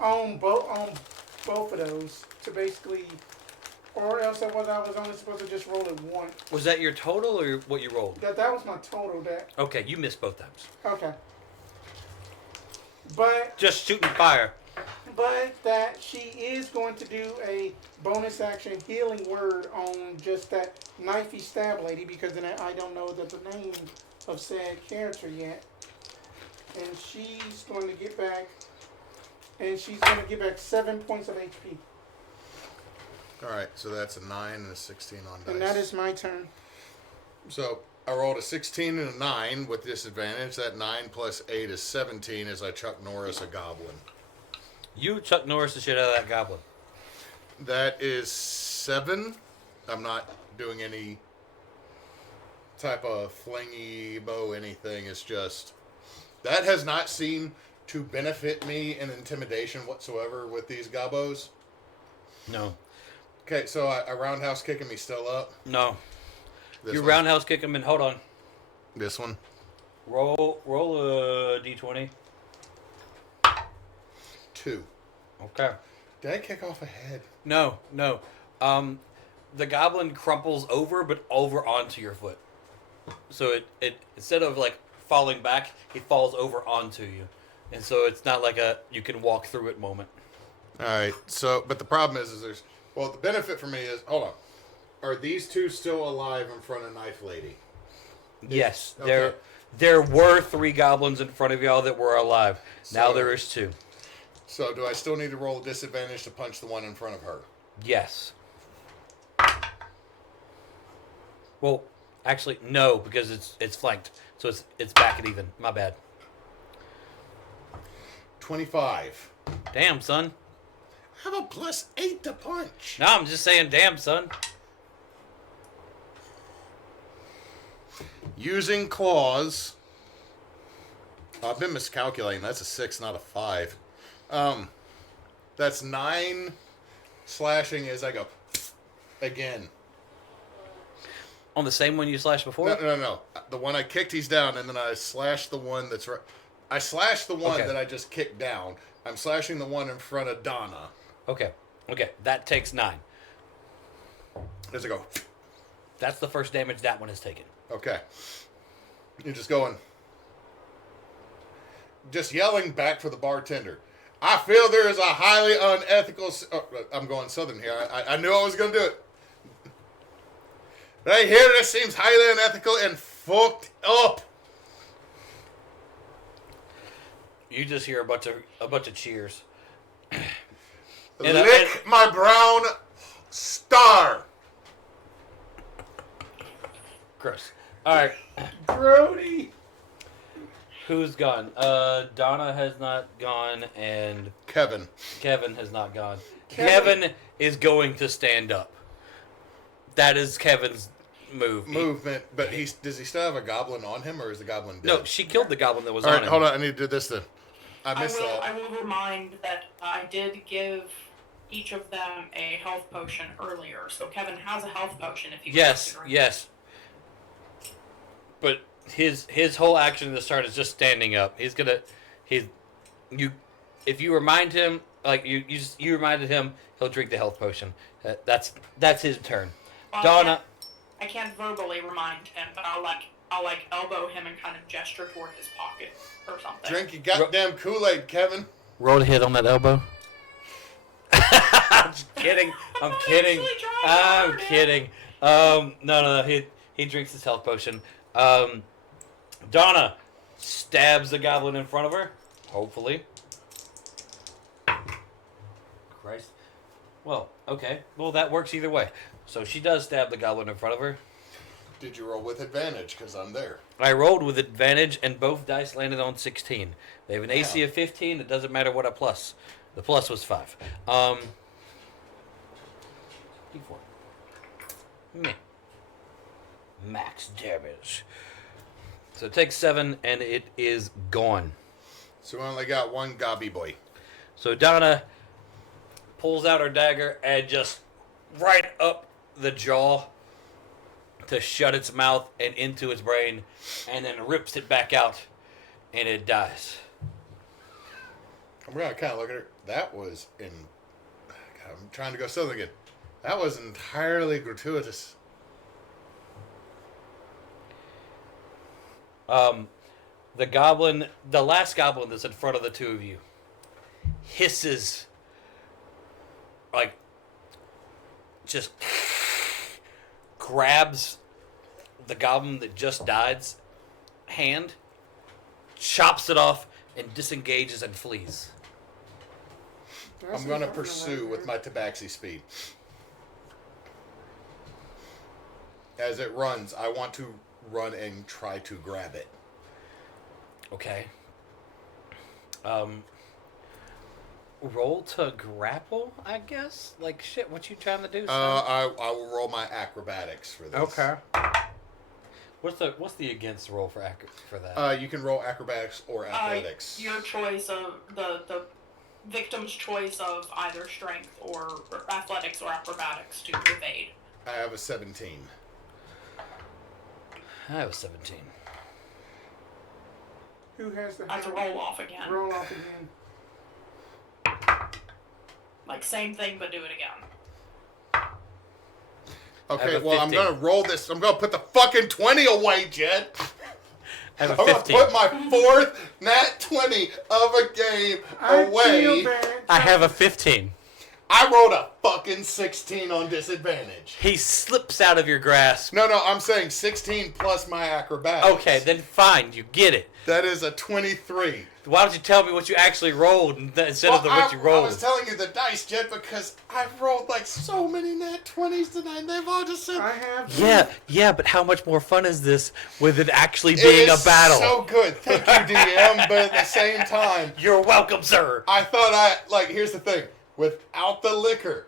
on both of those to basically, or else I was only supposed to just roll it once. Was that your total or what you rolled? That was my total. That Okay, you missed both times. okay. But Just shooting fire. but that she is going to do a bonus action healing word on just that knifey stab lady because I don't know the name of said character yet. And she's going to get back. And she's going to get back 7 points of HP. Alright, so that's a 9 and a 16 on dice. And that is my turn. So I rolled a 16 and a 9 with disadvantage. That 9 plus 8 is 17 as I Chuck Norris a goblin. You Chuck Norris the shit out of that goblin. That is 7. I'm not doing any type of flingy bow anything. It's just that has not seemed to benefit me in intimidation whatsoever with these gobos. No. Okay, so I roundhouse kicking me still up. No. This You one? roundhouse kick him and hold on. This one. Roll a d20. 2. Okay. Did I kick off a head? No. The goblin crumples over, but over onto your foot. So it instead of like falling back, it falls over onto you, and so it's not like you can walk through it moment. All right. So, but the problem is the benefit for me is, hold on. Are these two still alive in front of Knife Lady? Yes, Okay. there were 3 goblins in front of y'all that were alive. Now So- there is 2. So, do I still need to roll a disadvantage to punch the one in front of her? Yes. Well, actually, no, because it's flanked, so it's back at even. My bad. 25. Damn, son. I have a plus 8 to punch. No, I'm just saying, damn, son. Using claws. I've been miscalculating. That's a 6, not a 5. That's 9 slashing as I go again. On the same one you slashed before? No. The one I kicked, he's down, and then I slashed the one that's right. I slashed the one Okay. that I just kicked down. I'm slashing the one in front of Donna. Okay. That takes 9. As I go, That's the first damage that one has taken. okay. You're just going. Just yelling back for the bartender. I feel there is a highly unethical. I'm going southern here. I knew I was going to do it. Right here, this seems highly unethical and fucked up. You just hear a bunch of cheers. Lick my brown star. Gross. All right. Brody! Who's gone? Donna has not gone, and Kevin. Kevin has not gone. Kevin- Kevin is going to stand up. That is Kevin's move. Movement, but does he still have a goblin on him, or is the goblin dead? No, she killed the goblin that was All on right, him. hold on. I need to do this then. I missed that. I will remind that I did give each of them a health potion earlier, so Kevin has a health potion if you Yes. But his whole action at the start is just standing up. If you remind him, like you reminded him, he'll drink the health potion. That's his turn. Donna. I can't verbally remind him, but I'll elbow him and kind of gesture toward his pocket or something. Drink your goddamn Kool-Aid, Kevin. Roll a hit on that elbow. I'm just kidding. I'm kidding. I'm kidding. No. He drinks his health potion. Donna stabs the goblin in front of her. Hopefully. Christ. Well, okay. Well, that works either way. So she does stab the goblin in front of her. Did you roll with advantage? Because I'm there. I rolled with advantage, and both dice landed on 16. They have an AC of 15. It doesn't matter what a plus. The plus was 5. D4. Meh. Max damage. So it takes 7, and it is gone. So we only got one gobby boy. So Donna pulls out her dagger and just right up the jaw to shut its mouth and into its brain, and then rips it back out, and it dies. I'm going to kind of look at her. That was God, I'm trying to go southern again. That was entirely gratuitous. The last goblin that's in front of the two of you, hisses, like, just grabs the goblin that just died's hand, chops it off, and disengages and flees. I'm going to pursue with my tabaxi speed. As it runs, I want to run and try to grab it. Okay. Roll to grapple, I guess? Like, shit, what you trying to do, son? I will roll my acrobatics for this. Okay. What's the against roll for that? You can roll acrobatics or athletics. Your choice of the victim's choice of either strength or athletics or acrobatics to evade. I have a 17. I have a 17. Who has the? I have to roll off again. Roll off again. Like same thing, but do it again. Okay, I have a well, I'm 15. going to roll this. I'm going to put the fucking 20 away, Jed. I have I'm a going to 15. put my fourth nat 20 of a game away. Feel bad. I have a 15. I rolled a fucking 16 on disadvantage. He slips out of your grasp. No, I'm saying 16 plus my acrobatics. Okay, then fine, you get it. That is a 23. Why don't you tell me what you actually rolled instead of what you rolled? I was telling you the dice, Jed, because I've rolled like so many nat 20s tonight. They've all just said... I have. Yeah, but how much more fun is this with it actually It being is a battle? so good. Thank you, DM, but at the same time, You're welcome, sir. I thought here's the thing. Without the liquor,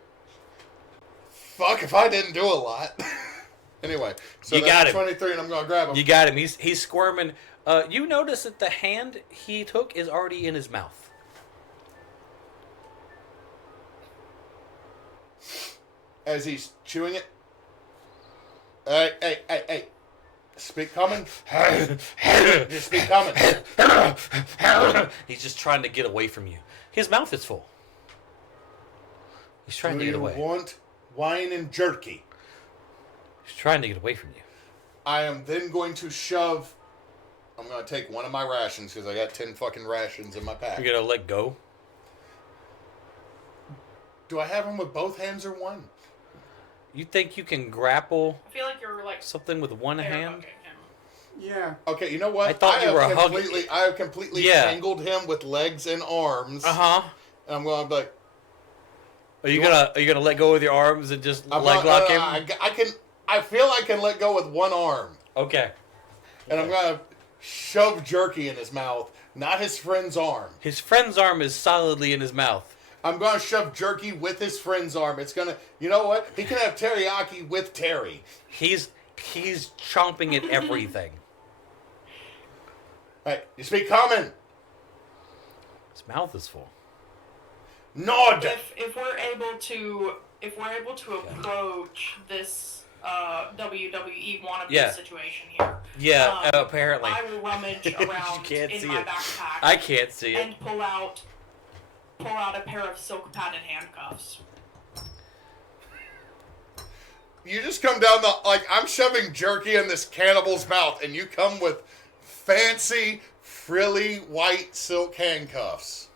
fuck if I didn't do a lot. Anyway, so You that's got him. 23 and I'm going to grab him. You got him. He's squirming. You notice that the hand he took is already in his mouth. As he's chewing it. Hey. Speak coming. Just speak coming. He's just trying to get away from you. His mouth is full. He's trying Do to get you away. want wine and jerky? He's trying to get away from you. I am then going to shove... I'm going to take one of my rations because I got 10 fucking rations in my pack. You're gonna let go? Do I have them with both hands or one? You think you can grapple I feel like you're like something with one bear hand? hugging him. Yeah. Okay, you know what? I thought you were hugging- I have completely Yeah. tangled him with legs and arms. Uh-huh. And I'm going to be like... Are you gonna let go with your arms and just I'm leg not- lock him? I feel I can let go with one arm. Okay. And I'm going to shove jerky in his mouth, not his friend's arm. His friend's arm is solidly in his mouth. I'm going to shove jerky with his friend's arm. It's going to... You know what? He can have teriyaki with Terry. He's chomping at everything. Hey, you speak common. His mouth is full. Nod. If we're able to approach this WWE wannabe Yeah. situation here, Yeah, apparently. I will rummage around can't in see my it. backpack I can't see it. and pull out a pair of silk padded handcuffs. You just come down the... Like, I'm shoving jerky in this cannibal's mouth, and you come with fancy, frilly, white silk handcuffs.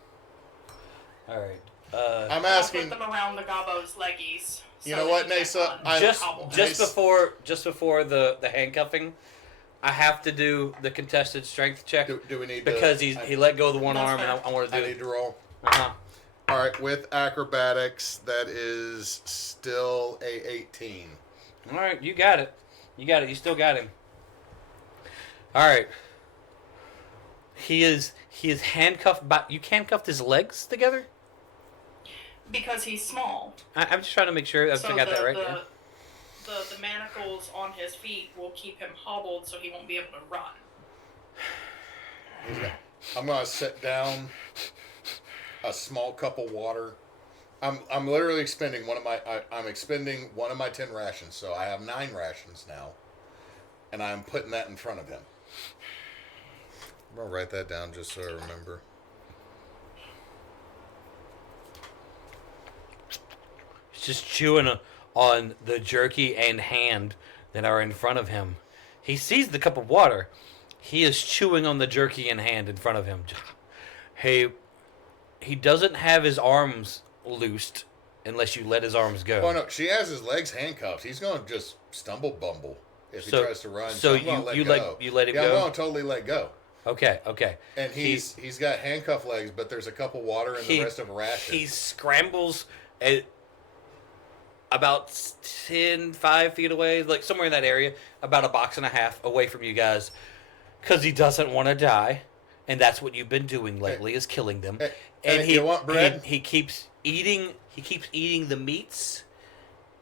All right. I'm I'll asking... put them around the gobbo's leggies. You so know what, that he Neysa? can't I- just Nice. before the handcuffing, I have to do the contested strength check Do we need because to... he let go of the one That's arm fair. and I want to I do need it. to roll. Uh-huh. All right, with acrobatics, that is still a 18. All right, you got it. You still got him. All right. He is handcuffed. You handcuffed his legs together. because he's small. I'm just trying to make sure I've got that right. Yeah. The manacles on his feet will keep him hobbled, so he won't be able to run. I'm gonna set down a small cup of water. I'm literally expending I'm expending one of my 10 rations, so I have 9 rations now, and I'm putting that in front of him. I'm gonna write that down just so I remember. He's just chewing on the jerky and hand that are in front of him. He sees the cup of water. He is chewing on the jerky and hand in front of him. Hey, he doesn't have his arms loosed unless you let his arms go. Oh no, she has his legs handcuffed. He's going to just stumble bumble if he So- tries to run. so I'm gonna you go. let him yeah, go? I'm going to totally let go. Okay. And he's got handcuff legs, but there's a couple water and the rest of a ration. He scrambles at about 5 feet away, like somewhere in that area, about a box and a half away from you guys, because he doesn't want to die, and that's what you've been doing lately, is killing them. And you want bread? He keeps eating. He keeps eating the meats,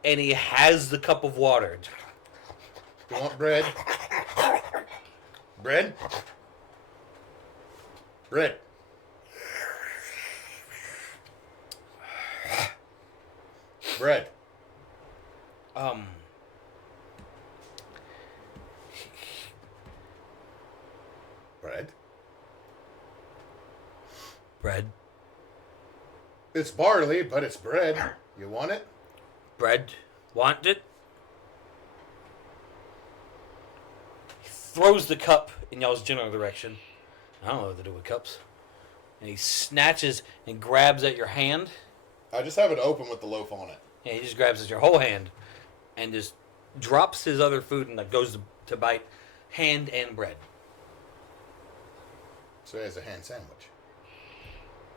and he has the cup of water. You want bread? Bread? Bread. Bread. Bread? Bread. It's barley, but it's bread. You want it? Bread. Want it? He throws the cup in y'all's general direction. I don't know what to do with cups. And he snatches and grabs at your hand. I just have it open with the loaf on it. Yeah, he just grabs at your whole hand and just drops his other food and like goes to bite hand and bread. So he has a hand sandwich.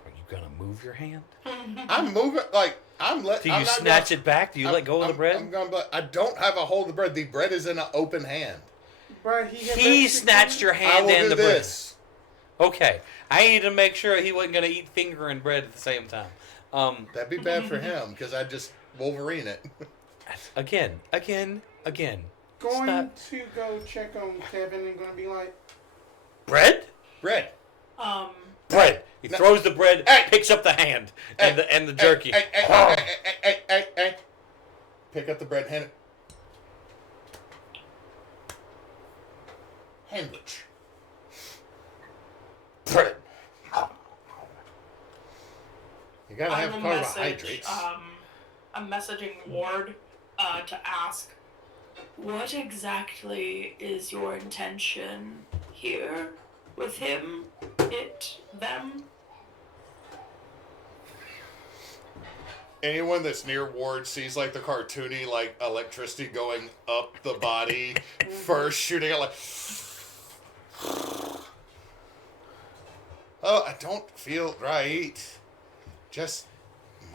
Are you gonna move your hand? I'm moving like I'm let. Do you I'm not snatch gonna- it back? Do you let go of the bread? I'm gonna. I don't have a hold of the bread. The bread is in an open hand. Bro, He snatched your I hand will and do the bread. this. Okay, I need to make sure he wasn't gonna eat finger and bread at the same time. That'd be bad for him because I just Wolverine it. Again. Going Stop. to go check on Kevin and gonna be like, Bread? Bread. Bread. He throws the bread, Hey. picks up the hand and the jerky. Hey. Pick up the bread. Hand it. Handwich. Bread. You gotta have carbohydrates. I'm messaging Ward to ask. What exactly is your intention here with him, it, them? Anyone that's near Ward sees like the cartoony like electricity going up the body, first shooting out like. Oh, I don't feel right. Just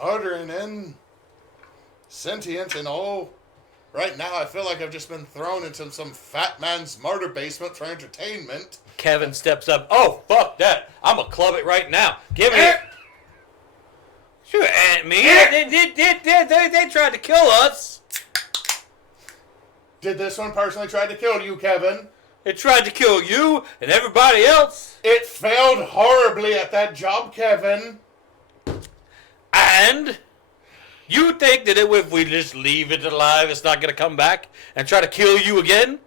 murdering and sentient and all. Right now, I feel like I've just been thrown into some fat man's murder basement for entertainment. Kevin steps up. Oh, fuck that. I'm going to club it right now. Give me it. Sure, Aunt me. They tried to kill us. Did this one personally try to kill you, Kevin? They tried to kill you and everybody else. It failed horribly at that job, Kevin. And you think that if we just leave it alive, it's not going to come back and try to kill you again?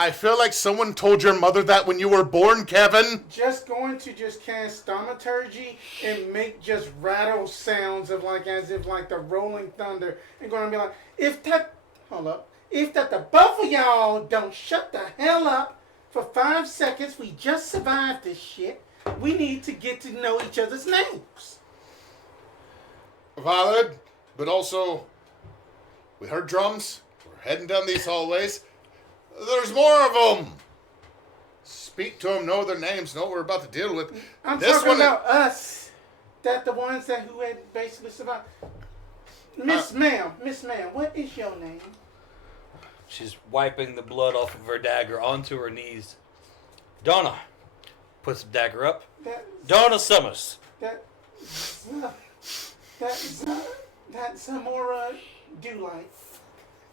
I feel like someone told your mother that when you were born, Kevin. just going to just cast thaumaturgy and make just rattle sounds of like as if like the rolling thunder and going to be like, if that the both of y'all don't shut the hell up for 5 seconds, we just survived this shit. We need to get to know each other's names. Valid, but also, we heard drums. We're heading down these hallways. There's more of them. Speak to them, know their names, know what we're about to deal with. I'm This talking one is- about us. That the ones that who had basically survived. Miss Ma'am, what is your name? She's wiping the blood off of her dagger onto her knees. Donna puts the dagger up. That Donna Summers. that Zamora Dewlight.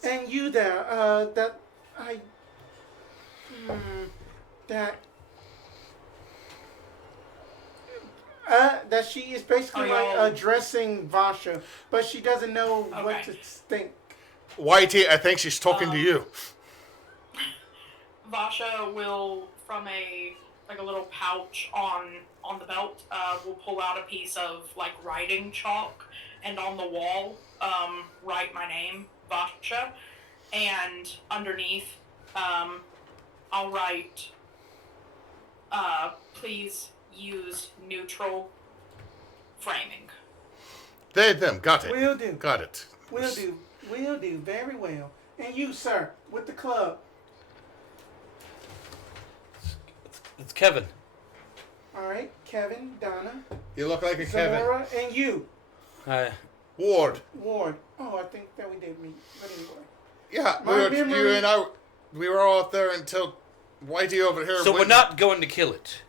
And you there, that she is basically Are like y'all- addressing Vasha, but she doesn't know what to Okay. think. Whitey, I think she's talking to you. Vasha will, from a little pouch on the belt, will pull out a piece of like writing chalk, and on the wall, write my name, Vasha, and underneath, I'll write, please use neutral framing. They, them. Got it. Will do. Got it. Will do. Will do. Very well. And you, sir, with the club. It's Kevin. All right, Kevin, Donna, You look like a Kevin. Zamora, and you, Hi. Ward. Ward. Oh, I think that we did meet. But anyway. Yeah, My you memory- and I, we were all up there until Whitey over here. So we're went- not going to kill it.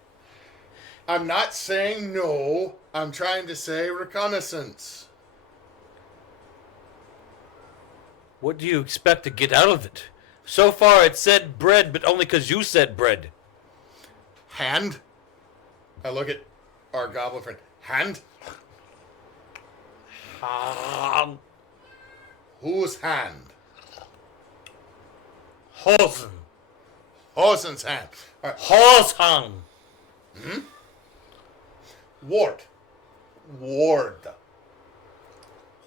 I'm not saying no. I'm trying to say reconnaissance. What do you expect to get out of it? So far it said bread, but only because you said bread. Hand. I look at our goblin friend. Hand. Whose hand? Hosen. Hosen's hand. All right. Hosen. Ward. Ward.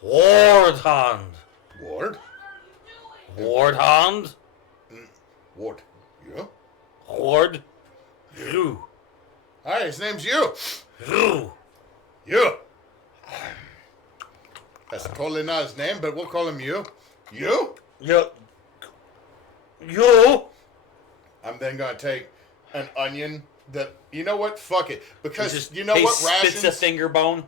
Wardhand. Ward. Wardhand. Ward. You? Ward. You. Hi, his name's you. You. You. That's totally not his name, but we'll call him you. You? You. You. I'm then gonna take an onion that, you know what? Fuck it. Because you know he what? spits a finger bone.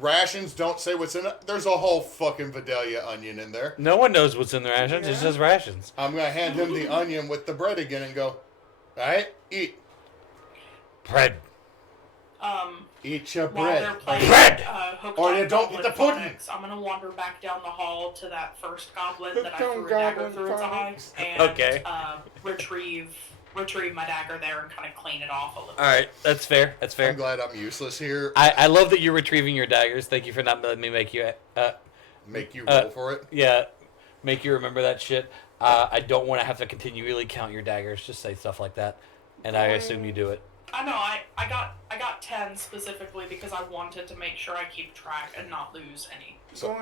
Rations don't say what's in it. There's a whole fucking Vidalia onion in there. No one knows what's in the rations. It Yeah. says rations. I'm gonna hand him the onion with the bread again and go, alright, eat. Bread. Eat your While bread. they're playing Bread! Hooked Or on you don't get the Goblin pudding. Phonics, I'm gonna wander back down the hall to that first goblin that I Hooked on threw a dagger Goblin through its Phonics. eyes and Okay. retrieve my dagger there and kind of clean it off a little. All right, that's fair. That's fair. I'm glad I'm useless here. I love that you're retrieving your daggers. Thank you for not letting me make you. Make you roll for it. Yeah, make you remember that shit. I don't want to have to continually count your daggers. Just say stuff like that, and I assume you do it. I know. I got 10 specifically because I wanted to make sure I keep track and not lose any. So,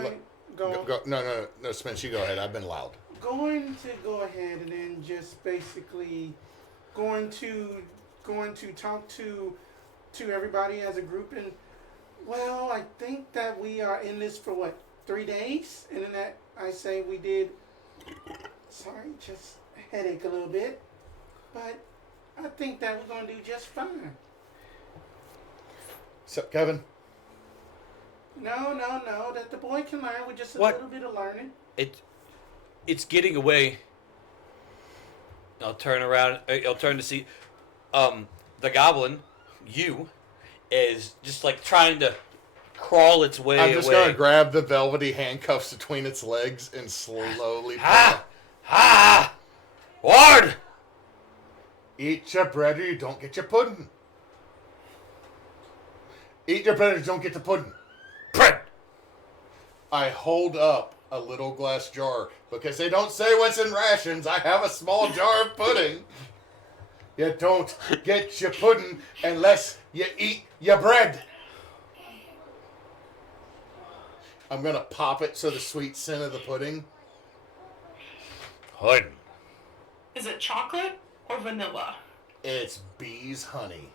Going, no, Spence, you go ahead. I've been loud. going to go ahead and then just basically going to talk to everybody as a group, and well, I think that we are in this for what, 3 days, and then that I say we did. Sorry, just a headache a little bit, but I think that we're gonna do just fine. So, Kevin, No, that the boy can learn with just a What? little bit of learning. It's getting away. I'll turn around. I'll turn to see, the goblin. You is just like trying to crawl its way I'm just away. gonna grab the velvety handcuffs between its legs and slowly Ha! Ward! eat your bread or you don't get your pudding. Eat your bread or you don't get the pudding. Bread! I hold up a little glass jar because they don't say what's in rations. I have a small jar of pudding. You don't get your pudding unless you eat your bread. I'm gonna pop it so the sweet scent of the pudding. Pudding. Is it chocolate or vanilla? It's bees honey.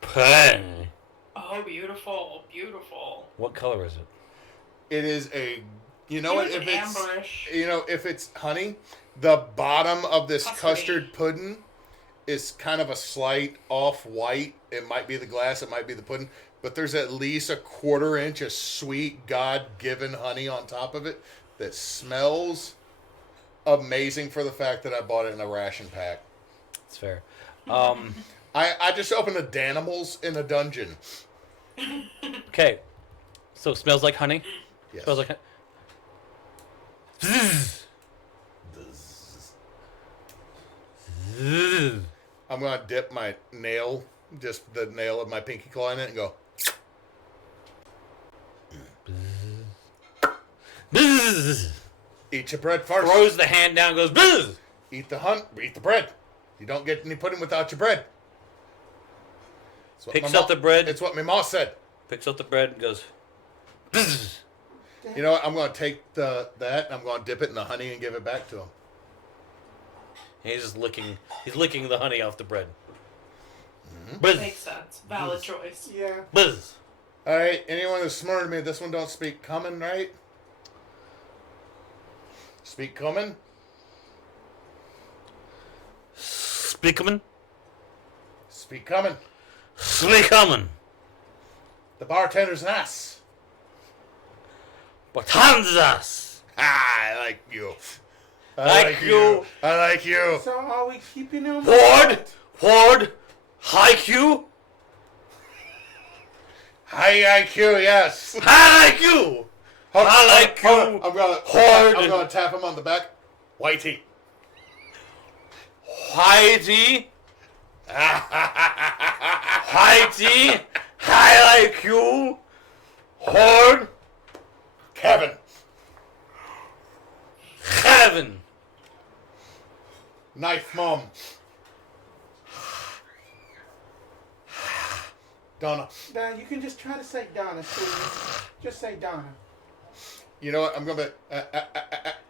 Pudding. Oh, beautiful, beautiful. What color is it? It is a, you know It what? was If it's, amberish. you know, if it's honey, the bottom of this Custody. custard pudding is kind of a slight off-white. It might be the glass, it might be the pudding, but there's at least a 1/4 inch of sweet God-given honey on top of it that smells amazing for the fact that I bought it in a ration pack. It's fair. I just opened a Danimals in a dungeon. Okay. So it smells like honey. Yes. Smells like. I'm gonna dip my nail, just the nail of my pinky claw in it, and go. Eat your bread first. Throws the hand down, goes buzz. Eat the bread. You don't get any pudding without your bread. It's what Picks my up the bread. It's what my mom said. Picks up the bread and goes. Buzz. You know what? I'm going to take that and I'm going to dip it in the honey and give it back to him. And he's just licking. He's licking the honey off the bread. Mm-hmm. Buzz. Makes sense. Valid choice. Yeah. Buzz. All right, anyone that's smarter than me, this one don't speak common, right? Speak common? Speakman? Speak common. Speakman. The bartender's an ass. Batanzas. I like you. Like you. I like you. So are we keeping him? Ward. Haiku. High IQ, yes. I like you. I like you. I'm gonna tap him on the back. Whitey. Whitey. Whitey. I like you. Horde. Kevin. Kevin. Knife mom. Donna. Now you can just try to say Donna, please. Just say Donna. You know what? I'm gonna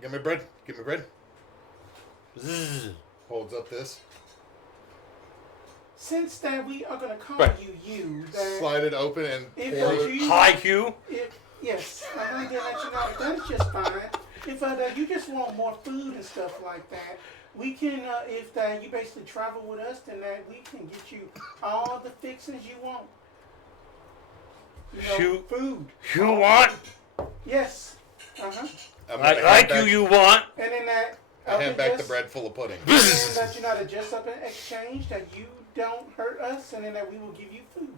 give me bread. Give me bread. Zzz. Holds up this. Since that we are gonna call Right. you, that Slide it open and if pour that it. you, Haiku. yes, I'm gonna let you know that is just fine. If you just want more food and stuff like that, we can. If you basically travel with us, then that we can get you all the fixings you want. You know, food. You want? Yes. I'm I gonna like hand you want? And then that. I hand back the just- bread full of pudding. And that you know to just up in exchange that you don't hurt us, and then that we will give you food.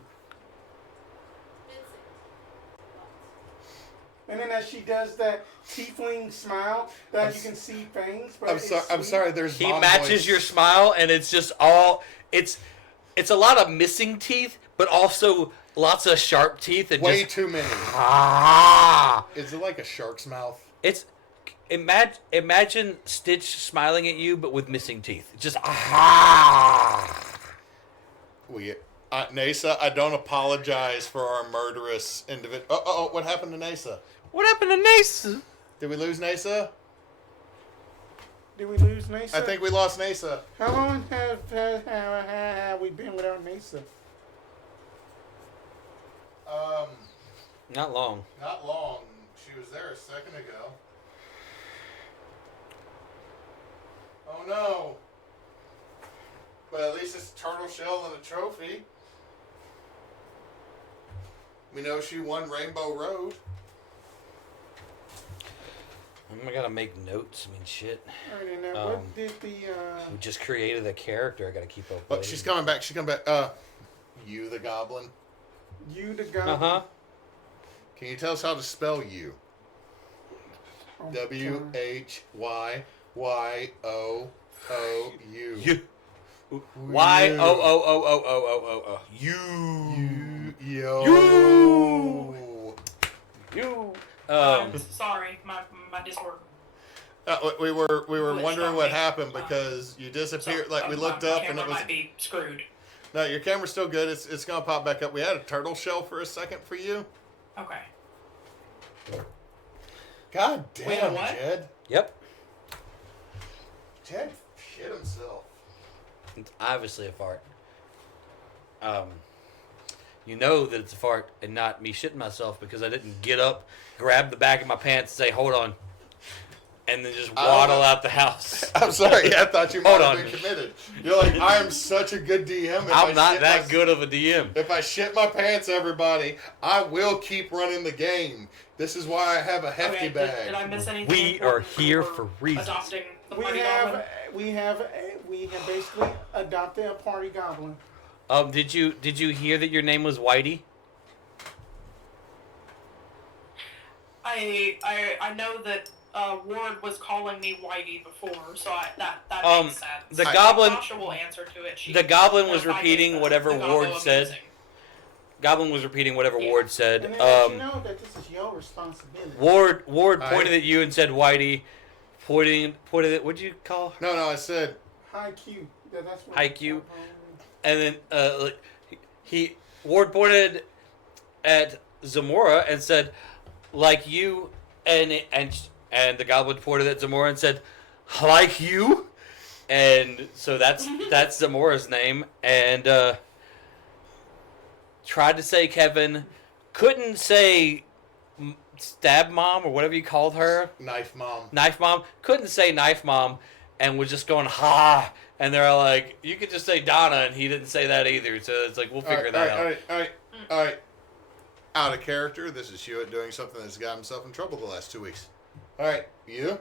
And then as she does that tiefling smile that you can see fangs. But I'm sorry. I'm sorry. There's He mom matches voice. your smile, and it's just all. It's a lot of missing teeth, but also lots of sharp teeth and Way just too many. ah. Is it like a shark's mouth? It's imagine Stitch smiling at you, but with missing teeth. Just ah. Neysa, I don't apologize for our murderous individual. Oh, what happened to Neysa? What happened to Neysa? Did we lose Neysa? Did we lose Neysa? I think we lost Neysa. How long have we been without Neysa? Not long. Not long. She was there a second ago. Oh no. But at least it's a turtle shell and a trophy. We know she won Rainbow Road. I gotta make notes. I mean, shit. Alright, and what did the We just created a character. I gotta keep up. But she's coming back. She's coming back. You the goblin. you the guy? Uh huh. Can you tell us how to spell you? Oh, God. WHYYOOU. You. Y-O-O-O-O-O-O-O. You. Yo. You. Sorry, my Discord. We were Glitched wondering on what me. happened because you disappeared. Like we looked my up and camera it was. might be screwed. No, your camera's still good. It's gonna pop back up. We had a turtle shell for a second for you. Okay. God Wait, damn, what? Jed. Yep. Jed shit himself. It's obviously a fart. You know that it's a fart and not me shitting myself because I didn't get up, grab the back of my pants, and say, "Hold on," and then just waddle out the house. I'm sorry. I thought you might Hold have on. been committed. You're like, I am such a good DM. If I'm I not shit that my- good of a DM. If I shit my pants, everybody, I will keep running the game. This is why I have a hefty Okay, bag. did I miss anything? We are important here for for reasons. Adopting the We party have goblin? we have basically adopted a party goblin. Did you hear that your name was Whitey? I know that Ward was calling me Whitey before, so that makes sense. the I goblin- think Vasha will answer to it. The goblin was if I get repeating the whatever gobbo Ward I'm said. using. Goblin was repeating whatever Yeah. Ward said. And then let you know that this is your responsibility. Ward Hi. pointed at you and said Whitey. Pointed at what'd you call her? No, I said, High Q. That's what High Q. And then Ward pointed at Zamora and said, "Like you," and the goblin pointed at Zamora and said, "Like you," and so that's Zamora's name. And tried to say Kevin, couldn't say stab mom or whatever you called her. Knife mom. Knife mom. Couldn't say knife mom and was just going, ha. And they're like, you could just say Donna, and he didn't say that either. So it's like, we'll figure that out. All right. Out of character, this is Hewitt doing something that's got himself in trouble the last 2 weeks. All right, you.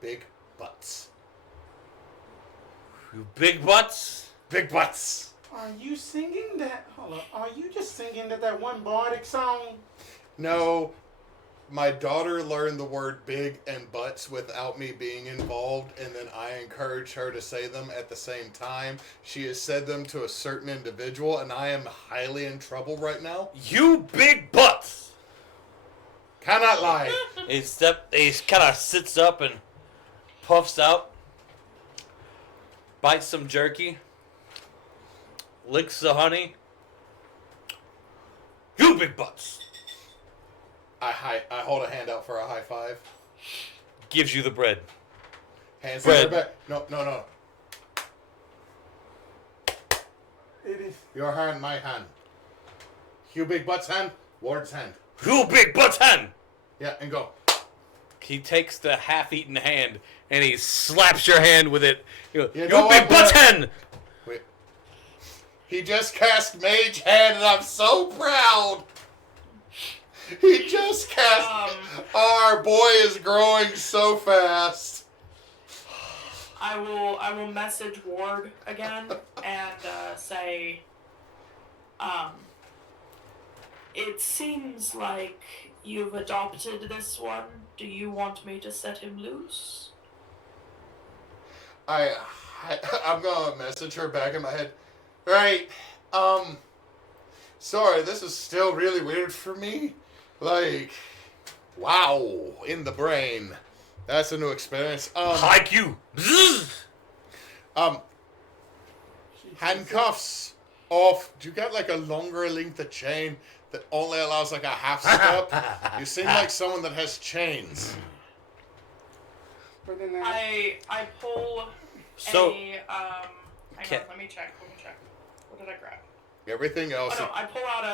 Big butts. You big butts. Big butts. Are you singing that? Hold up. Are you just singing that one bardic song? No, my daughter learned the word big and butts without me being involved, and then I encouraged her to say them at the same time. She has said them to a certain individual, and I am highly in trouble right now. You big butts. Cannot lie. He kind of sits up and puffs out, bites some jerky, licks the honey. You big butts. I hold a hand out for a high five. Gives you the bread. Hands Bread. back. No. It is. Your hand, my hand. Hugh Big Butt's hand, Ward's hand. You big butts hand. Yeah, and go. He takes the half-eaten hand and he slaps your hand with it. He goes, You you know big what, butts Brett? hand. Wait. He just cast Mage Hand, and I'm so proud. He just cast. Our boy is growing so fast. I will message Ward again and say, It seems like you've adopted this one. Do you want me to set him loose? I'm gonna message her back in my head. Right. Sorry, this is still really weird for me. Like, wow, in the brain. That's a new experience. Like you. Handcuffs off. Do you got like a longer length of chain that only allows like a half step? You seem like someone that has chains. But then I pull So- hang Okay. on, let me check. What did I grab? Everything else. Oh no, I pull out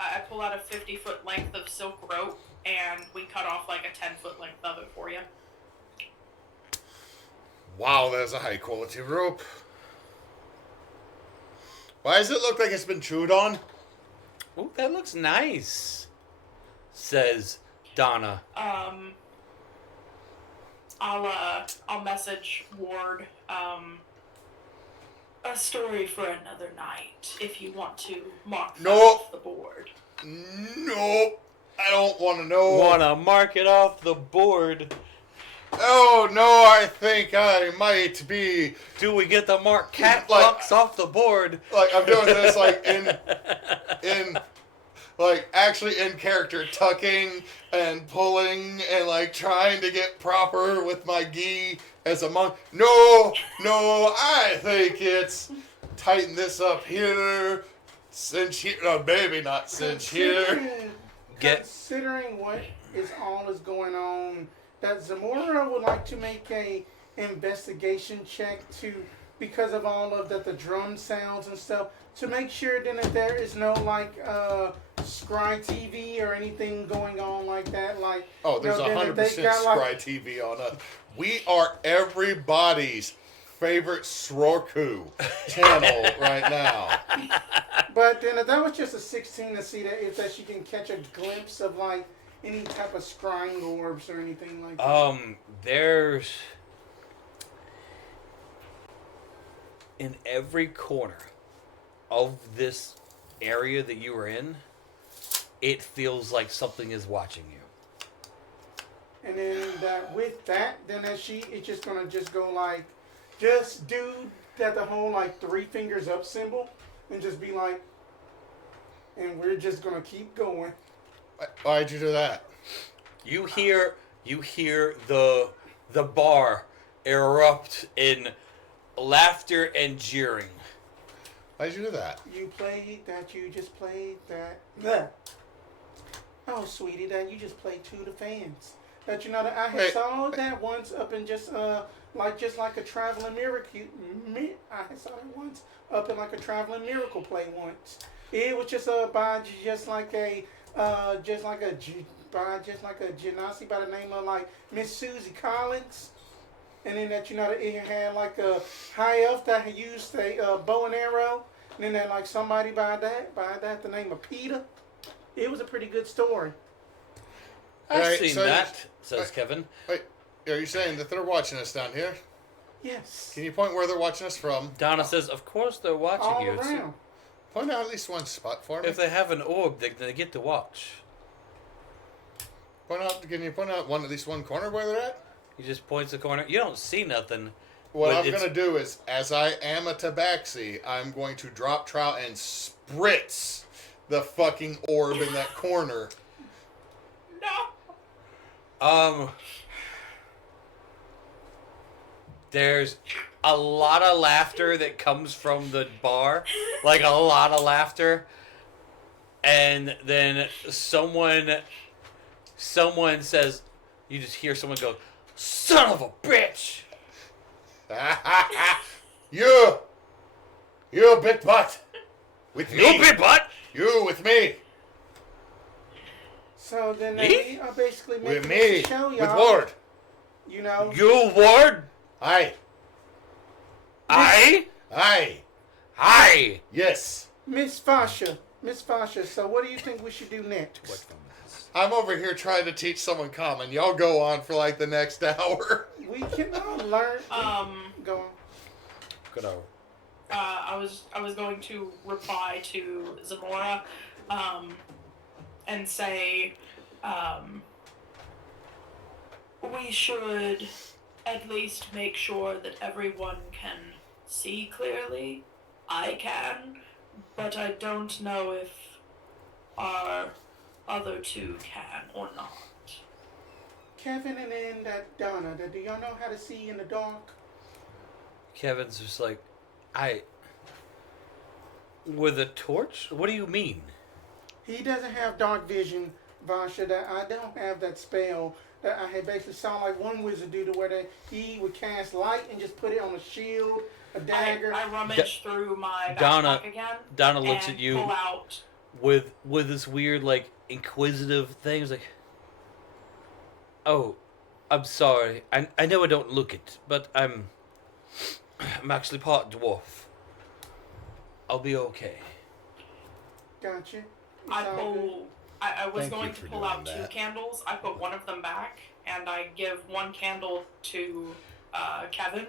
I pull out a 50-foot length of silk rope, and we cut off like a 10-foot length of it for you. Wow, there's a high quality rope. Why does it look like it's been chewed on? Oh, that looks nice, says Donna. I'll message Ward. A story for another night, if you want to mark that No. off the board. No, I don't want to know. Wanna mark it off the board? Oh no, I think I might be. Do we get the mark cat Like- box off the board? Like I'm doing this like like actually in character, tucking and pulling and like trying to get proper with my gi as a monk. No, I think it's tighten this up here, cinch here. No, baby, not cinch here. Considering what is going on, that Zamora would like to make a investigation check because of all of the drum sounds and stuff, to make sure then that there is no like Scry TV or anything going on like that. Like, Oh, there's 100% Scry TV on us. We are everybody's favorite Sroku channel right now. But then that was just a 16 to see that she can catch a glimpse of like any type of scrying orbs or anything like that. There's in every corner of this area that you are in, it feels like something is watching you. And then then it's just gonna go like, just do that the whole like 3 fingers up symbol, and just be like, and we're just gonna keep going. Why'd you do that? You hear the bar erupt in laughter and jeering. Why'd you do that? You played that. You just played that. Bleh. Oh, sweetie, that you just played to the fans. that you know that I had Wait. saw that once up in just like a traveling miracle. I had saw that once up in like a traveling miracle play once. It was just by just like a genasi by the name of like Miss Susie Collins. And then that you know that it had like a high elf that had used a bow and arrow. And then that like somebody by that the name of Peter. It was a pretty good story. I've Right, seen so- that, says Kevin. Wait, are you saying that they're watching us down here? Yes. Can you point where they're watching us from? Donna says, of course they're watching All you. It's- around. Point out at least one spot for me. If they have an orb, they get to watch. Can you point out at least one corner where they're at? He just points the corner. You don't see nothing. What But I'm it's- going to do is, as I am a tabaxi, I'm going to drop trout and spritz the fucking orb in that corner. No. There's a lot of laughter that comes from the bar. Like, a lot of laughter. And then someone says, you just hear someone go, son of a bitch! You big butt. With me. You big butt! You with me. So then Me? we are basically making With me. this show, y'all. With Ward. You know. You, Ward? Aye. I? Aye. Yes. Miss Vasha. So what do you think we should do next? I'm over here trying to teach someone common. Y'all go on for like the next hour. We can learn. Go on. Good hour. I was going to reply to Zamora, and say, We should at least make sure that everyone can see clearly. I can, but I don't know if our other two can or not. Kevin and then that Donna. Do y'all know how to see in the dark? Kevin's just like, with a torch? What do you mean? He doesn't have dark vision, Vasha. That I don't have that spell that I had basically saw like one wizard do to where he would cast light and just put it on a shield, a dagger. I rummage through my Donna- backpack again. Donna looks and at you pull out. with this weird, like, inquisitive thing. It's like, oh, I'm sorry. I know I don't look it, but I'm actually part dwarf. I'll be okay. Gotcha. I Sound pull. I was Thank you going for to pull doing out two that. candles. I put one of them back, and I give one candle to Kevin,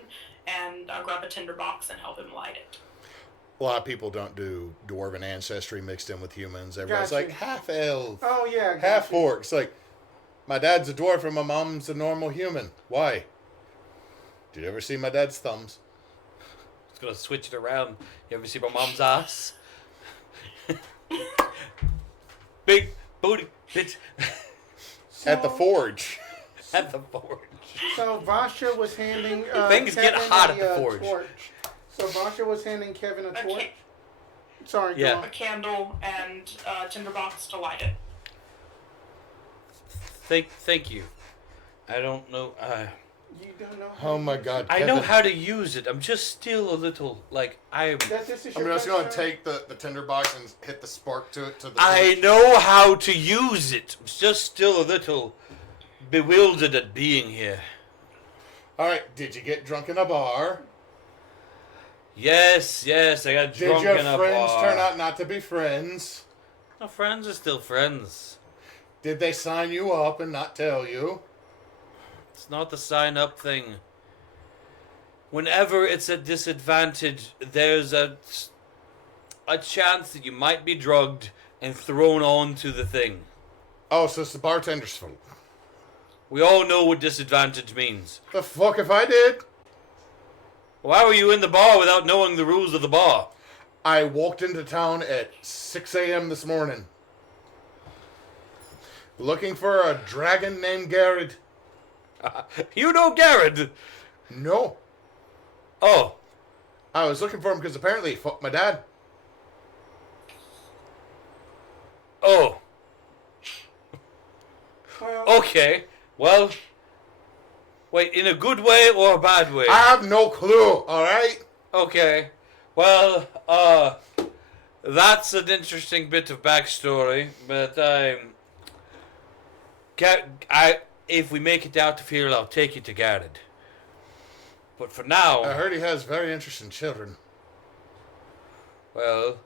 and I grab a tinderbox and help him light it. A lot of people don't do dwarven ancestry mixed in with humans. Everybody's Gotcha. like half elf, good. Oh yeah. half gotcha. orc. It's like, my dad's a dwarf and my mom's a normal human. Why? Did you ever see my dad's thumbs? It's gonna switch it around. You ever see my mom's ass? Big booty bitch At the forge. at the forge. So Vasha was handing Things get Kevin hot at a, the forge. torch. So Vasha was handing Kevin a Okay. torch. Sorry, go Yeah. on. A candle and a tinderbox to light it. Thank you. I don't know. You don't know. Oh my god, I Kevin. know how to use it. I'm just still a little like That this is I'm your just first going to time? take the tinderbox and hit the spark to it. To the I torch. know how to use it. I'm just still a little bewildered at being here. Alright, did you get drunk in a bar? Yes, I got Did drunk your in a friends bar. turn out not to be friends? No, friends are still friends. Did they sign you up and not tell you? It's not the sign up thing. Whenever it's a disadvantage, there's a chance that you might be drugged and thrown onto the thing. Oh, so it's the bartender's fault. We all know what disadvantage means. The fuck if I did? Why were you in the bar without knowing the rules of the bar? I walked into town at 6 a.m. this morning. Looking for a dragon named Garrett. You know Garrett. No. Oh, I was looking for him because apparently he fucked my dad. oh, Well, okay. Well, wait, in a good way or a bad way? I have no clue, alright? Okay. Well, that's an interesting bit of backstory, but if we make it out to Field, I'll take you to Garrett. But for now, I heard he has very interesting children. well,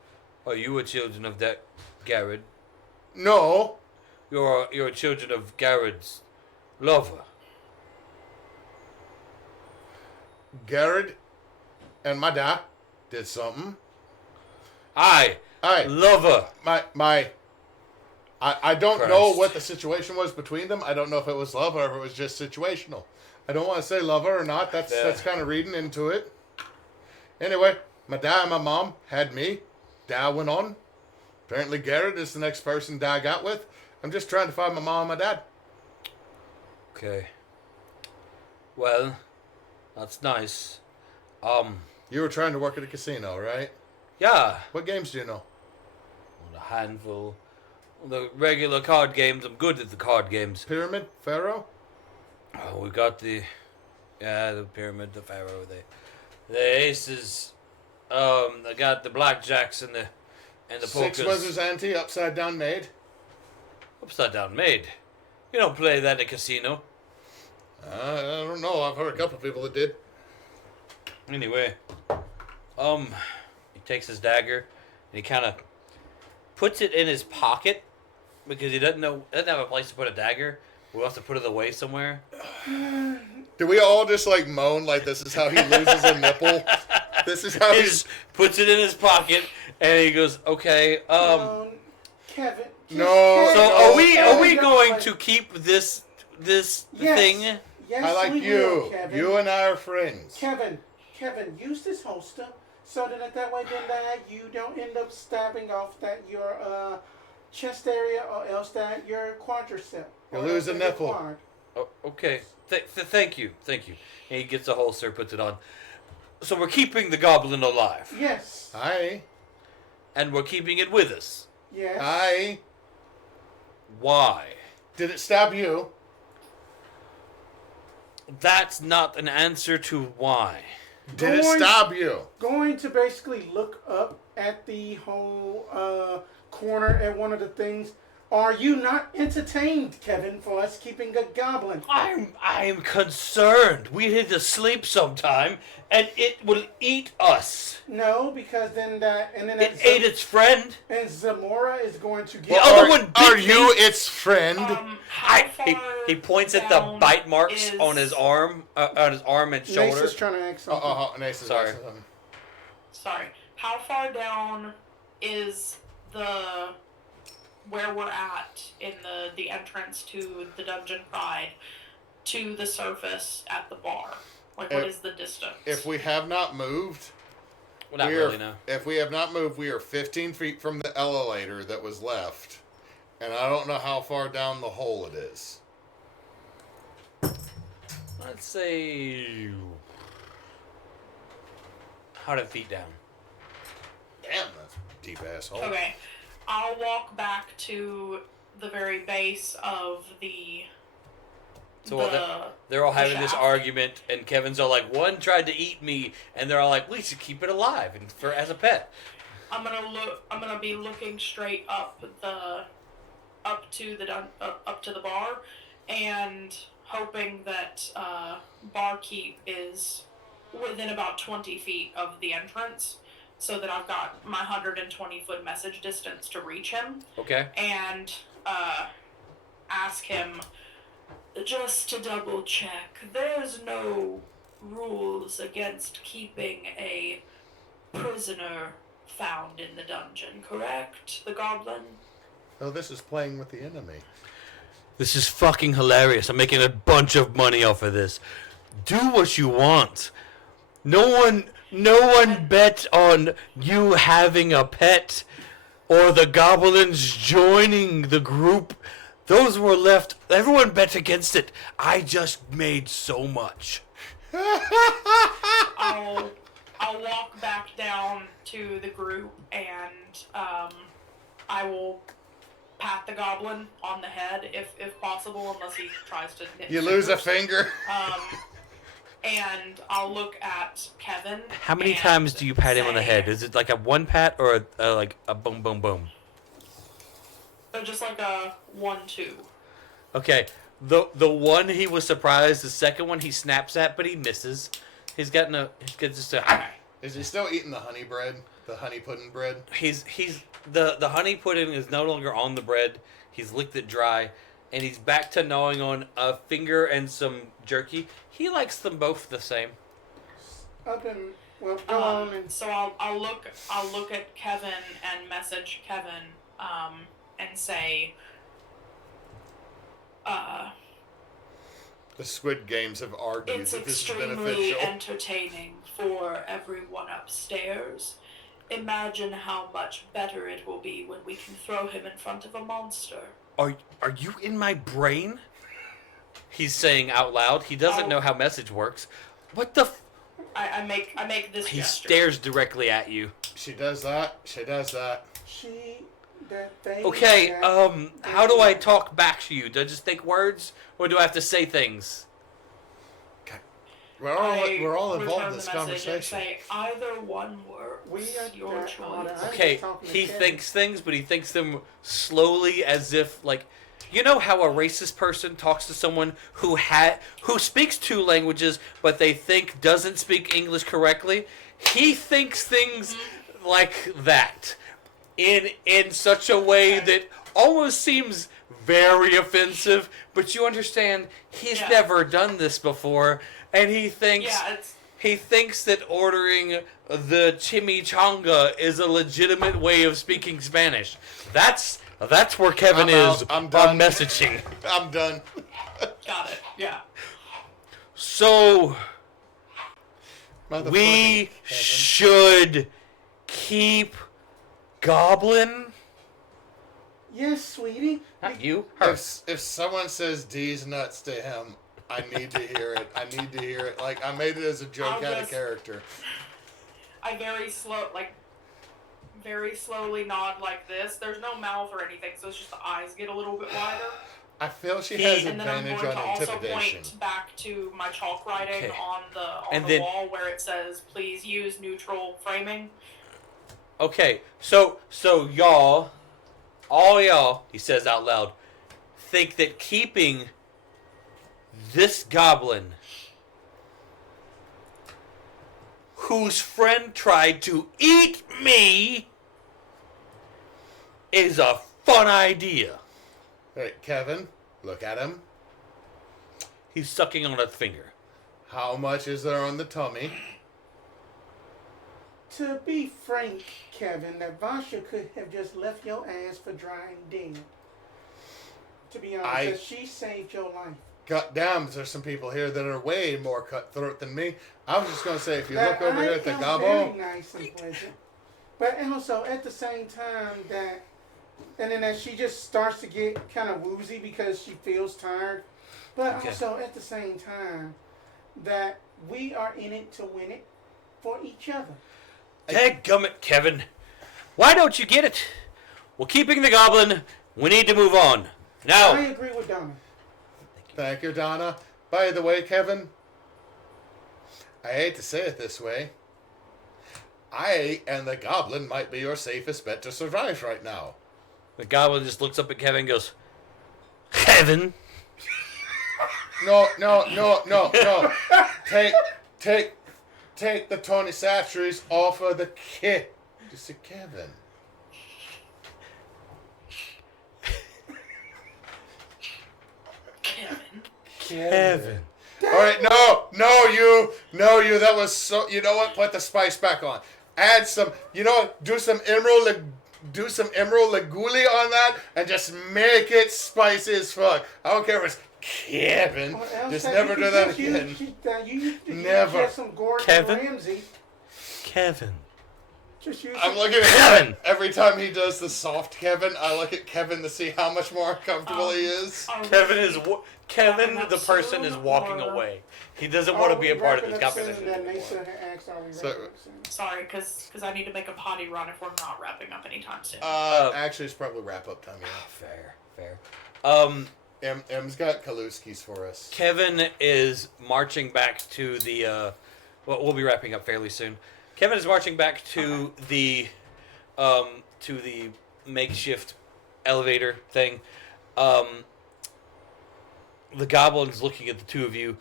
are you a children of that Garrett? No. You're a children of Garrett's lover. Garrett and my dad did something. Aye, Aye. lover. I don't know Christ. what the situation was between them. I don't know if it was love or if it was just situational. I don't want to say lover or not. That's kind of reading into it. Anyway, my dad and my mom had me. Dad went on. Apparently Garrett is the next person Dad got with. I'm just trying to find my mom and my dad. Okay. Well, that's nice. You were trying to work at a casino, right? Yeah. What games do you know? A handful. The regular card games. I'm good at the card games. Pyramid? Pharaoh? Oh, we got the pyramid, the pharaoh, the aces. I got the blackjacks and the Six pokers. Wizards ante, upside down maid. Upside down maid. You don't play that at a casino. I don't know. I've heard a couple people that did. Anyway, he takes his dagger and he kind of puts it in his pocket because he doesn't have a place to put a dagger. We have to put it away somewhere. Do we all just like moan like this is how he loses a nipple? This is how He he's. just puts it in his pocket and he goes, "Okay, Kevin. No. So no, are we no, going no. to keep this Yes. thing?" Yes, I like we you. will, Kevin. You and I are friends. Kevin, use this holster so that way then you don't end up stabbing off your chest area or else that your quadricep. You or lose a your nipple. quad. Oh, okay. Thank you. And he gets a holster, puts it on. So we're keeping the goblin alive, Yes. Aye. and we're keeping it with us. Yes. Aye. Why? Did it stab you? That's not an answer to why. Did it Going- stab you? Going to basically look up at the whole corner at one of the things. Are you not entertained, Kevin, for us keeping a goblin? I'm concerned. We need to sleep sometime, and it will eat us. No, because then It ate its friend. and Zamora is going to get. The other one bit Are me. you its friend? How He far points at the down bite marks is- on his arm and shoulder. Neysa's trying to act something. Neysa's Sorry. awesome. Sorry. How far down is where we're at in the entrance to the Dungeon Pride to the surface at the bar? Like, what is the distance? If we have not moved, Well, not we really, are, no. if we have not moved, we are 15 feet from the elevator that was left. And I don't know how far down the hole it is. Let's say 100 feet down. Damn, that's a deep ass hole. Okay. I'll walk back to the very base of the. So they're all having this shaft. argument, and Kevin's all like, "One tried to eat me," and they're all like, "We should keep it alive and as a pet." I'm gonna be looking straight up to the bar, and hoping that Barkeep is within about 20 feet of the entrance, so that I've got my 120-foot message distance to reach him, Okay. and ask him. Just to double check, there's no rules against keeping a prisoner found in the dungeon, correct? The goblin? Oh, this is playing with the enemy. This is fucking hilarious. I'm making a bunch of money off of this. Do what you want. No one bet on you having a pet or the goblins joining the group. Those were left. Everyone bet against it. I just made so much. I'll walk back down to the group, and I will pat the goblin on the head if possible, unless he tries to hit You lose a fingers. finger. And I'll look at Kevin. How many and times do you pat him on the say- head? Is it like a one pat or like a boom, boom, boom? So just like a 1-2. Okay, the one he was surprised. The second one he snaps at, but he misses. He's got just a. Okay. Is he still eating the honey bread? The honey pudding bread? He's the honey pudding is no longer on the bread. He's licked it dry, and he's back to gnawing on a finger and some jerky. He likes them both the same. Up and well, go on and So I'll look at Kevin and message Kevin and say The Squid Games have argued It's that this is extremely beneficial. entertaining for everyone upstairs. Imagine how much better it will be when we can throw him in front of a monster. Are you in my brain? He's saying out loud. He doesn't know how message works. What the? I make this He gesture. stares directly at you. She does that. She does that. that thing. Okay, that- how do I talk back to you? Do I just think words, or do I have to say things? We're all return involved in the this message and conversation. say, either one works. We are Your I'm choice. just Okay, talking to he Kevin. thinks things, but he thinks them slowly, as if like, you know how a racist person talks to someone who speaks two languages, but they think doesn't speak English correctly. He thinks things like that, in such a way that almost seems very offensive. But you understand, he's Yeah. never done this before, and he thinks. Yeah, it's He thinks that ordering the chimichanga is a legitimate way of speaking Spanish. That's where Kevin I'm is out. I'm on done. messaging. I'm done. got it. Yeah. So Motherfucking we Kevin. should keep Goblin. Yes, sweetie. Not you. Her. If someone says D's nuts to him, I need to hear it. I need to hear it. Like, I made it as a joke I'll out of just- character. I very slowly nod like this. There's no mouth or anything, so it's just the eyes get a little bit wider. I feel she has And then I'm advantage going to on also intimidation. point back to my chalk writing Okay. on And the then- wall where it says, "Please use neutral framing." Okay, so y'all, all y'all, he says out loud, think that keeping this goblin, whose friend tried to eat me, is a fun idea. Hey, Kevin, look at him. He's sucking on a finger. How much is there on the tummy? To be frank, Kevin, that Vasha could have just left your ass for drying dead. To be honest, she saved your life. God damn, there's some people here that are way more cutthroat than me. I was just going to say, if you look over here at the Very gobble, nice and pleasant. But also, at the same time, and then as she just starts to get kind of woozy because she feels tired. But Okay. also, at the same time, that we are in it to win it for each other. Dadgummit, Kevin. Why don't you get it? Well, keeping the goblin, we need to move on. I Now, agree with Donna. thank you, Donna. By the way, Kevin, I hate to say it this way. I and the goblin might be your safest bet to survive right now. the goblin just looks up at Kevin and goes, Kevin. No. Take the Tony Satcheries off of the kid. Just a Kevin. Kevin. All right, no, you. That was so. You know what? Put the spice back on. Add some. You know what? Do some emerald leguli on that, and just make it spicy as fuck. I don't care if it's Kevin. Or else Just that never you do could that just again. use- you Never. Just some Gordon Kevin? Ramsay. Kevin. Just use I'm it. looking at Kevin! every time he does the soft Kevin, I look at Kevin to see how much more comfortable he is. Are Kevin we is Kevin, wrapping up the person, soon, is walking or- away. He doesn't want to be a part of this Wrapping up conversation soon, anymore. Then Neysa asked, are we So- wrapping up soon? Sorry, because I need to make a potty run if we're not wrapping up anytime soon. Actually, it's probably wrap up time. Fair. M's got Kaluskis for us. Kevin is marching back to the. Well, we'll be wrapping up fairly soon. Kevin is marching back to the makeshift elevator thing. The goblin's looking at the two of you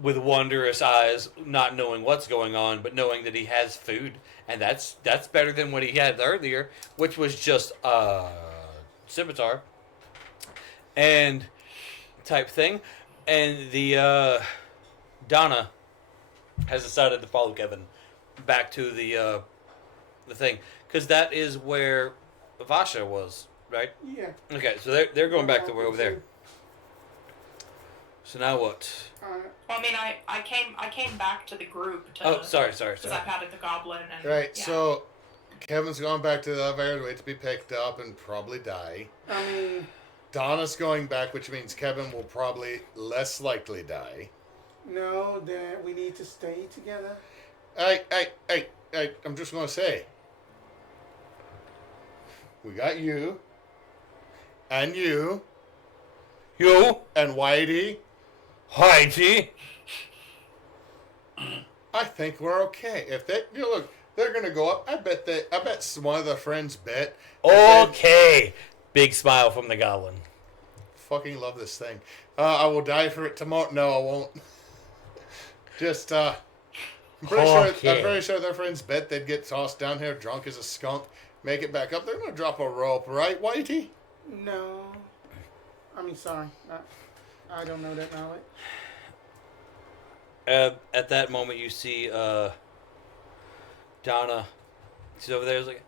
with wondrous eyes, not knowing what's going on, but knowing that he has food, and that's better than what he had earlier, which was just scimitar and type thing. And the Donna has decided to follow Kevin back to the thing, because that is where Vasha was, right? Yeah. Okay, so they're going back to over there. So now what? Well, I mean, I came back to the group to. Oh, sorry. Because I patted the goblin and. Right, yeah. so Kevin's going back to the elevator to wait to be picked up and probably die. I mean, Donna's going back, which means Kevin will probably less likely die. no, that we need to stay together. I'm just going to say. We got you. And you. You, And Whitey. Heidi. I think we're okay. If they, look, they're gonna go up. I bet one of the friends bet. Okay. Big smile from the goblin. Fucking love this thing. I will die for it tomorrow. No, I won't. Just I'm pretty sure their friends bet they'd get tossed down here drunk as a skunk, make it back up. They're gonna drop a rope, right, Whitey? No. I mean, sorry. I don't know that knowledge. At that moment, you see Donna. She's over there. She's like,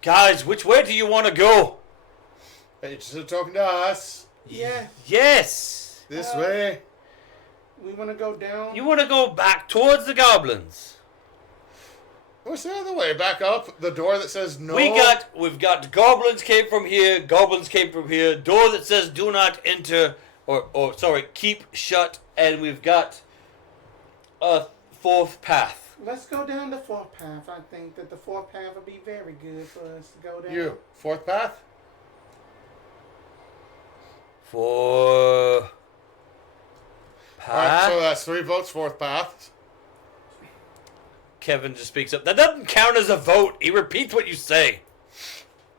guys, which way do you want to go? Hey, just talking to us. Yeah. Yes. This way. We want to go down. You want to go back towards the goblins. What's the other way? Back up the door that says no. We've got goblins came from here. Goblins came from here. Door that says do not enter, or sorry, keep shut. And we've got a fourth path. Let's go down the fourth path. I think that the fourth path would be very good for us to go down. You fourth path. For All right, so path. that's 3 votes. Fourth path. Kevin just speaks up. That doesn't count as a vote. He repeats what you say.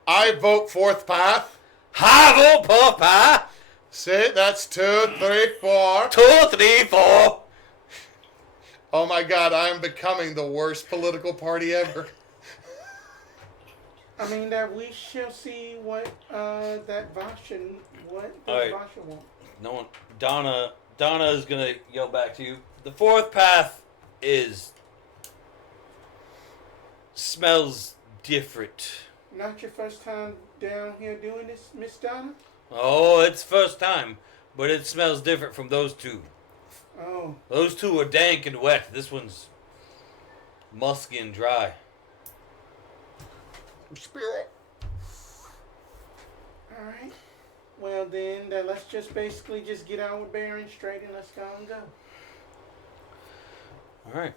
I vote fourth path. I vote for path. See, that's 2, 3, 4. 2, 3, 4. Oh my God, I am becoming the worst political party ever. I mean, that we shall see what that Vasha, what does All right. Vasha want. No one. Donna is gonna yell back to you. The fourth path smells different. Not your first time down here doing this, Miss Donna? Oh, it's first time, but it smells different from those two. Oh, Those two are dank and wet. This one's musky and dry. Spirit. all right. Well, then, let's just basically just get our bearings straight and let's go and go. All right.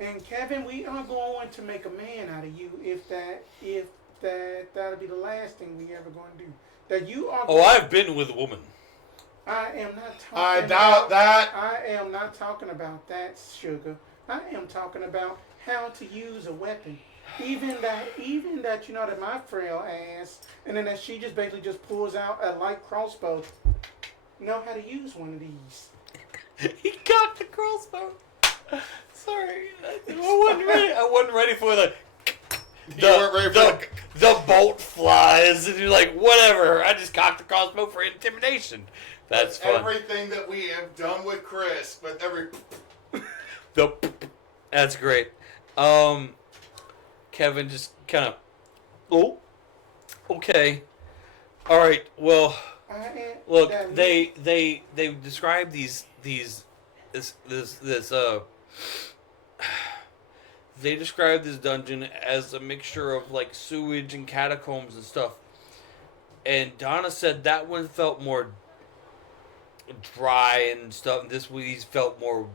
And Kevin, we are going to make a man out of you if that'll be the last thing we ever going to do. That you are. Oh, I've been with a woman. I am not talking. I doubt that. I am not talking about that, sugar. I am talking about how to use a weapon. Even that, you know, that my frail ass, and then that she just basically just pulls out a light crossbow. Know how to use one of these. He cocked the crossbow. Sorry, I wasn't ready for the. You weren't ready for the bolt flies, and you're like, whatever. I just cocked the crossbow for intimidation. That's fun. Everything that we have done with Chris, but That's great. Kevin just kind of. Oh. Okay. All right. Well, look. They describe these they described this dungeon as a mixture of like sewage and catacombs and stuff. And Donna said that one felt more dry and stuff, and this one felt more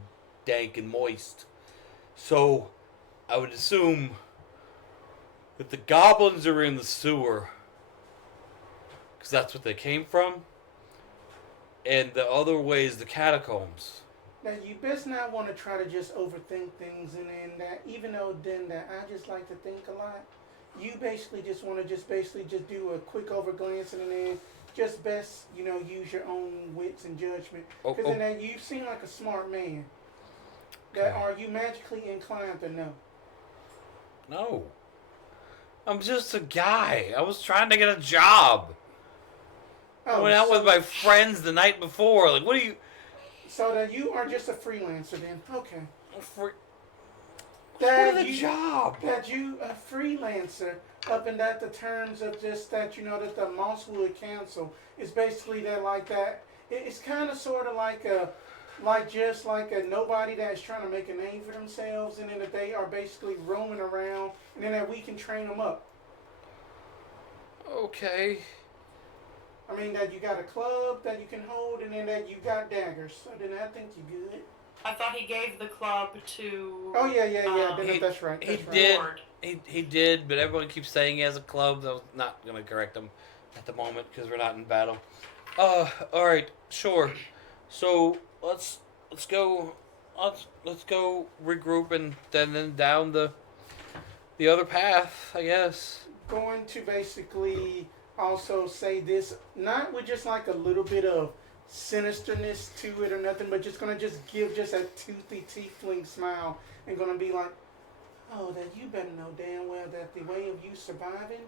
dank and moist. So, I would assume that the goblins are in the sewer, because that's what they came from, and the other way is the catacombs. Now you best not want to try to just overthink things, and then that even though then that I just like to think a lot, you basically just want to just do a quick overglance and then just best use your own wits and judgment. Because then that you seem like a smart man. That are you magically inclined to know? No. I'm just a guy. I was trying to get a job. I went out with my friends the night before. Like, what are you... So that you are just a freelancer then? Okay. What are the job? That you a freelancer up and that the terms of just that that the Mosswood Council is basically that like that. It's kind of sort of like a nobody that's trying to make a name for themselves, and then that they are basically roaming around, and then that we can train them up. Okay. I mean that you got a club that you can hold, and then that you got daggers. So then I think you're good. I thought he gave the club to. Oh yeah. Then that's right. He That's did. Right. He did, but everyone keeps saying he has a club. I was not going to correct him at the moment because we're not in battle. All right, sure. So let's go regroup and then down the other path, I guess. Going to basically also say this, not with just like a little bit of sinisterness to it or nothing, but just gonna just give just a toothy tiefling smile and gonna be like, oh, that you better know damn well that the way of you surviving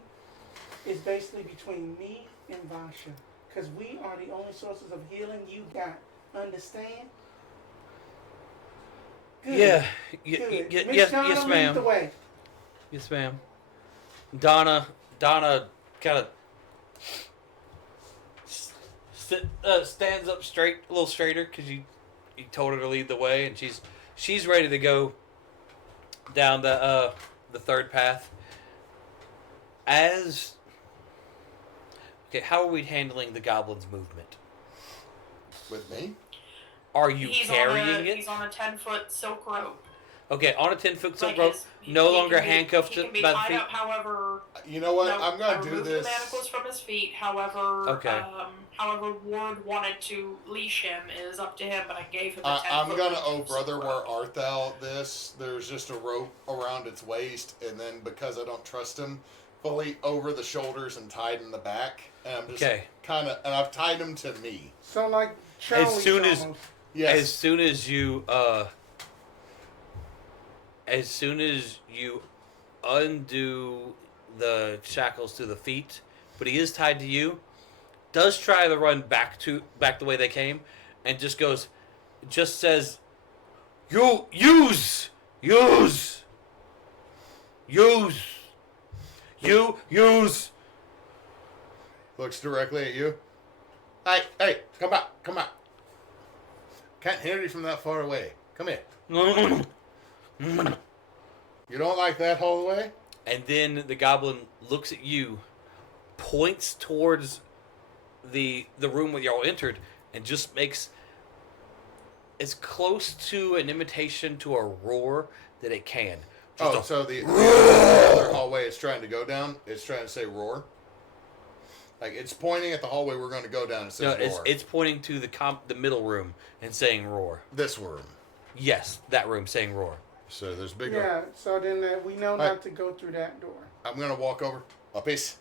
is basically between me and Vasha, because we are the only sources of healing you got. Understand? Good. Yeah. Good. Yes, Miss Donna, yes, lead ma'am. the way. Yes, ma'am. Donna kind of stands up straight, a little straighter, because you told her to lead the way, and she's ready to go down the third path. How are we handling the goblins' movement? With me? Are you carrying it? He's on a 10-foot silk rope. Okay, on a 10-foot silk Like rope, he no can longer be- handcuffed He can be by the tied feet. up however. You know what? No, I'm gonna I do removed this. the manacles from his feet. However, Okay. However Ward wanted to leash him is up to him. But I gave him the 10-foot. I'm gonna, leash oh of brother, silk where rope. art thou? There's just a rope around its waist, and then because I don't trust him, fully over the shoulders and tied in the back, and I'm just kind of, and I've tied him to me. So like Charlie. Yes. As soon as you undo the shackles to the feet, but he is tied to you, does try to run back the way they came, and just says, use. Looks directly at you. Hey, come on. Can't hear you from that far away. Come here. You don't like that hallway? And then the goblin looks at you, points towards the room where y'all entered, and just makes as close to an imitation to a roar that it can. So the other hallway it's trying to go down, it's trying to say roar? Like, it's pointing at the hallway we're going to go down and says roar. It's pointing to the middle room and saying roar. This room. Yes, that room saying roar. So there's bigger. Yeah, so then we know not to go through that door. I'm going to walk over. A piece.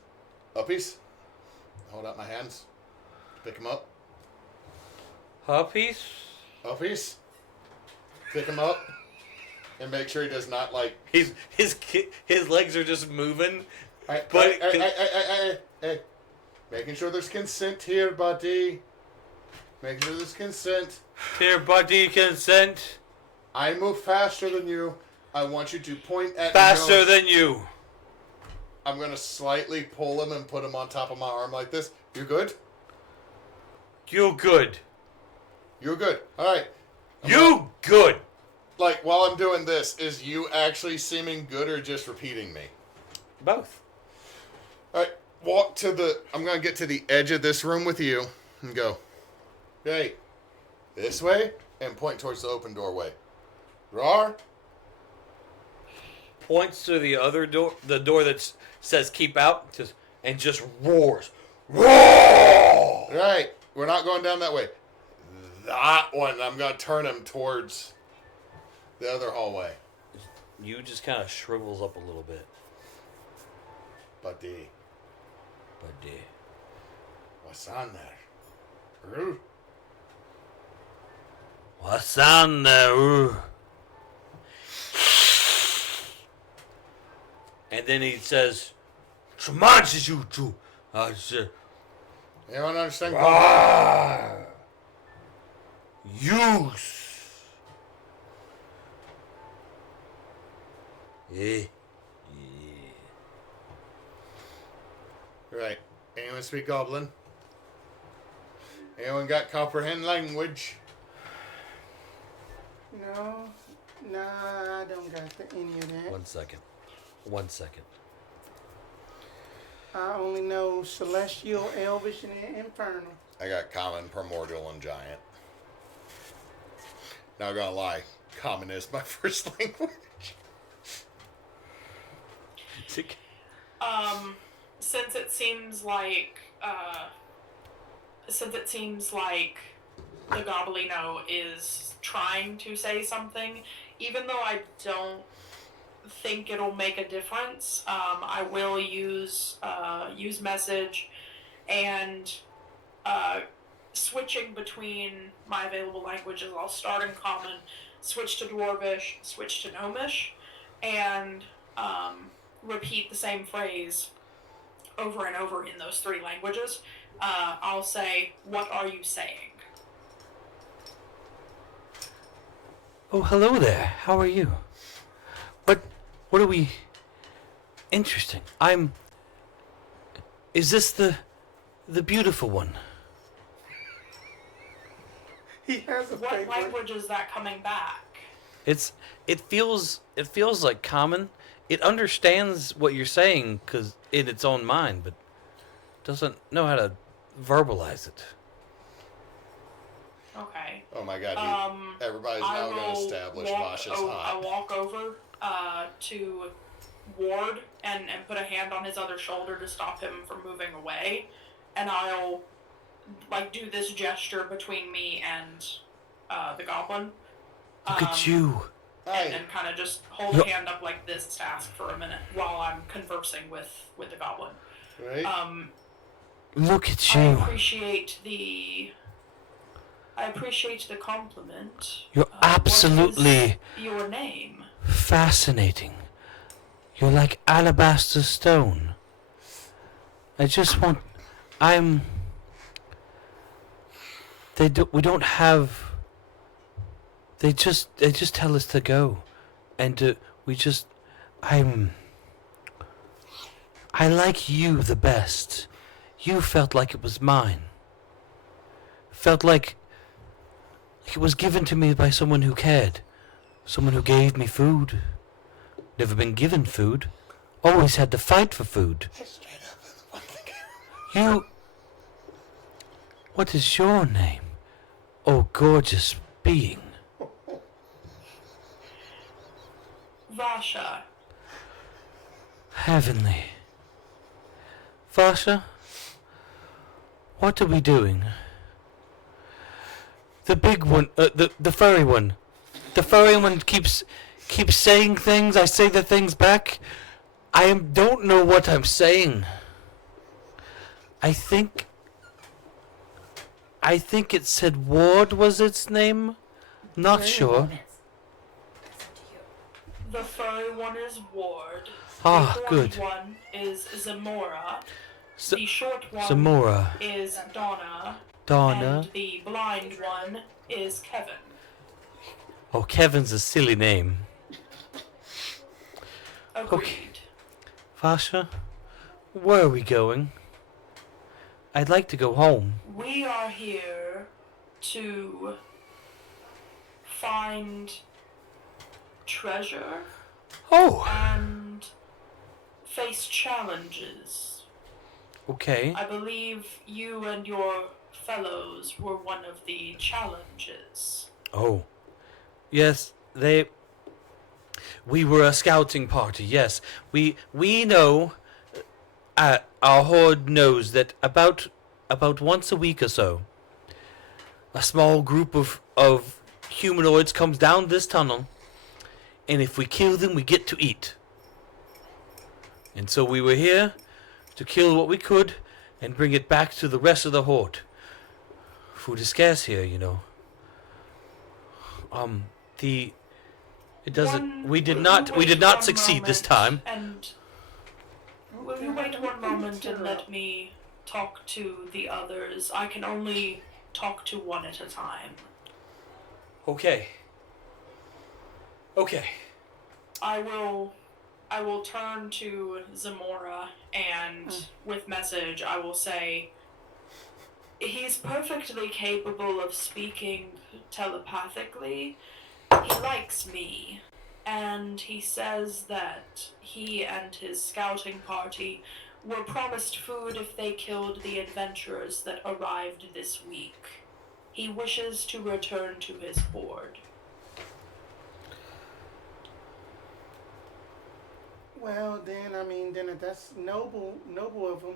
Hold out my hands. Pick him up. Puppies? A piece. Pick him up. And make sure he does not, like... His legs are just moving. Hey. Making sure there's consent here, buddy. Making sure there's consent. Here, buddy, consent. I move faster than you. I want you to point at Faster me. than you. I'm going to slightly pull him and put him on top of my arm like this. You good? You good. You're good. All right. Good. Like, while I'm doing this, is you actually seeming good or just repeating me? Both. Alright, walk to the... I'm going to get to the edge of this room with you and go, okay, this way, and point towards the open doorway. Rar? Points to the other door, the door that says keep out, and just roars. Roar! Right, we're not going down that way. That one, I'm going to turn him towards the other hallway. You just kind of shrivels up a little bit. Buddy, Buddy. what's on there? Ooh. What's on there? Ooh. And then he says, "Tremendous you two." You don't understand? Use. Eh. Right. Anyone speak Goblin? Anyone got comprehend language? No, nah, I don't got any of that. 1 second. 1 second. I only know Celestial, Elvish, and Infernal. I got common, primordial, and giant. Not gonna lie, common is my first language. Since it seems like the Goblino is trying to say something, even though I don't think it'll make a difference, I will use message and switching between my available languages. I'll start in Common, switch to Dwarvish, switch to Gnomish, and repeat the same phrase over and over in those three languages. I'll say, "What are you saying?" Oh, hello there. How are you? What are we... Interesting. Is this the beautiful one? He has a What favorite. language is that coming back? It feels like common. It understands what you're saying because in its own mind, but doesn't know how to verbalize it. Okay. Oh my god, everybody's I now going to will establish walk Vasha's I hot. walk over to Ward and put a hand on his other shoulder to stop him from moving away, and I'll do this gesture between me and the goblin. Look at you. And kind of just hold a hand up like this to ask for a minute while I'm conversing with the goblin. Right? Look at I you. appreciate the compliment. You're absolutely What is your name? fascinating. You're like alabaster stone. We don't have... They just tell us to go. And I like you the best. You felt like it was mine. Felt like it was given to me by someone who cared. Someone who gave me food. Never been given food. Always had to fight for food. You... What is your name? Oh, gorgeous being. Vasha. Heavenly. Vasha? What are we doing? The big one, the furry one. The furry one keeps saying things. I say the things back. Don't know what I'm saying. I think it said Ward was its name. Not sure. The furry one is Ward. Ah, the good. The one is Zamora. The short one Zamora. is Donna. Donna. And the blind one is Kevin. Oh, Kevin's a silly name. Agreed. Okay. Vasha, where are we going? I'd like to go home. We are here to find treasure Oh, and face challenges. okay. I believe you and your fellows were one of the challenges. Oh, yes, we were a scouting party, yes. We know, our horde knows that about once a week or so, a small group of humanoids comes down this tunnel, and if we kill them, we get to eat. And so we were here to kill what we could and bring it back to the rest of the horde. Food is scarce here, you know. It doesn't. We did not succeed this time. And will you wait one moment and let me talk to the others? I can only talk to one at a time. Okay. Okay. I will turn to Zamora and with message I will say he's perfectly capable of speaking telepathically. He likes me, and he says that he and his scouting party were promised food if they killed the adventurers that arrived this week. He wishes to return to his horde. Well, then, I mean, then if that's noble of him.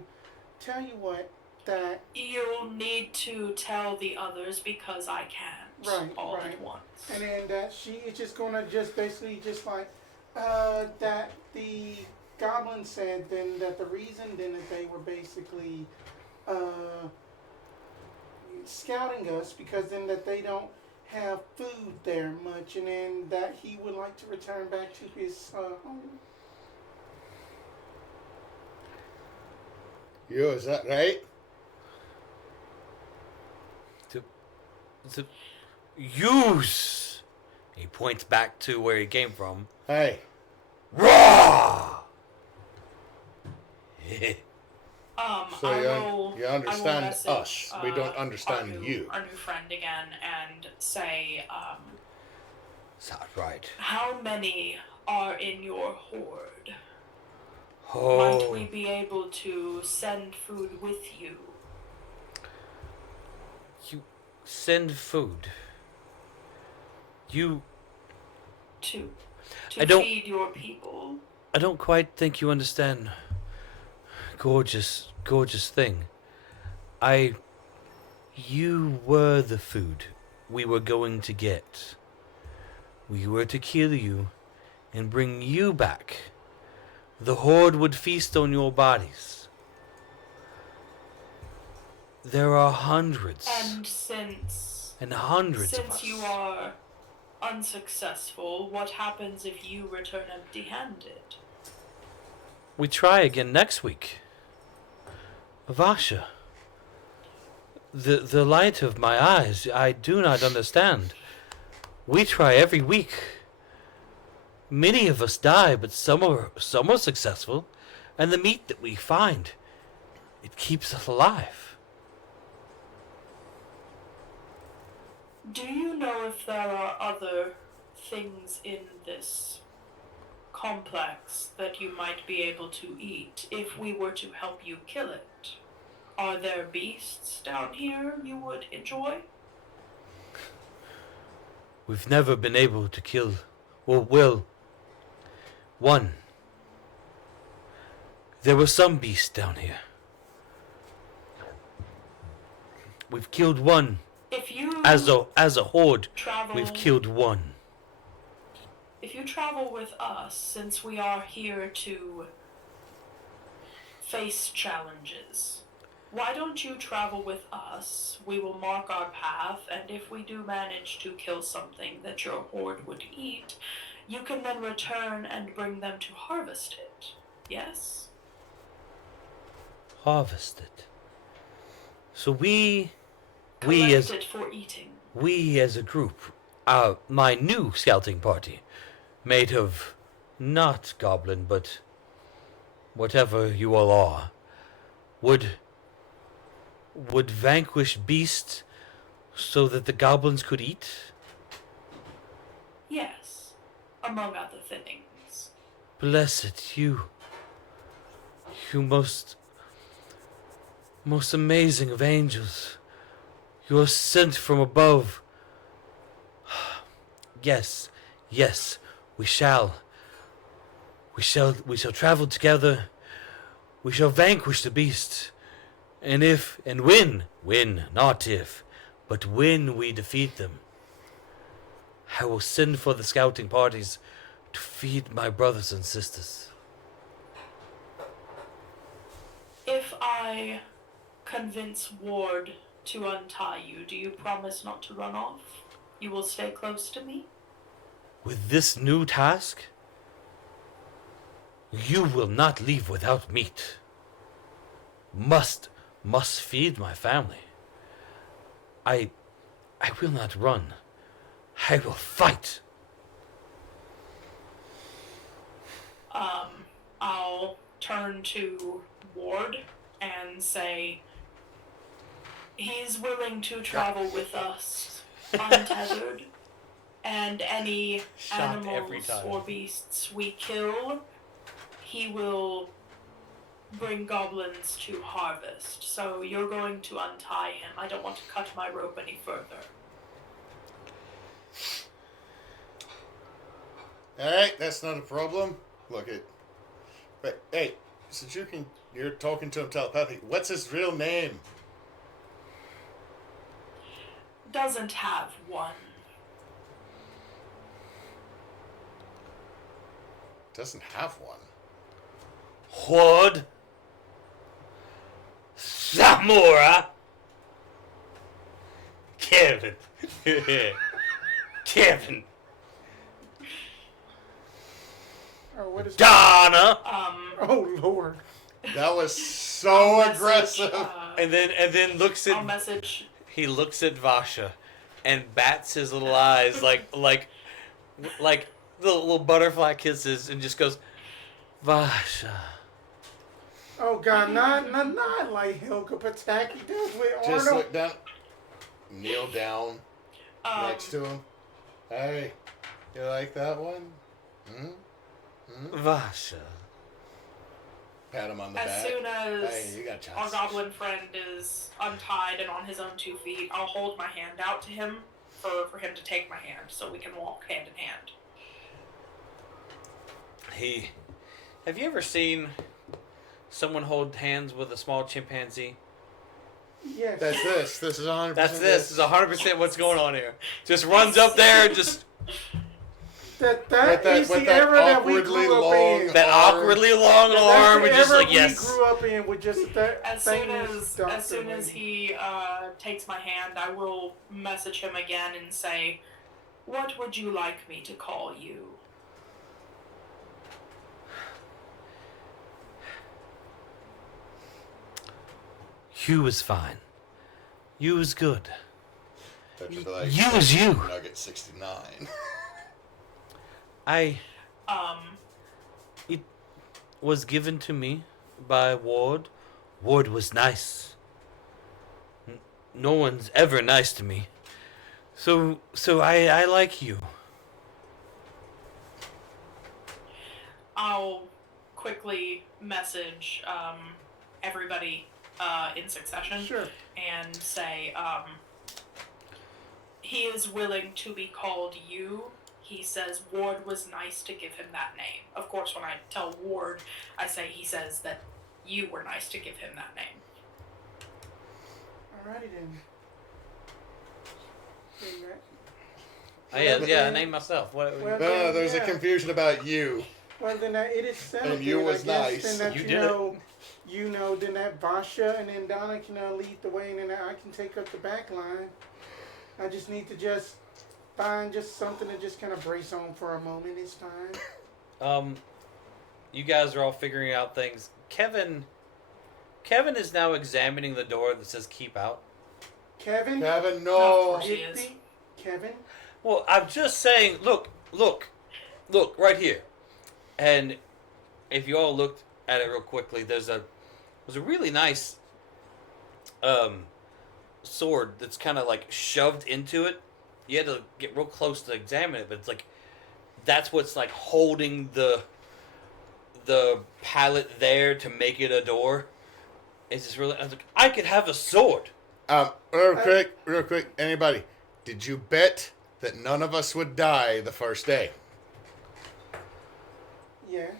Tell you what, that You'll need to tell the others because I can't all at once. And then that she is just gonna just basically just like that the goblin said then that the reason then that they were basically scouting us because then that they don't have food there much, and then that he would like to return back to his home. Yo, is that right? To use. He points back to where he came from. Hey. Raw. So you understand message, us. We don't understand you. Our new friend again and say, Sounds right. how many are in your horde? Oh. Might we be able to send food with you? You send food. You. To I don't- feed your people? I don't quite think you understand. Gorgeous thing. You were the food we were going to get. We were to kill you and bring you back. The horde would feast on your bodies. There are hundreds And since and hundreds of us. Since you are unsuccessful, what happens if you return empty-handed? We try again next week. Vasha. The light of my eyes, I do not understand. We try every week. Many of us die, but some are successful, and the meat that we find, it keeps us alive. Do you know if there are other things in this complex that you might be able to eat if we were to help you kill it? Are there beasts down here you would enjoy? We've never been able to kill, or will. One. There were some beasts down here. We've killed one. If you As a horde, travel, we've killed one. If you travel with us, since we are here to face challenges, why don't you travel with us? We will mark our path, and if we do manage to kill something that your horde would eat, you can then return and bring them to harvest it. Yes? Harvested. So we Collect it for eating. we as a group, my new scouting party, made of not goblin, but whatever you all are, would vanquish beasts so that the goblins could eat? Yes. among other things. Blessed you. You most amazing of angels. You are sent from above. Yes, we shall. We shall travel together. We shall vanquish the beast. And win, not if, but when we defeat them, I will send for the scouting parties to feed my brothers and sisters. If I convince Ward to untie you, do you promise not to run off? You will stay close to me? With this new task, you will not leave without meat. Must feed my family. I will not run. I will fight. I'll turn to Ward and say, He's willing to travel with us, untethered, and any Shocked every animals time. or beasts we kill, he will bring goblins to harvest. So you're going to untie him. I don't want to cut my rope any further. Alright, that's not a problem. Look at. But hey, since you're talking to him telepathy, what's his real name? Doesn't have one. Doesn't have one. Horde. Zamora. Kevin. Kevin. Oh, what is Donna. Oh, Lord. That was so aggressive. And then looks I'll at message. he looks at Vasha and bats his little eyes like the little butterfly kisses and just goes, Vasha. Oh, God, not like Helga Pataki does with Arnold. Just look down. Kneel down next to him. Hey, you like that one? Vasha. Pat him on the As back. soon as Hey, you got a chance. our goblin friend is untied and on his own 2 feet, I'll hold my hand out to him for him to take my hand so we can walk hand in hand. Have you ever seen someone hold hands with a small chimpanzee? Yes. That's this. This is 100%. That's this. This is 100% what's going on here. Just runs up there and just That is with the that era that we awkwardly grew up long- in. that awkwardly long That's arm the and just era like yes. we grew up in with just that As soon as he takes my hand, I will message him again and say, what would you like me to call you? You was fine. You was good. That should be like You was you. Nugget 69. It was given to me by Ward. Ward was nice. No one's ever nice to me. So I like you. I'll quickly message everybody in succession Sure. and say, he is willing to be called you. He says Ward was nice to give him that name. Of course, when I tell Ward, I say he says that you were nice to give him that name. Alrighty then. I named myself. What? Well, No, there's a yeah. confusion about you. Well, then it is settled. And you then, was I guess, nice. Then that, You you did know, you know, then that Vasha and then Donna can lead the way, and then I can take up the back line. I just need to just find just something to just kind of brace on for a moment. It's fine. You guys are all figuring out things. Kevin is now examining the door that says "Keep Out." Kevin? Kevin, Of no. course he is. Digby? Kevin? Well, I'm just saying. Look, right here. And if you all looked at it real quickly, there's a really nice sword that's kind of like shoved into it. You had to get real close to examine it, but it's like that's what's like holding the pallet there to make it a door. It's just really. I was like, I could have a sword. Real quick, anybody, did you bet that none of us would die the first day? Yes.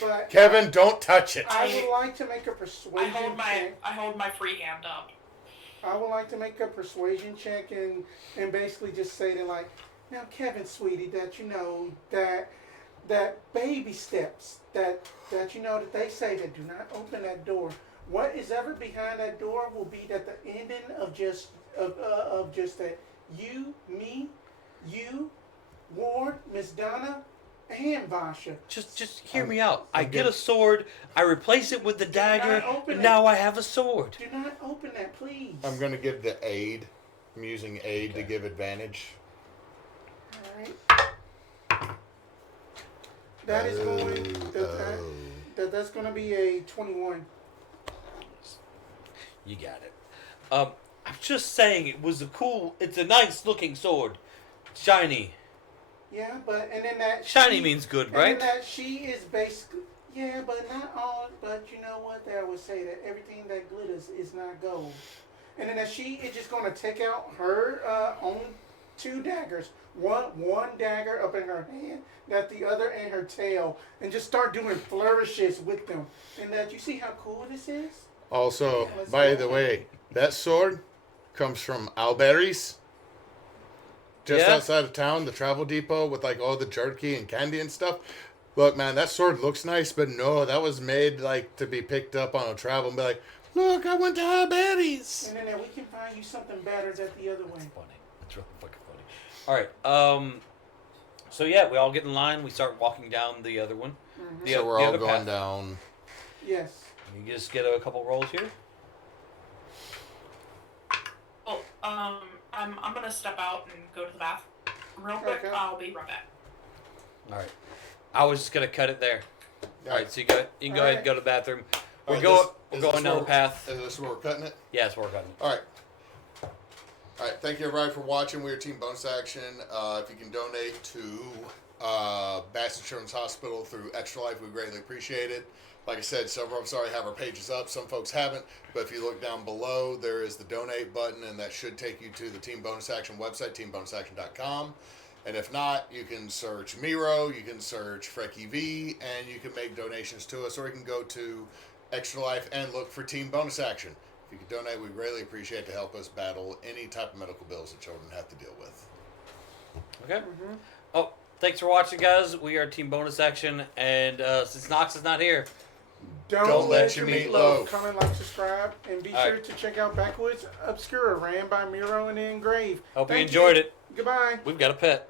But Kevin, don't touch it. I would like to make a persuasion check. I hold my free hand up. I would like to make a persuasion check and basically just say to like, now Kevin, sweetie, that you know that baby steps that you know that they say that do not open that door. What is ever behind that door will be that the ending of just that you, me, you, Ward, Miss Donna, and Vasha. Just hear me out. I get a sword, I replace it with the dagger, and now I have a sword. Do not open that, please. I'm going to give the aid. I'm using aid to give advantage. Alright. That is going... That's going to be a 21. You got it. I'm just saying it's a nice looking sword. Shiny. Yeah, but and then that Shiny means good, right? And then that she is basically but not all. But you know what? They always say that everything that glitters is not gold. And then that she is just going to take out her own 2 daggers, one dagger up in her hand, that the other in her tail, and just start doing flourishes with them. And that you see how cool this is. Also, Yeah, by the way, that sword comes from Alberry's. Just outside of town, the travel depot with like all the jerky and candy and stuff. Look, man, that sword looks nice, but no, that was made like to be picked up on a travel and be like, look, I went to Alberry's. And then we can find you something better that the other way. That's funny. That's really fucking funny. All right. So yeah, we all get in line. We start walking down the other one. Mm-hmm. So we're the all other going path. down. Yes. You just get a couple rolls here. Well, I'm gonna step out and go to the bath real quick. Okay. I'll be right back. All right. I was just gonna cut it there. All right. So you can go All ahead and right. go to the bathroom. All We're right, going this down the where- path. Is this where we're cutting it? Yes, we're cutting. All right. All right. Thank you, everybody, for watching. We are Team Bonus Action. If you can donate to Bassett Children's Hospital through Extra Life, we greatly appreciate it. Like I said, several of us already have our pages up. Some folks haven't. But if you look down below, there is the donate button, and that should take you to the Team Bonus Action website, teambonusaction.com. And if not, you can search Miro, you can search Frecky V, and you can make donations to us, or you can go to Extra Life and look for Team Bonus Action. If you could donate, we greatly appreciate to help us battle any type of medical bills that children have to deal with. Okay. Mm-hmm. Oh, thanks for watching, guys. We are Team Bonus Action, and since Knox is not here, Don't let your your meat meatloaf. loaf. Comment, like, subscribe, and be All sure right. to check out Backwoods Obscura, ran by Miro and the Engrave. hope you Thank enjoyed it. Goodbye. We've got a pet.